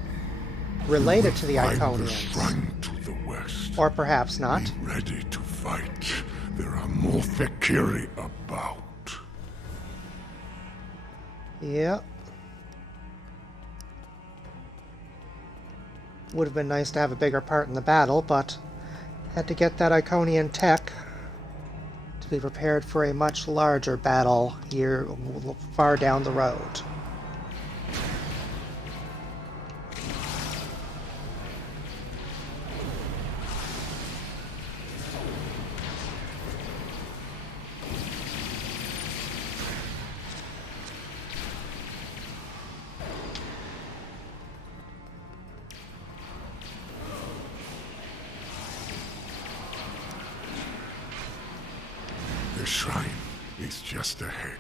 related to the Iconians. To the west. Or perhaps not. Be ready to fight. There are more Fikiri about. Yep. Would have been nice to have a bigger part in the battle, but had to get that Iconian tech to be prepared for a much larger battle here far down the road. The shrine is just ahead.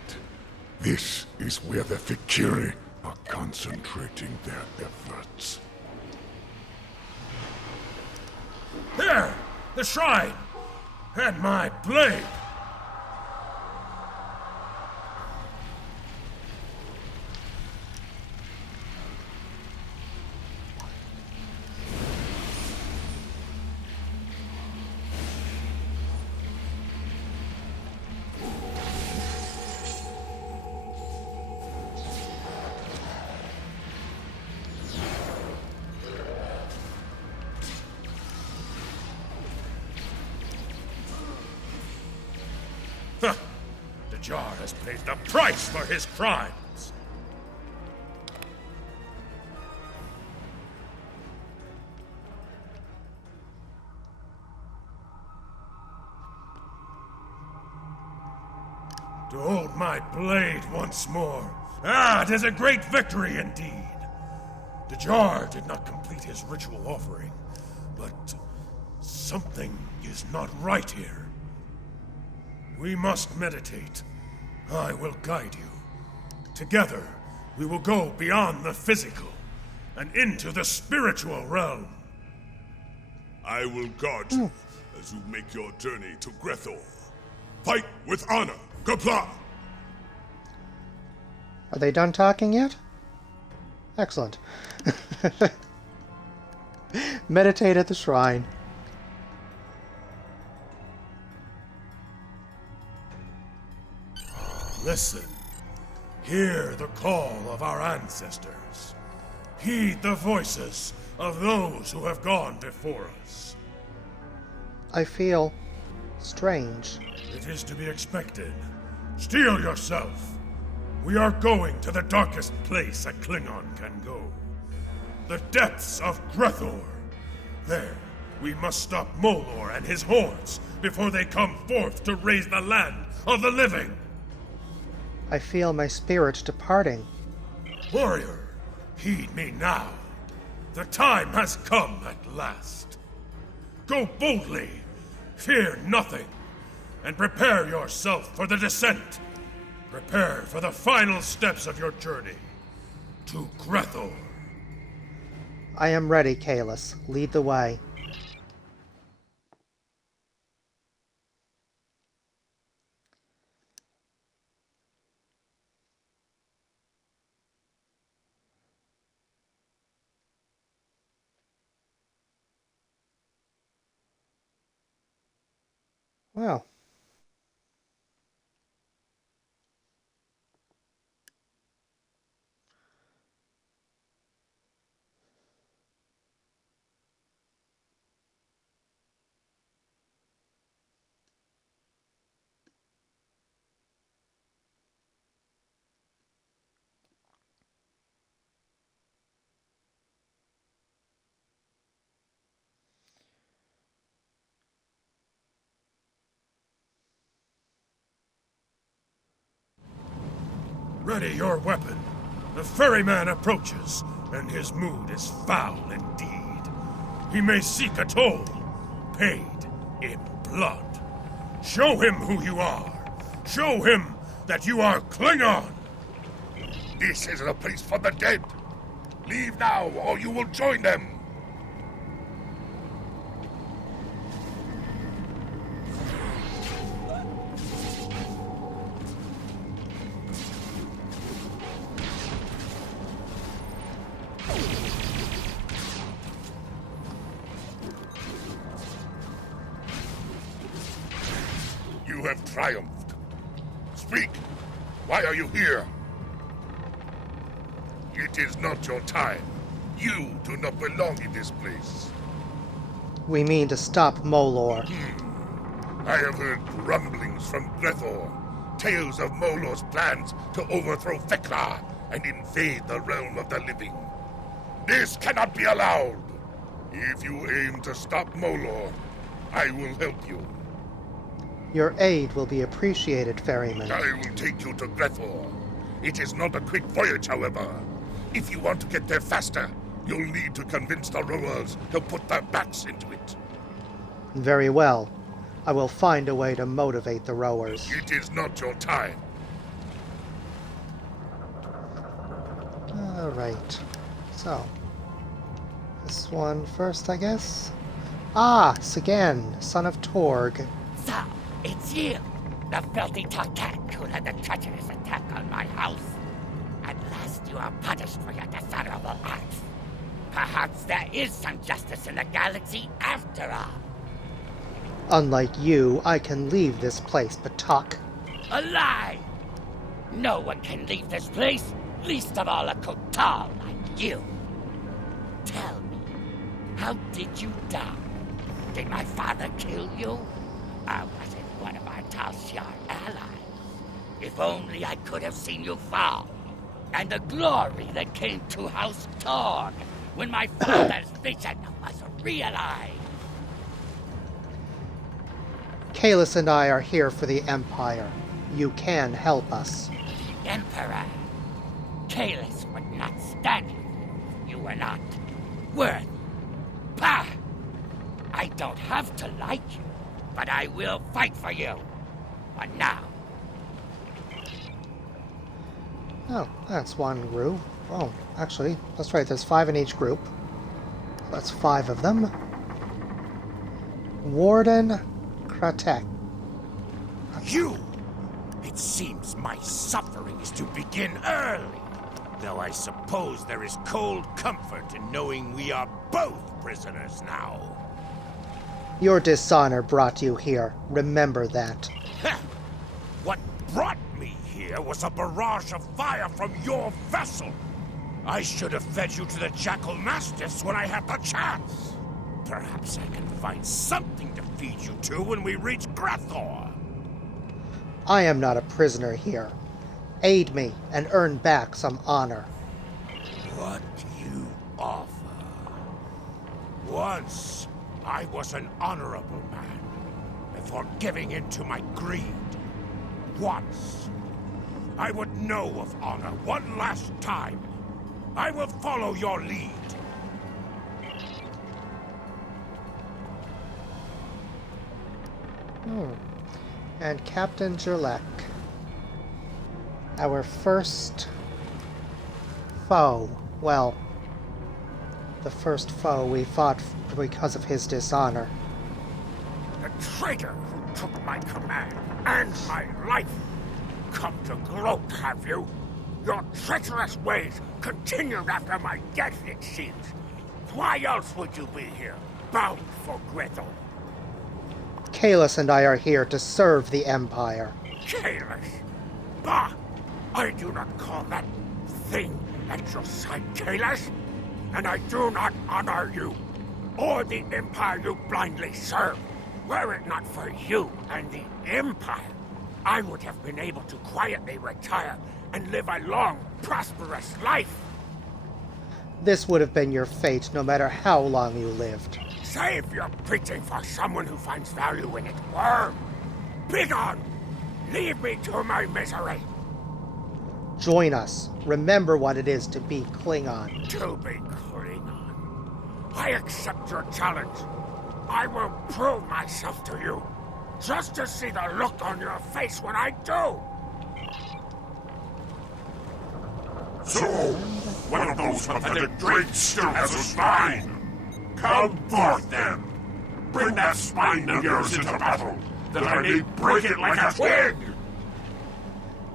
This is where the Fikiri are concentrating their efforts. There! The shrine! And my blade! Jar has paid the price for his crimes. To hold my blade once more. Ah, it is a great victory indeed. The Jar did not complete his ritual offering, but something is not right here. We must meditate. I will guide you. Together, we will go beyond the physical and into the spiritual realm. I will guard you as you make your journey to Grethor. Fight with honor. Comply! Are they done talking yet? Excellent. Meditate at the shrine. Listen. Hear the call of our ancestors. Heed the voices of those who have gone before us. I feel strange. It is to be expected. Steel yourself. We are going to the darkest place a Klingon can go. The depths of Grethor. There, we must stop Molor and his hordes before they come forth to raise the land of the living. I feel my spirit departing. Warrior, heed me now. The time has come at last. Go boldly, fear nothing, and prepare yourself for the descent. Prepare for the final steps of your journey to Grethor. I am ready, Kahless. Lead the way. Well. Ready your weapon. The ferryman approaches, and his mood is foul indeed. He may seek a toll, paid in blood. Show him who you are. Show him that you are Klingon. This is a place for the dead. Leave now, or you will join them. You have triumphed. Speak. Why are you here? It is not your time. You do not belong in this place. We mean to stop Molor. I have heard rumblings from Grethor. Tales of Molor's plans to overthrow Fekla and invade the realm of the living. This cannot be allowed. If you aim to stop Molor, I will help you. Your aid will be appreciated, ferryman. I will take you to Grethor. It is not a quick voyage, however. If you want to get there faster, you'll need to convince the rowers to put their backs into it. Very well. I will find a way to motivate the rowers. It is not your time. Alright. So. This one first, I guess? Ah! Sagan, son of Torg. So, it's you, the filthy Tarkat who led the treacherous attack on my house. At last you are punished for your dishonorable acts. Perhaps there is some justice in the galaxy after all. Unlike you, I can leave this place, Patak. A lie! No one can leave this place, least of all a Kotal like you. Tell me, how did you die? Did my father kill you? Or was it one of our Tal Shiar allies? If only I could have seen you fall. And the glory that came to House Torg when my father's vision was realized. Kalis and I are here for the Empire. You can help us. The Emperor. Kalis would not stand with you. You were not worthy. Bah! I don't have to like you, but I will fight for you. For now. Oh, that's one group. Oh, actually, that's right, there's 5 in each group. That's 5 of them. Warden Kratek. You! It seems my suffering is to begin early. Though I suppose there is cold comfort in knowing we are both prisoners now. Your dishonor brought you here. Remember that. What brought me here was a barrage of fire from your vessel. I should have fed you to the Jackal Mastiffs when I had the chance. Perhaps I can find something to feed you to when we reach Grethor. I am not a prisoner here. Aid me and earn back some honor. What you offer? Once, I was an honorable man before giving in to my greed. Once, I would know of honor one last time. I will follow your lead. And Captain Jerlek. Our first foe. Well, the first foe we fought because of his dishonor. The traitor who took my command and my life. Come to gloat, have you? Your treacherous ways continued after my death, it seems. Why else would you be here, bound for Grethor? Kalis and I are here to serve the Empire. Kalis? Bah! I do not call that thing at your side Kalis, and I do not honor you, or the Empire you blindly serve. Were it not for you and the Empire, I would have been able to quietly retire and live a long, prosperous life. This would have been your fate no matter how long you lived. Save your preaching for someone who finds value in it, worm! Begone! Leave me to my misery! Join us. Remember what it is to be Klingon. To be Klingon. I accept your challenge. I will prove myself to you. Just to see the look on your face when I do. So, one of those pathetic drakes still has a spine. Come forth, then. Bring that spine of yours into battle, that I may break it like a twig.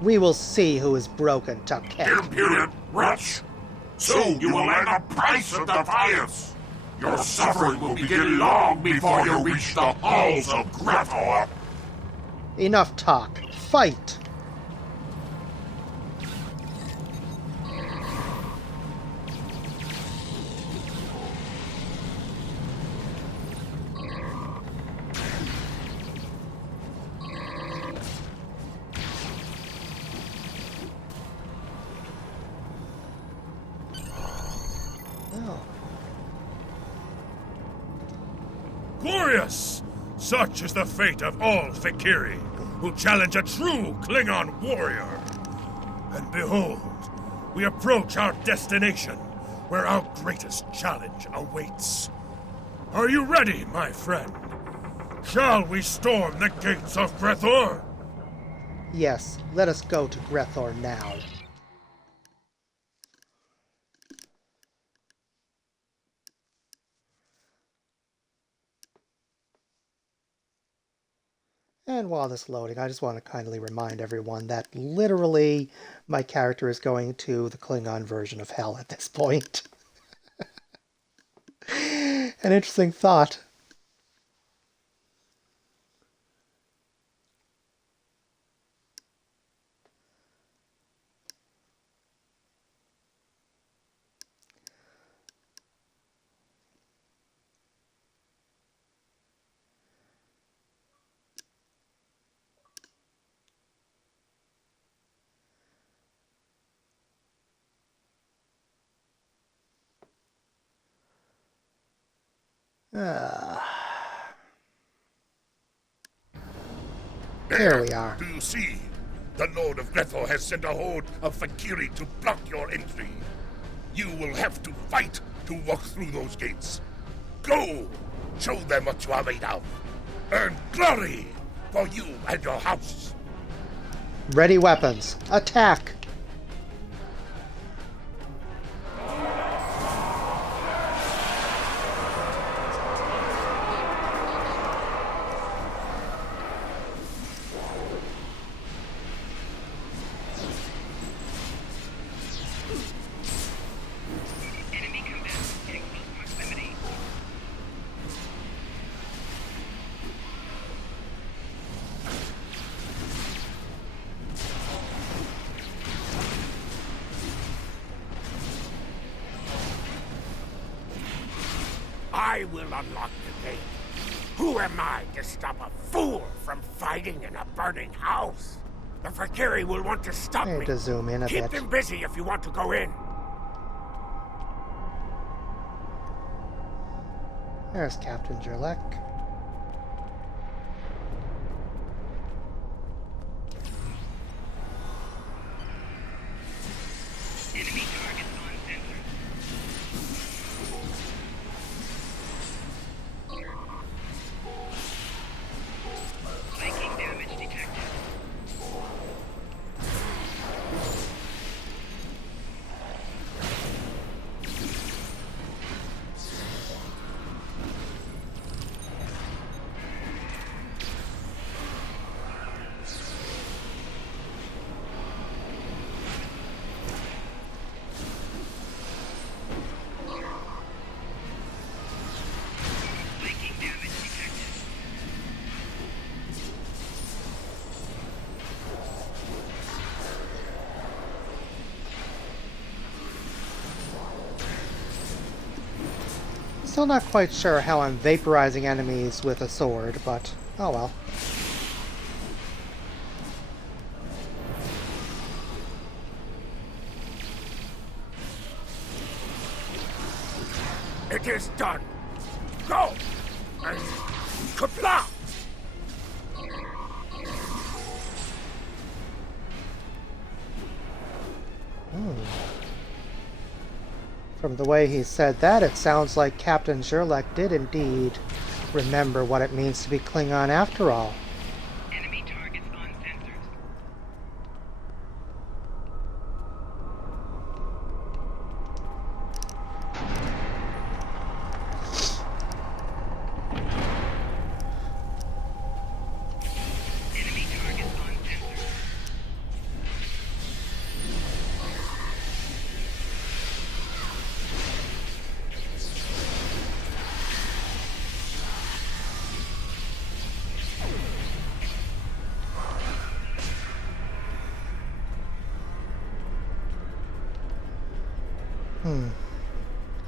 We will see who is broken, Tuckhead. Impudent wretch! Soon you will learn the price of defiance. Your suffering will begin long before you reach the halls of Grethor. Enough talk. Fight! Glorious! Such is the fate of all Fikiri who challenge a true Klingon warrior. And behold, we approach our destination, where our greatest challenge awaits. Are you ready, my friend? Shall we storm the gates of Grethor? Yes, let us go to Grethor now. And while this is loading, I just want to kindly remind everyone that literally my character is going to the Klingon version of hell at this point. An interesting thought. There we are. Do you see? The Lord of Grethor has sent a horde of Fakiri to block your entry. You will have to fight to walk through those gates. Go! Show them what you are made of. Earn glory for you and your house. Ready weapons. Attack! I will unlock the gate. Who am I to stop a fool from fighting in a burning house? The Fakiri will want to stop I need me. to zoom in a Keep bit. them busy if you want to go in. There's Captain Jerlek. Enemy targets on sensor. Flanking damage detected. Flanking damage detected. Still not quite sure how I'm vaporizing enemies with a sword, but oh well. It is done. Go! And kapla! From the way he said that, it sounds like Captain Jerlek did indeed remember what it means to be Klingon after all. Enemy targets on sensors. Enemy targets on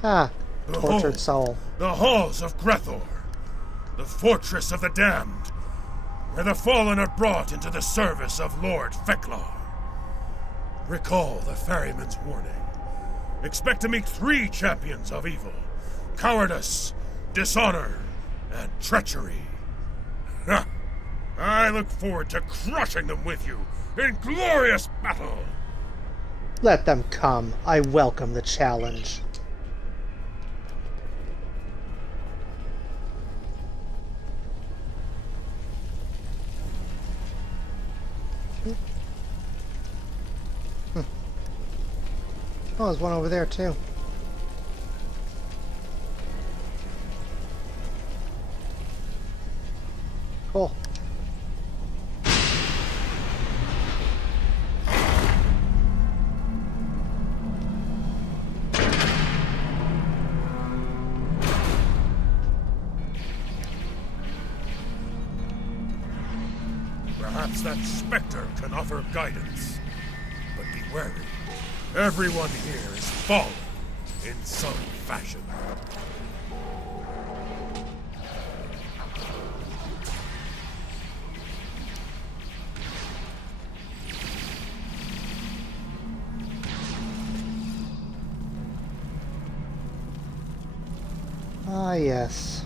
sensors. Tortured soul. The halls of Grethor, the fortress of the damned, where the fallen are brought into the service of Lord Feklar. Recall the ferryman's warning. Expect to meet 3 champions of evil: cowardice, dishonor, and treachery. Ha! I look forward to crushing them with you in glorious battle. Let them come. I welcome the challenge. Oh, there's one over there too. Cool. Perhaps that specter can offer guidance. But be wary. Everyone here is fallen in some fashion. Ah, yes.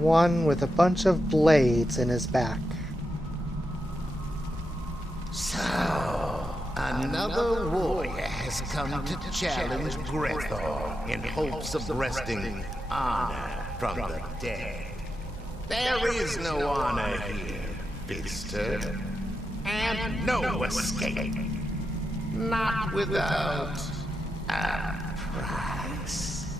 one with a bunch of blades in his back. So, another warrior has come to challenge Grethor in hopes of wresting honor from the dead. There is no honor here, Visitor, and no escape. Not without a price.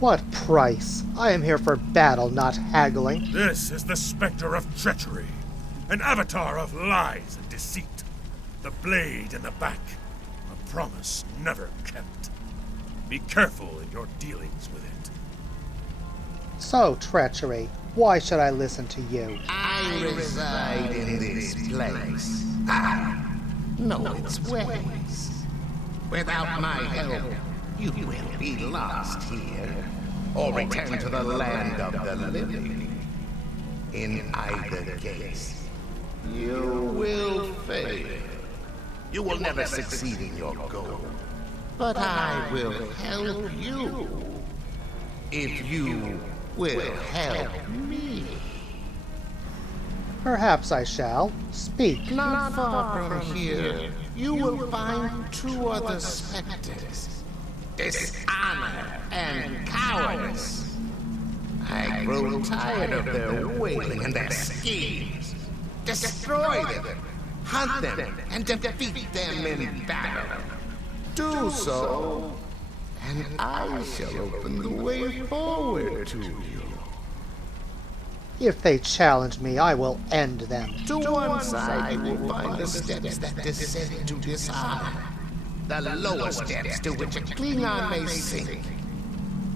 What price? I am here for battle, not haggling. This is the specter of treachery, an avatar of lies and deceit. The blade in the back, a promise never kept. Be careful in your dealings with it. So, treachery, why should I listen to you? I reside in this place. I know its ways. Without my help, you will be lost here, or return to the land of the living. In either case, you will fail. You will never succeed in your goal. But I will help you. If you will help me. Perhaps I shall. Speak. Not far from here, you will find two other specters. Dishonor and cowardice. I grow tired of their wailing and their schemes. Destroy them, hunt them, and defeat them in battle. Do so, and I shall open the way forward to you. If they challenge me, I will end them. To one side, you will find the steps that descend to dishonor. The lower steps to which a Klingon may sink.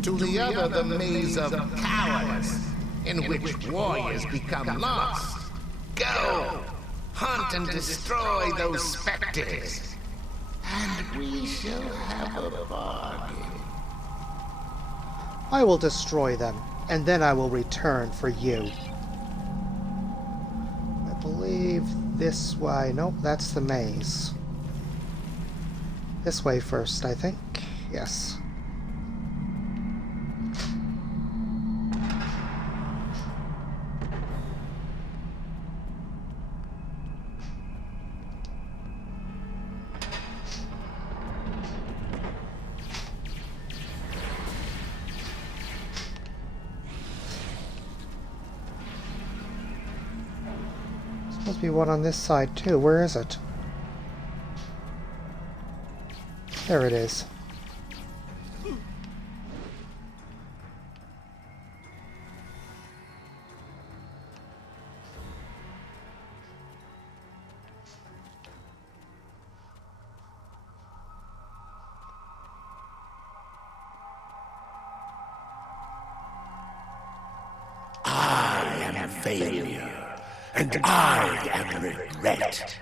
To the other, the maze of cowardice, in which warriors become lost. Go! Hunt and destroy those specters, and we shall have a bargain. I will destroy them, and then I will return for you. I believe this way. Nope, that's the maze. This way first, I think. Yes. Supposed to be one on this side too. Where is it? There it is. I am failure, and I am regret.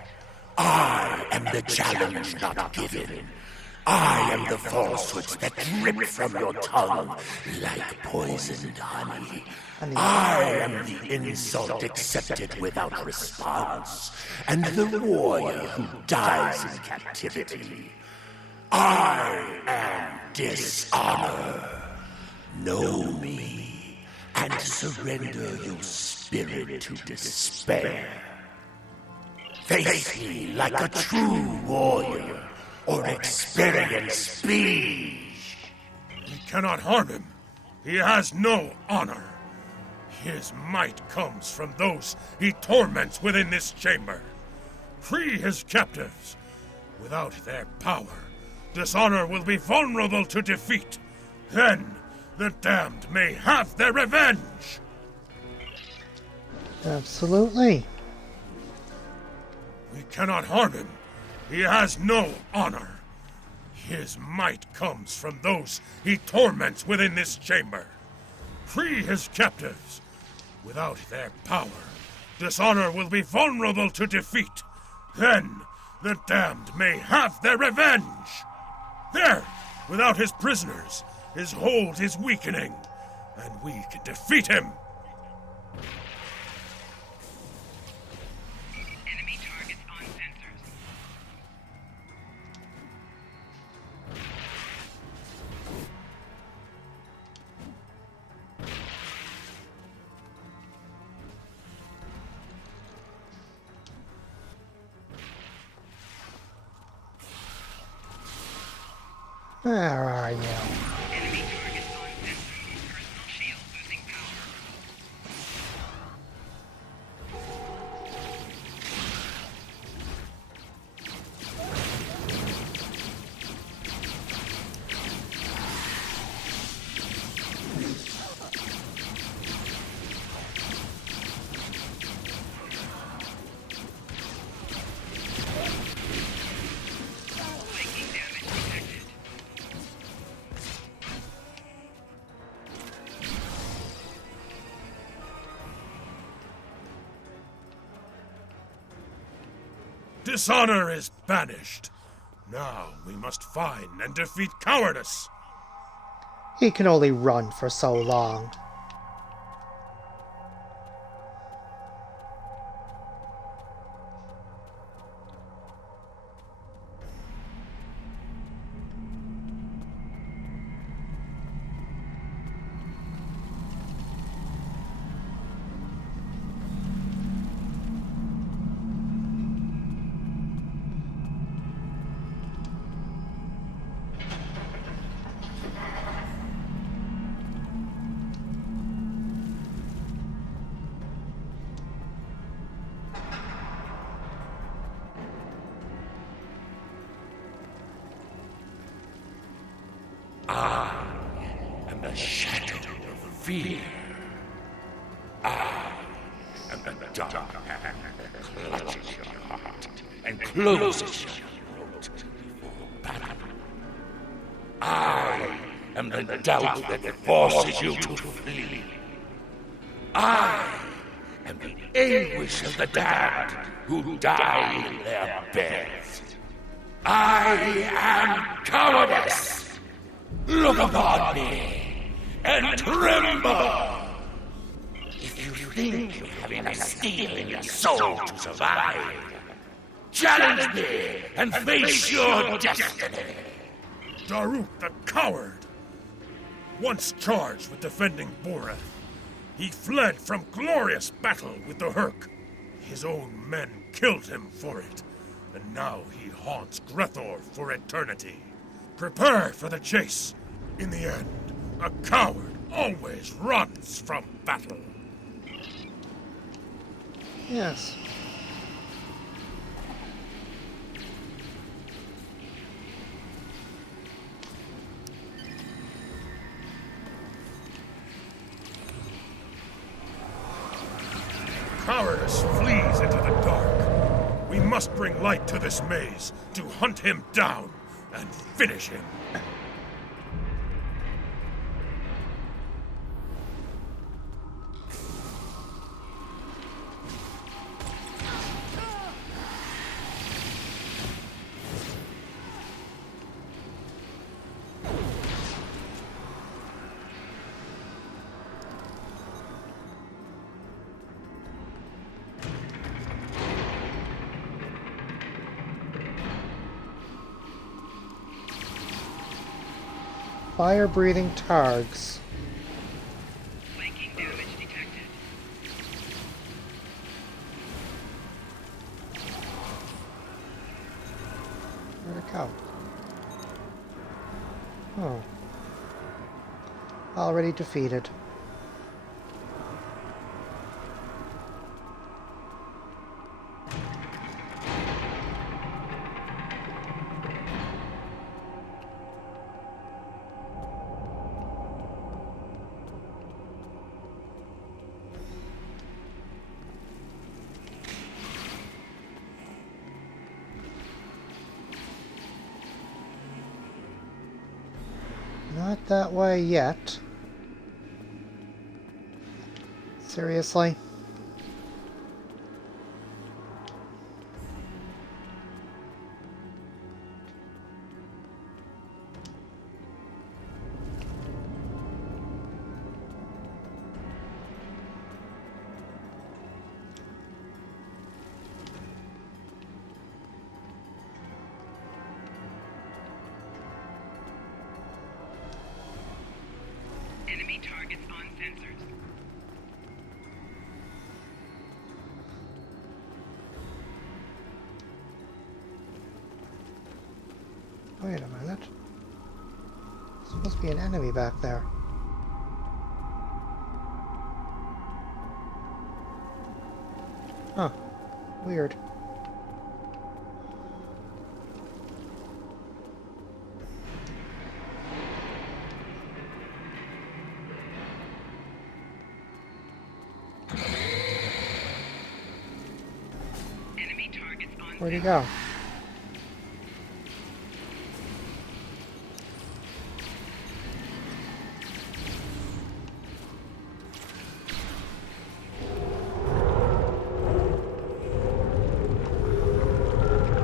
I am the challenge not given. I am the falsehoods that drip from your tongue like poisoned honey. I am the insult accepted without response, and the warrior who dies in captivity. I am dishonor. Know me, and surrender your spirit to despair. Face me like a true warrior, or experience speed. We cannot harm him. He has no honor. His might comes from those he torments within this chamber. Free his captives. Without their power, dishonor will be vulnerable to defeat. Then the damned may have their revenge. Absolutely. We cannot harm him. He has no honor. His might comes from those he torments within this chamber. Free his captives. Without their power, dishonor will be vulnerable to defeat. Then the damned may have their revenge. There, without his prisoners, his hold is weakening, and we can defeat him. Enemy targets on sensors. Where are you? Enemy targets on sensor. Personal shield losing power. Flanking damage detected. Dishonor is banished. Now we must find and defeat cowardice. He can only run for so long. I am the shadow of fear. I am the dark hand that clutches your heart and closes your throat before battle. I am the doubt that forces you to flee. I am the anguish of the damned who die in their beds. I am cowardice. Look upon me and tremble. If you think you have enough steel in your soul to survive, challenge me and face your destiny. Daruk the coward! Once charged with defending Boreth, he fled from glorious battle with the Hurk. His own men killed him for it, and now he haunts Grethor for eternity. Prepare for the chase. In the end, a coward always runs from battle. Yes. Cowardice flees into the dark. We must bring light to this maze to hunt him down and finish him. Fire-breathing targs. Flanking damage detected. Where'd it go? Oh. Already defeated. Not that way yet. Seriously? Enemy targets on sensors. Wait a minute. Supposed to be an enemy back there. Huh. Weird. Where'd he go?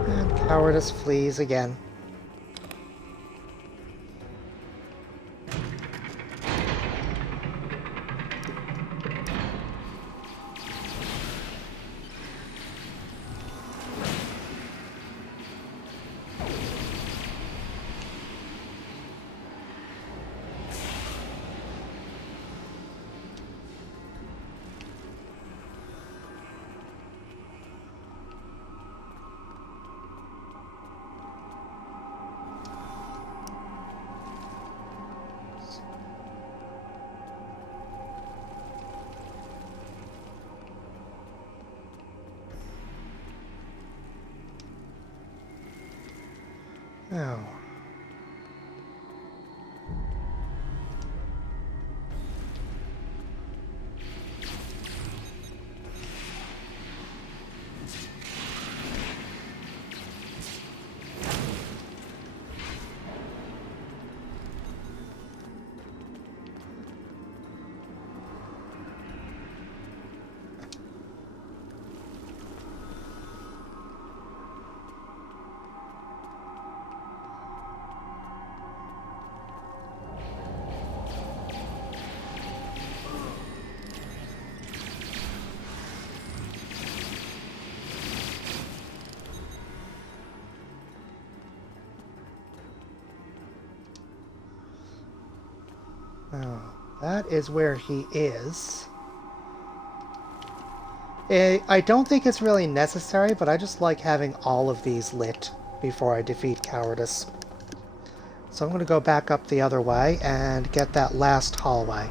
And cowardice flees again. Oh. Oh, that is where he is. I don't think it's really necessary, but I just like having all of these lit before I defeat Cowardice. So I'm going to go back up the other way and get that last hallway.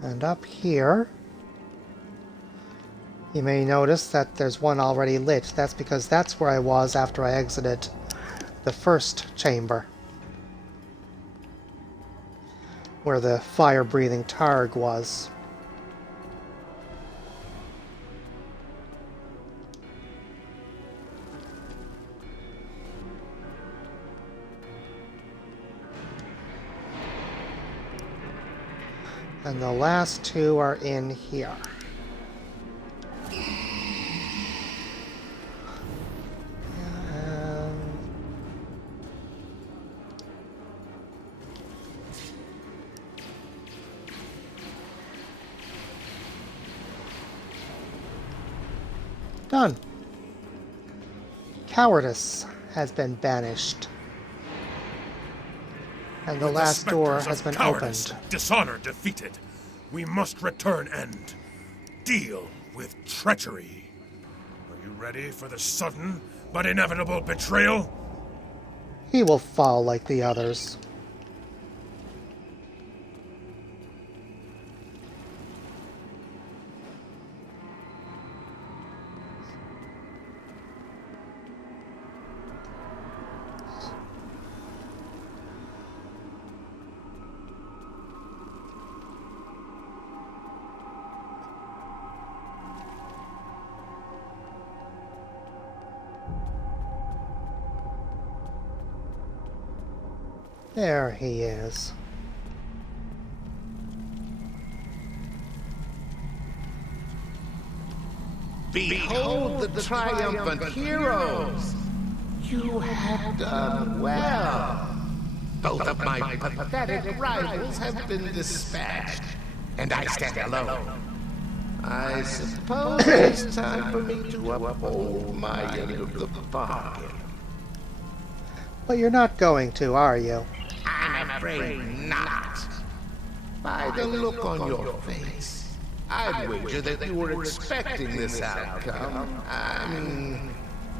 And up here, you may notice that there's one already lit. That's because that's where I was after I exited the first chamber, where the fire-breathing Targ was. And the last two are in here. Done. Cowardice has been banished. And the last door has been opened. Dishonor defeated. We must return and deal with treachery. Are you ready for the sudden but inevitable betrayal? He will fall like the others. There he is. Behold the triumphant heroes! You have done well. Both of my pathetic rivals have been dispatched, and I stand alone. I suppose it's time for me to uphold my end of the bargain. But you're not going to, are you? I'm afraid not. By the look on your face, I'd wager that you were expecting this outcome. I mean,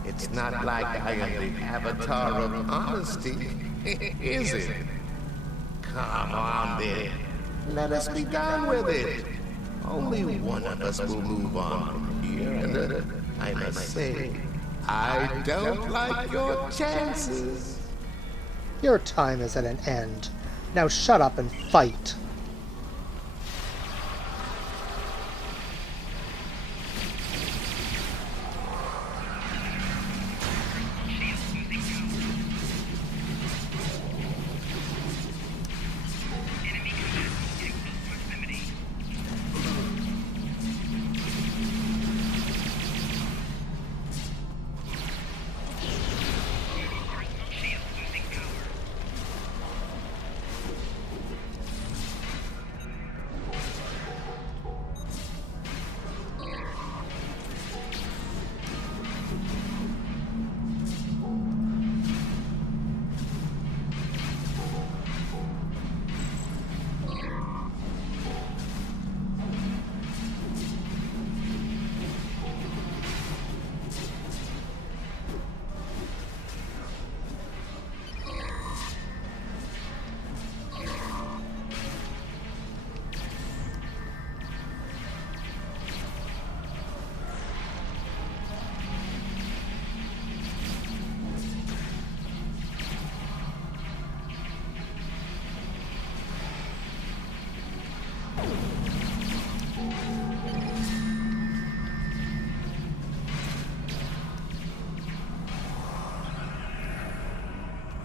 it's not like I am the avatar of honesty, is it? Come on then, let us be done with it. Only one of us will move on from here, and I must say, I don't like your chances. Your time is at an end. Now shut up and fight.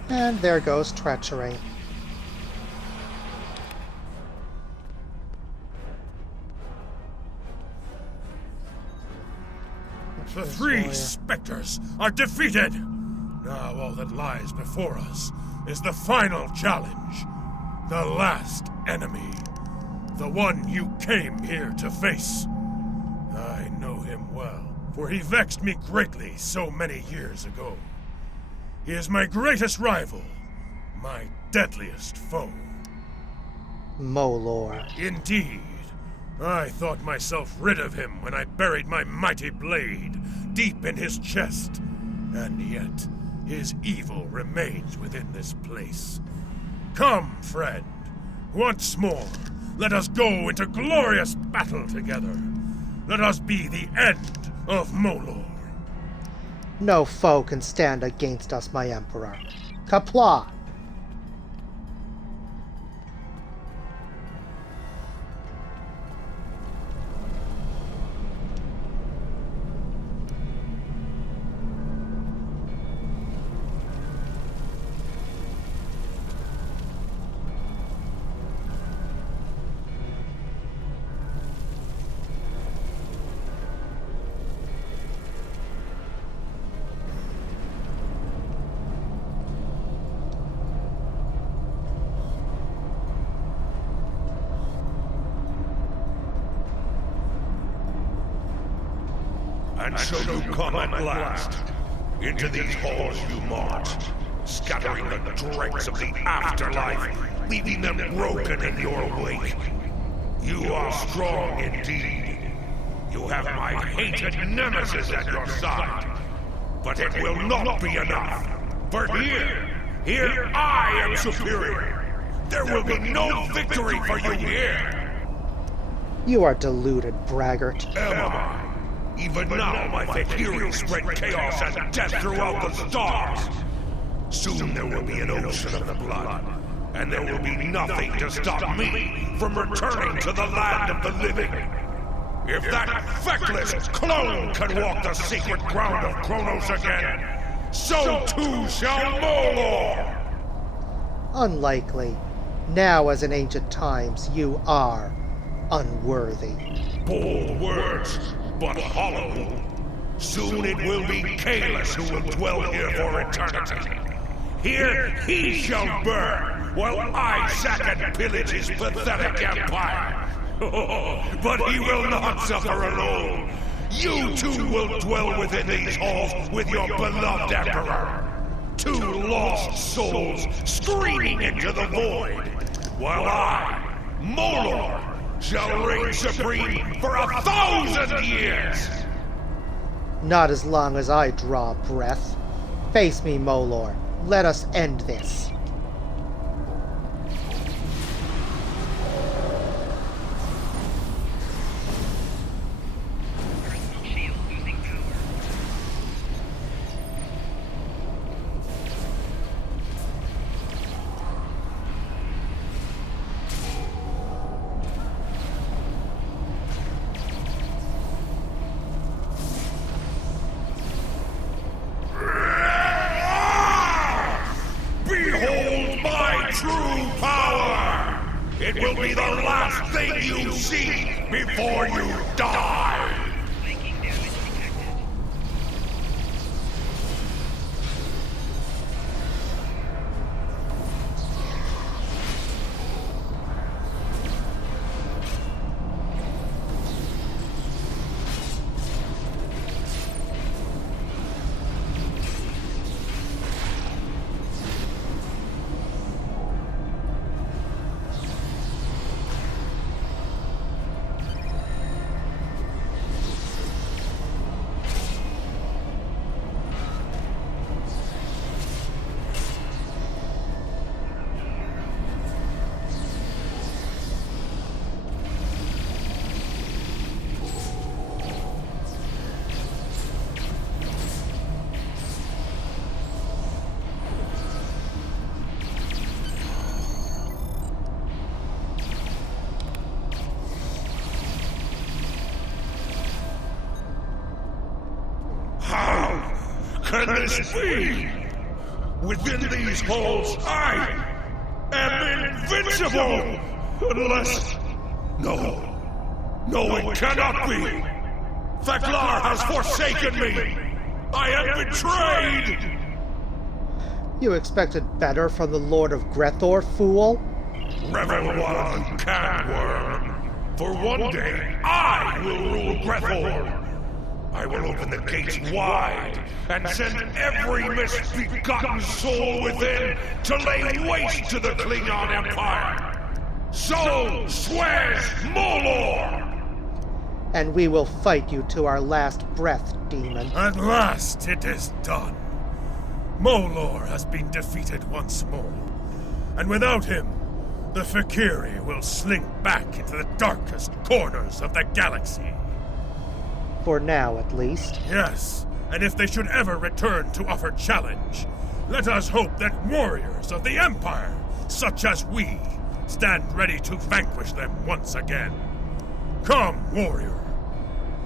And there goes treachery. The three specters are defeated! Now all that lies before us is the final challenge. The last enemy. The one you came here to face. I know him well, for he vexed me greatly so many years ago. He is my greatest rival, my deadliest foe. Molor. Indeed. I thought myself rid of him when I buried my mighty blade deep in his chest. And yet, his evil remains within this place. Come, friend. Once more, let us go into glorious battle together. Let us be the end of Molor. No foe can stand against us, my Emperor. Kapla! And so you come at last. Into these halls you march, scattering the dregs of the afterlife, leaving them broken in your wake. You are strong indeed. You have my hated nemesis at your side. But it will not be enough. For here I am superior. There will be no victory for you here. You are deluded, braggart. Am I? Even now, my Fakiri spread chaos and death throughout the stars. Soon there will be an ocean of blood, and there will be nothing to stop me from returning to the land of the living. If that feckless clone can walk the secret ground of Kronos again, so too shall Molor! Unlikely. Now, as in ancient times, you are unworthy. Bold words, but hollow. Soon it will be Kalis who will dwell here for eternity. Here he shall burn, while I sack and pillage his pathetic empire. But he will not suffer alone. You too will dwell within these halls with your beloved Emperor. Two lost souls screaming into the void, while I, Molor, shall reign supreme for 1,000 years! Not as long as I draw breath. Face me, Molor. Let us end this. Behold my true power! It will be the last thing you see before you die! Can this be? Within these halls, I am invincible! Unless... No. No, it cannot be! Theklar has forsaken me! I am betrayed! You expected better from the Lord of Grethor, fool? Revel while you can, worm. For one day, I will rule Grethor! I will open the gates wide and send every misbegotten soul within to lay waste to the Klingon Empire. So swears Molor! And we will fight you to our last breath, demon. At last it is done. Molor has been defeated once more. And without him, the Fakiri will slink back into the darkest corners of the galaxy. For now, at least. Yes, and if they should ever return to offer challenge, let us hope that warriors of the Empire, such as we, stand ready to vanquish them once again. Come, warrior.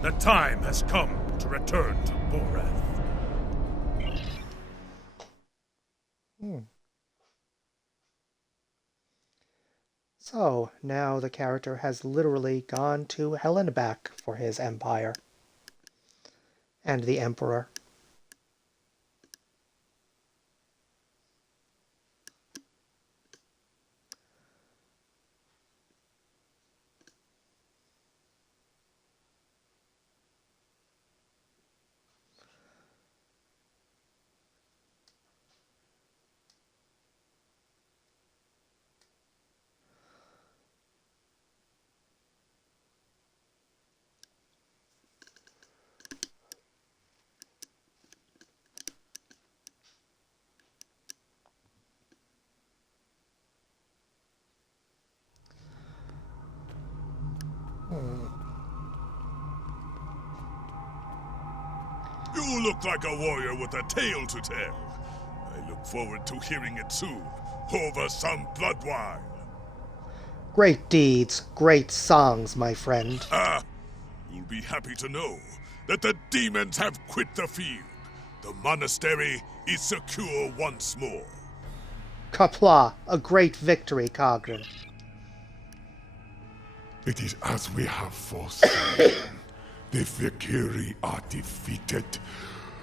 The time has come to return to Boreth. So, now the character has literally gone to hell and back for his empire. And the Emperor. You look like a warrior with a tale to tell. I look forward to hearing it soon, over some blood wine. Great deeds, great songs, my friend. Ah, you'll be happy to know that the demons have quit the field. The monastery is secure once more. Qapla', a great victory, Cogran. It is as we have foreseen. The Fakiri are defeated,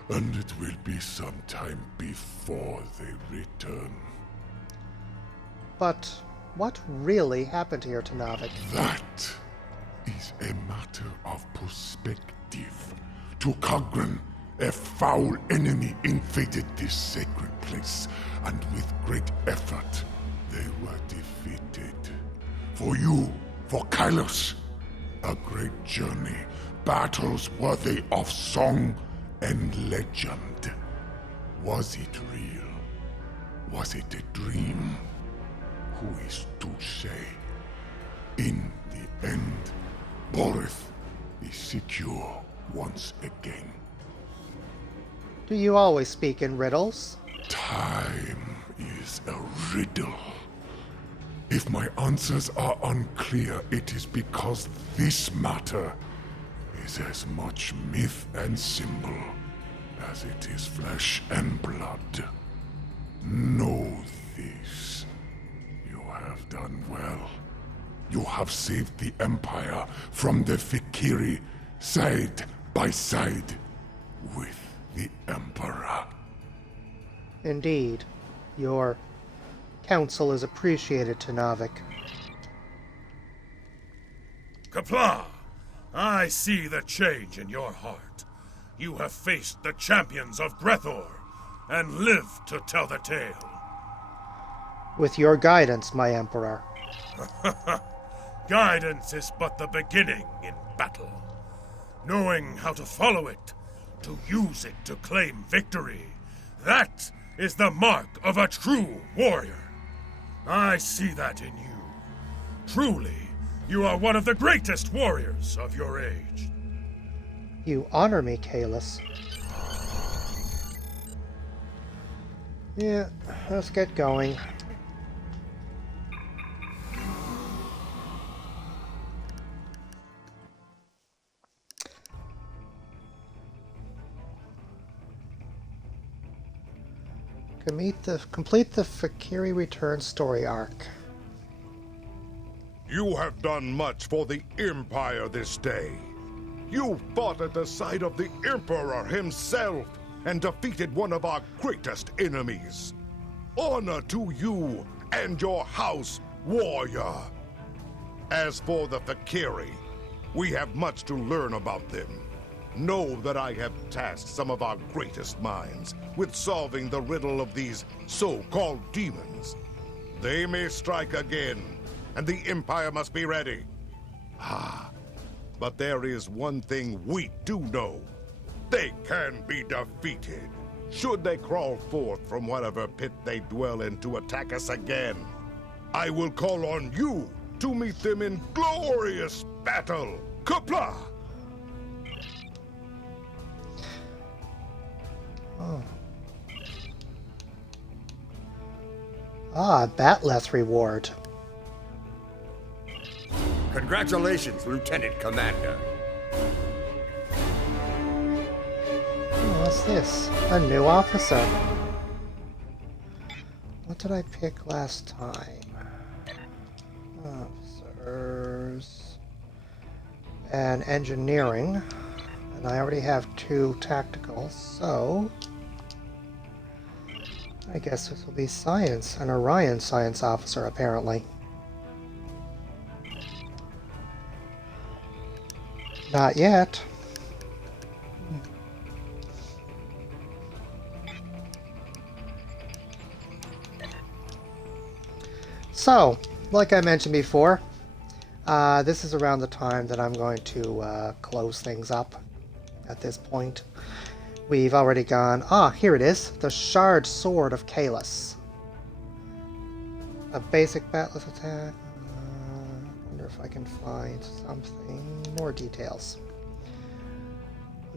and it will be some time before they return. But what really happened here to Navik? That is a matter of perspective. To Cogran, a foul enemy invaded this sacred place, and with great effort, they were defeated. For you, for Kylos, a great journey, battles worthy of song and legend. Was it real? Was it a dream? Who is to say? In the end, Borith is secure once again. Do you always speak in riddles? Time is a riddle. If my answers are unclear, it is because this matter is as much myth and symbol as it is flesh and blood. Know this. You have done well. You have saved the Empire from the Fikiri side by side with the Emperor. Indeed. Your counsel is appreciated, Tenavik. Qapla', I see the change in your heart. You have faced the champions of Grethor and lived to tell the tale. With your guidance, my Emperor. Guidance is but the beginning in battle. Knowing how to follow it, to use it to claim victory, that is the mark of a true warrior. I see that in you. Truly, you are one of the greatest warriors of your age. You honor me, Kalis. Yeah, let's get going. Complete the Fikiri Return story arc. You have done much for the Empire this day. You fought at the side of the Emperor himself and defeated one of our greatest enemies. Honor to you and your house, warrior. As for the Fikiri, we have much to learn about them. Know that I have tasked some of our greatest minds with solving the riddle of these so-called demons. They may strike again, and the Empire must be ready. But there is one thing we do know. They can be defeated, should they crawl forth from whatever pit they dwell in to attack us again. I will call on you to meet them in glorious battle. Qapla'! Oh. Batleth reward. Congratulations, Lieutenant Commander. Oh, what's this? A new officer. What did I pick last time? Officers. And engineering. And I already have 2 tactical, so I guess this will be science, an Orion science officer, apparently. Not yet. So, like I mentioned before, this is around the time that I'm going to close things up at this point. We've already gone... here it is. The Shard Sword of Kalis. A basic batless attack. Wonder if I can find something... more details.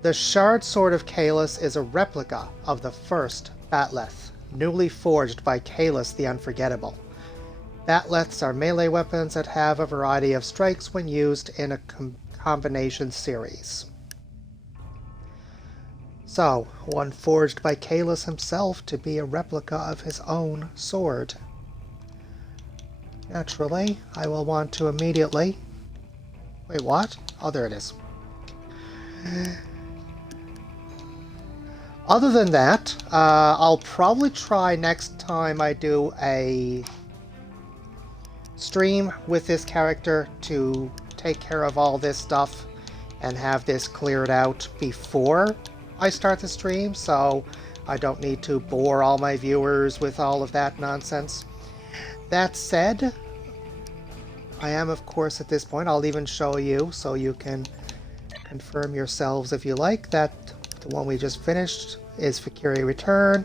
The Shard Sword of Kalis is a replica of the first Batleth, newly forged by Kalis the Unforgettable. Batleths are melee weapons that have a variety of strikes when used in a combination series. So, one forged by Kalis himself to be a replica of his own sword. Naturally, I will want to immediately... Wait, what? Oh, there it is. Other than that, I'll probably try next time I do a stream with this character to take care of all this stuff and have this cleared out before I start the stream, so I don't need to bore all my viewers with all of that nonsense. That said, I am, of course, at this point, I'll even show you so you can confirm yourselves if you like that the one we just finished is Fakiri Return,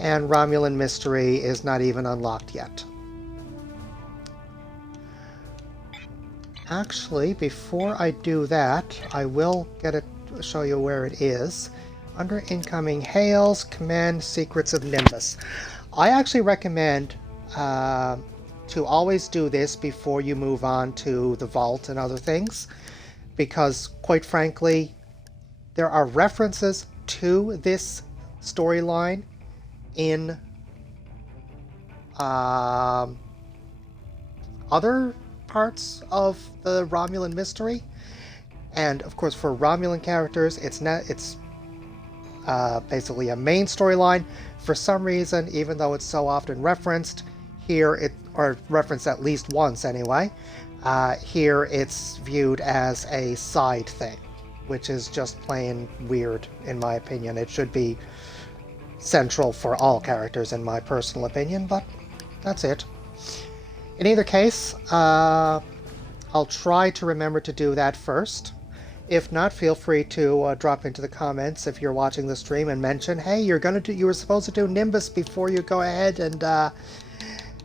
and Romulan Mystery is not even unlocked yet. Actually, before I do that, I will show you where it is. Under Incoming Hails, Command Secrets of Nimbus. I actually recommend to always do this before you move on to the Vault and other things, because quite frankly, there are references to this storyline in other parts of the Romulan Mystery, and of course for Romulan characters it's basically a main storyline. For some reason, even though it's so often referenced here, or referenced at least once anyway, here it's viewed as a side thing, which is just plain weird in my opinion. It should be central for all characters in my personal opinion, but that's it. In either case, I'll try to remember to do that first. If not, feel free to drop into the comments if you're watching the stream and mention, hey, you were supposed to do Nimbus before you go ahead and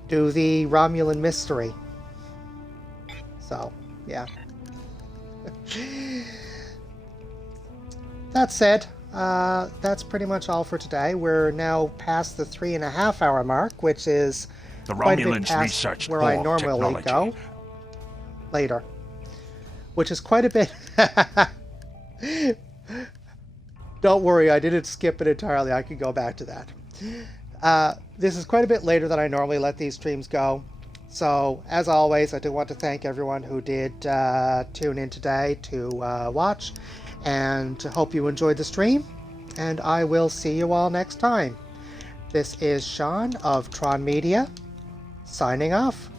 do the Romulan Mystery. So, yeah. That said, that's pretty much all for today. We're now past the 3.5 hour mark, which is The quite a bit Romulans past researched where I Borg normally technology. go. Later. Which is quite a bit... Don't worry, I didn't skip it entirely. I can go back to that. This is quite a bit later than I normally let these streams go. So, as always, I do want to thank everyone who did tune in today to watch, and hope you enjoyed the stream, and I will see you all next time. This is Shawn of Tron Media, signing off.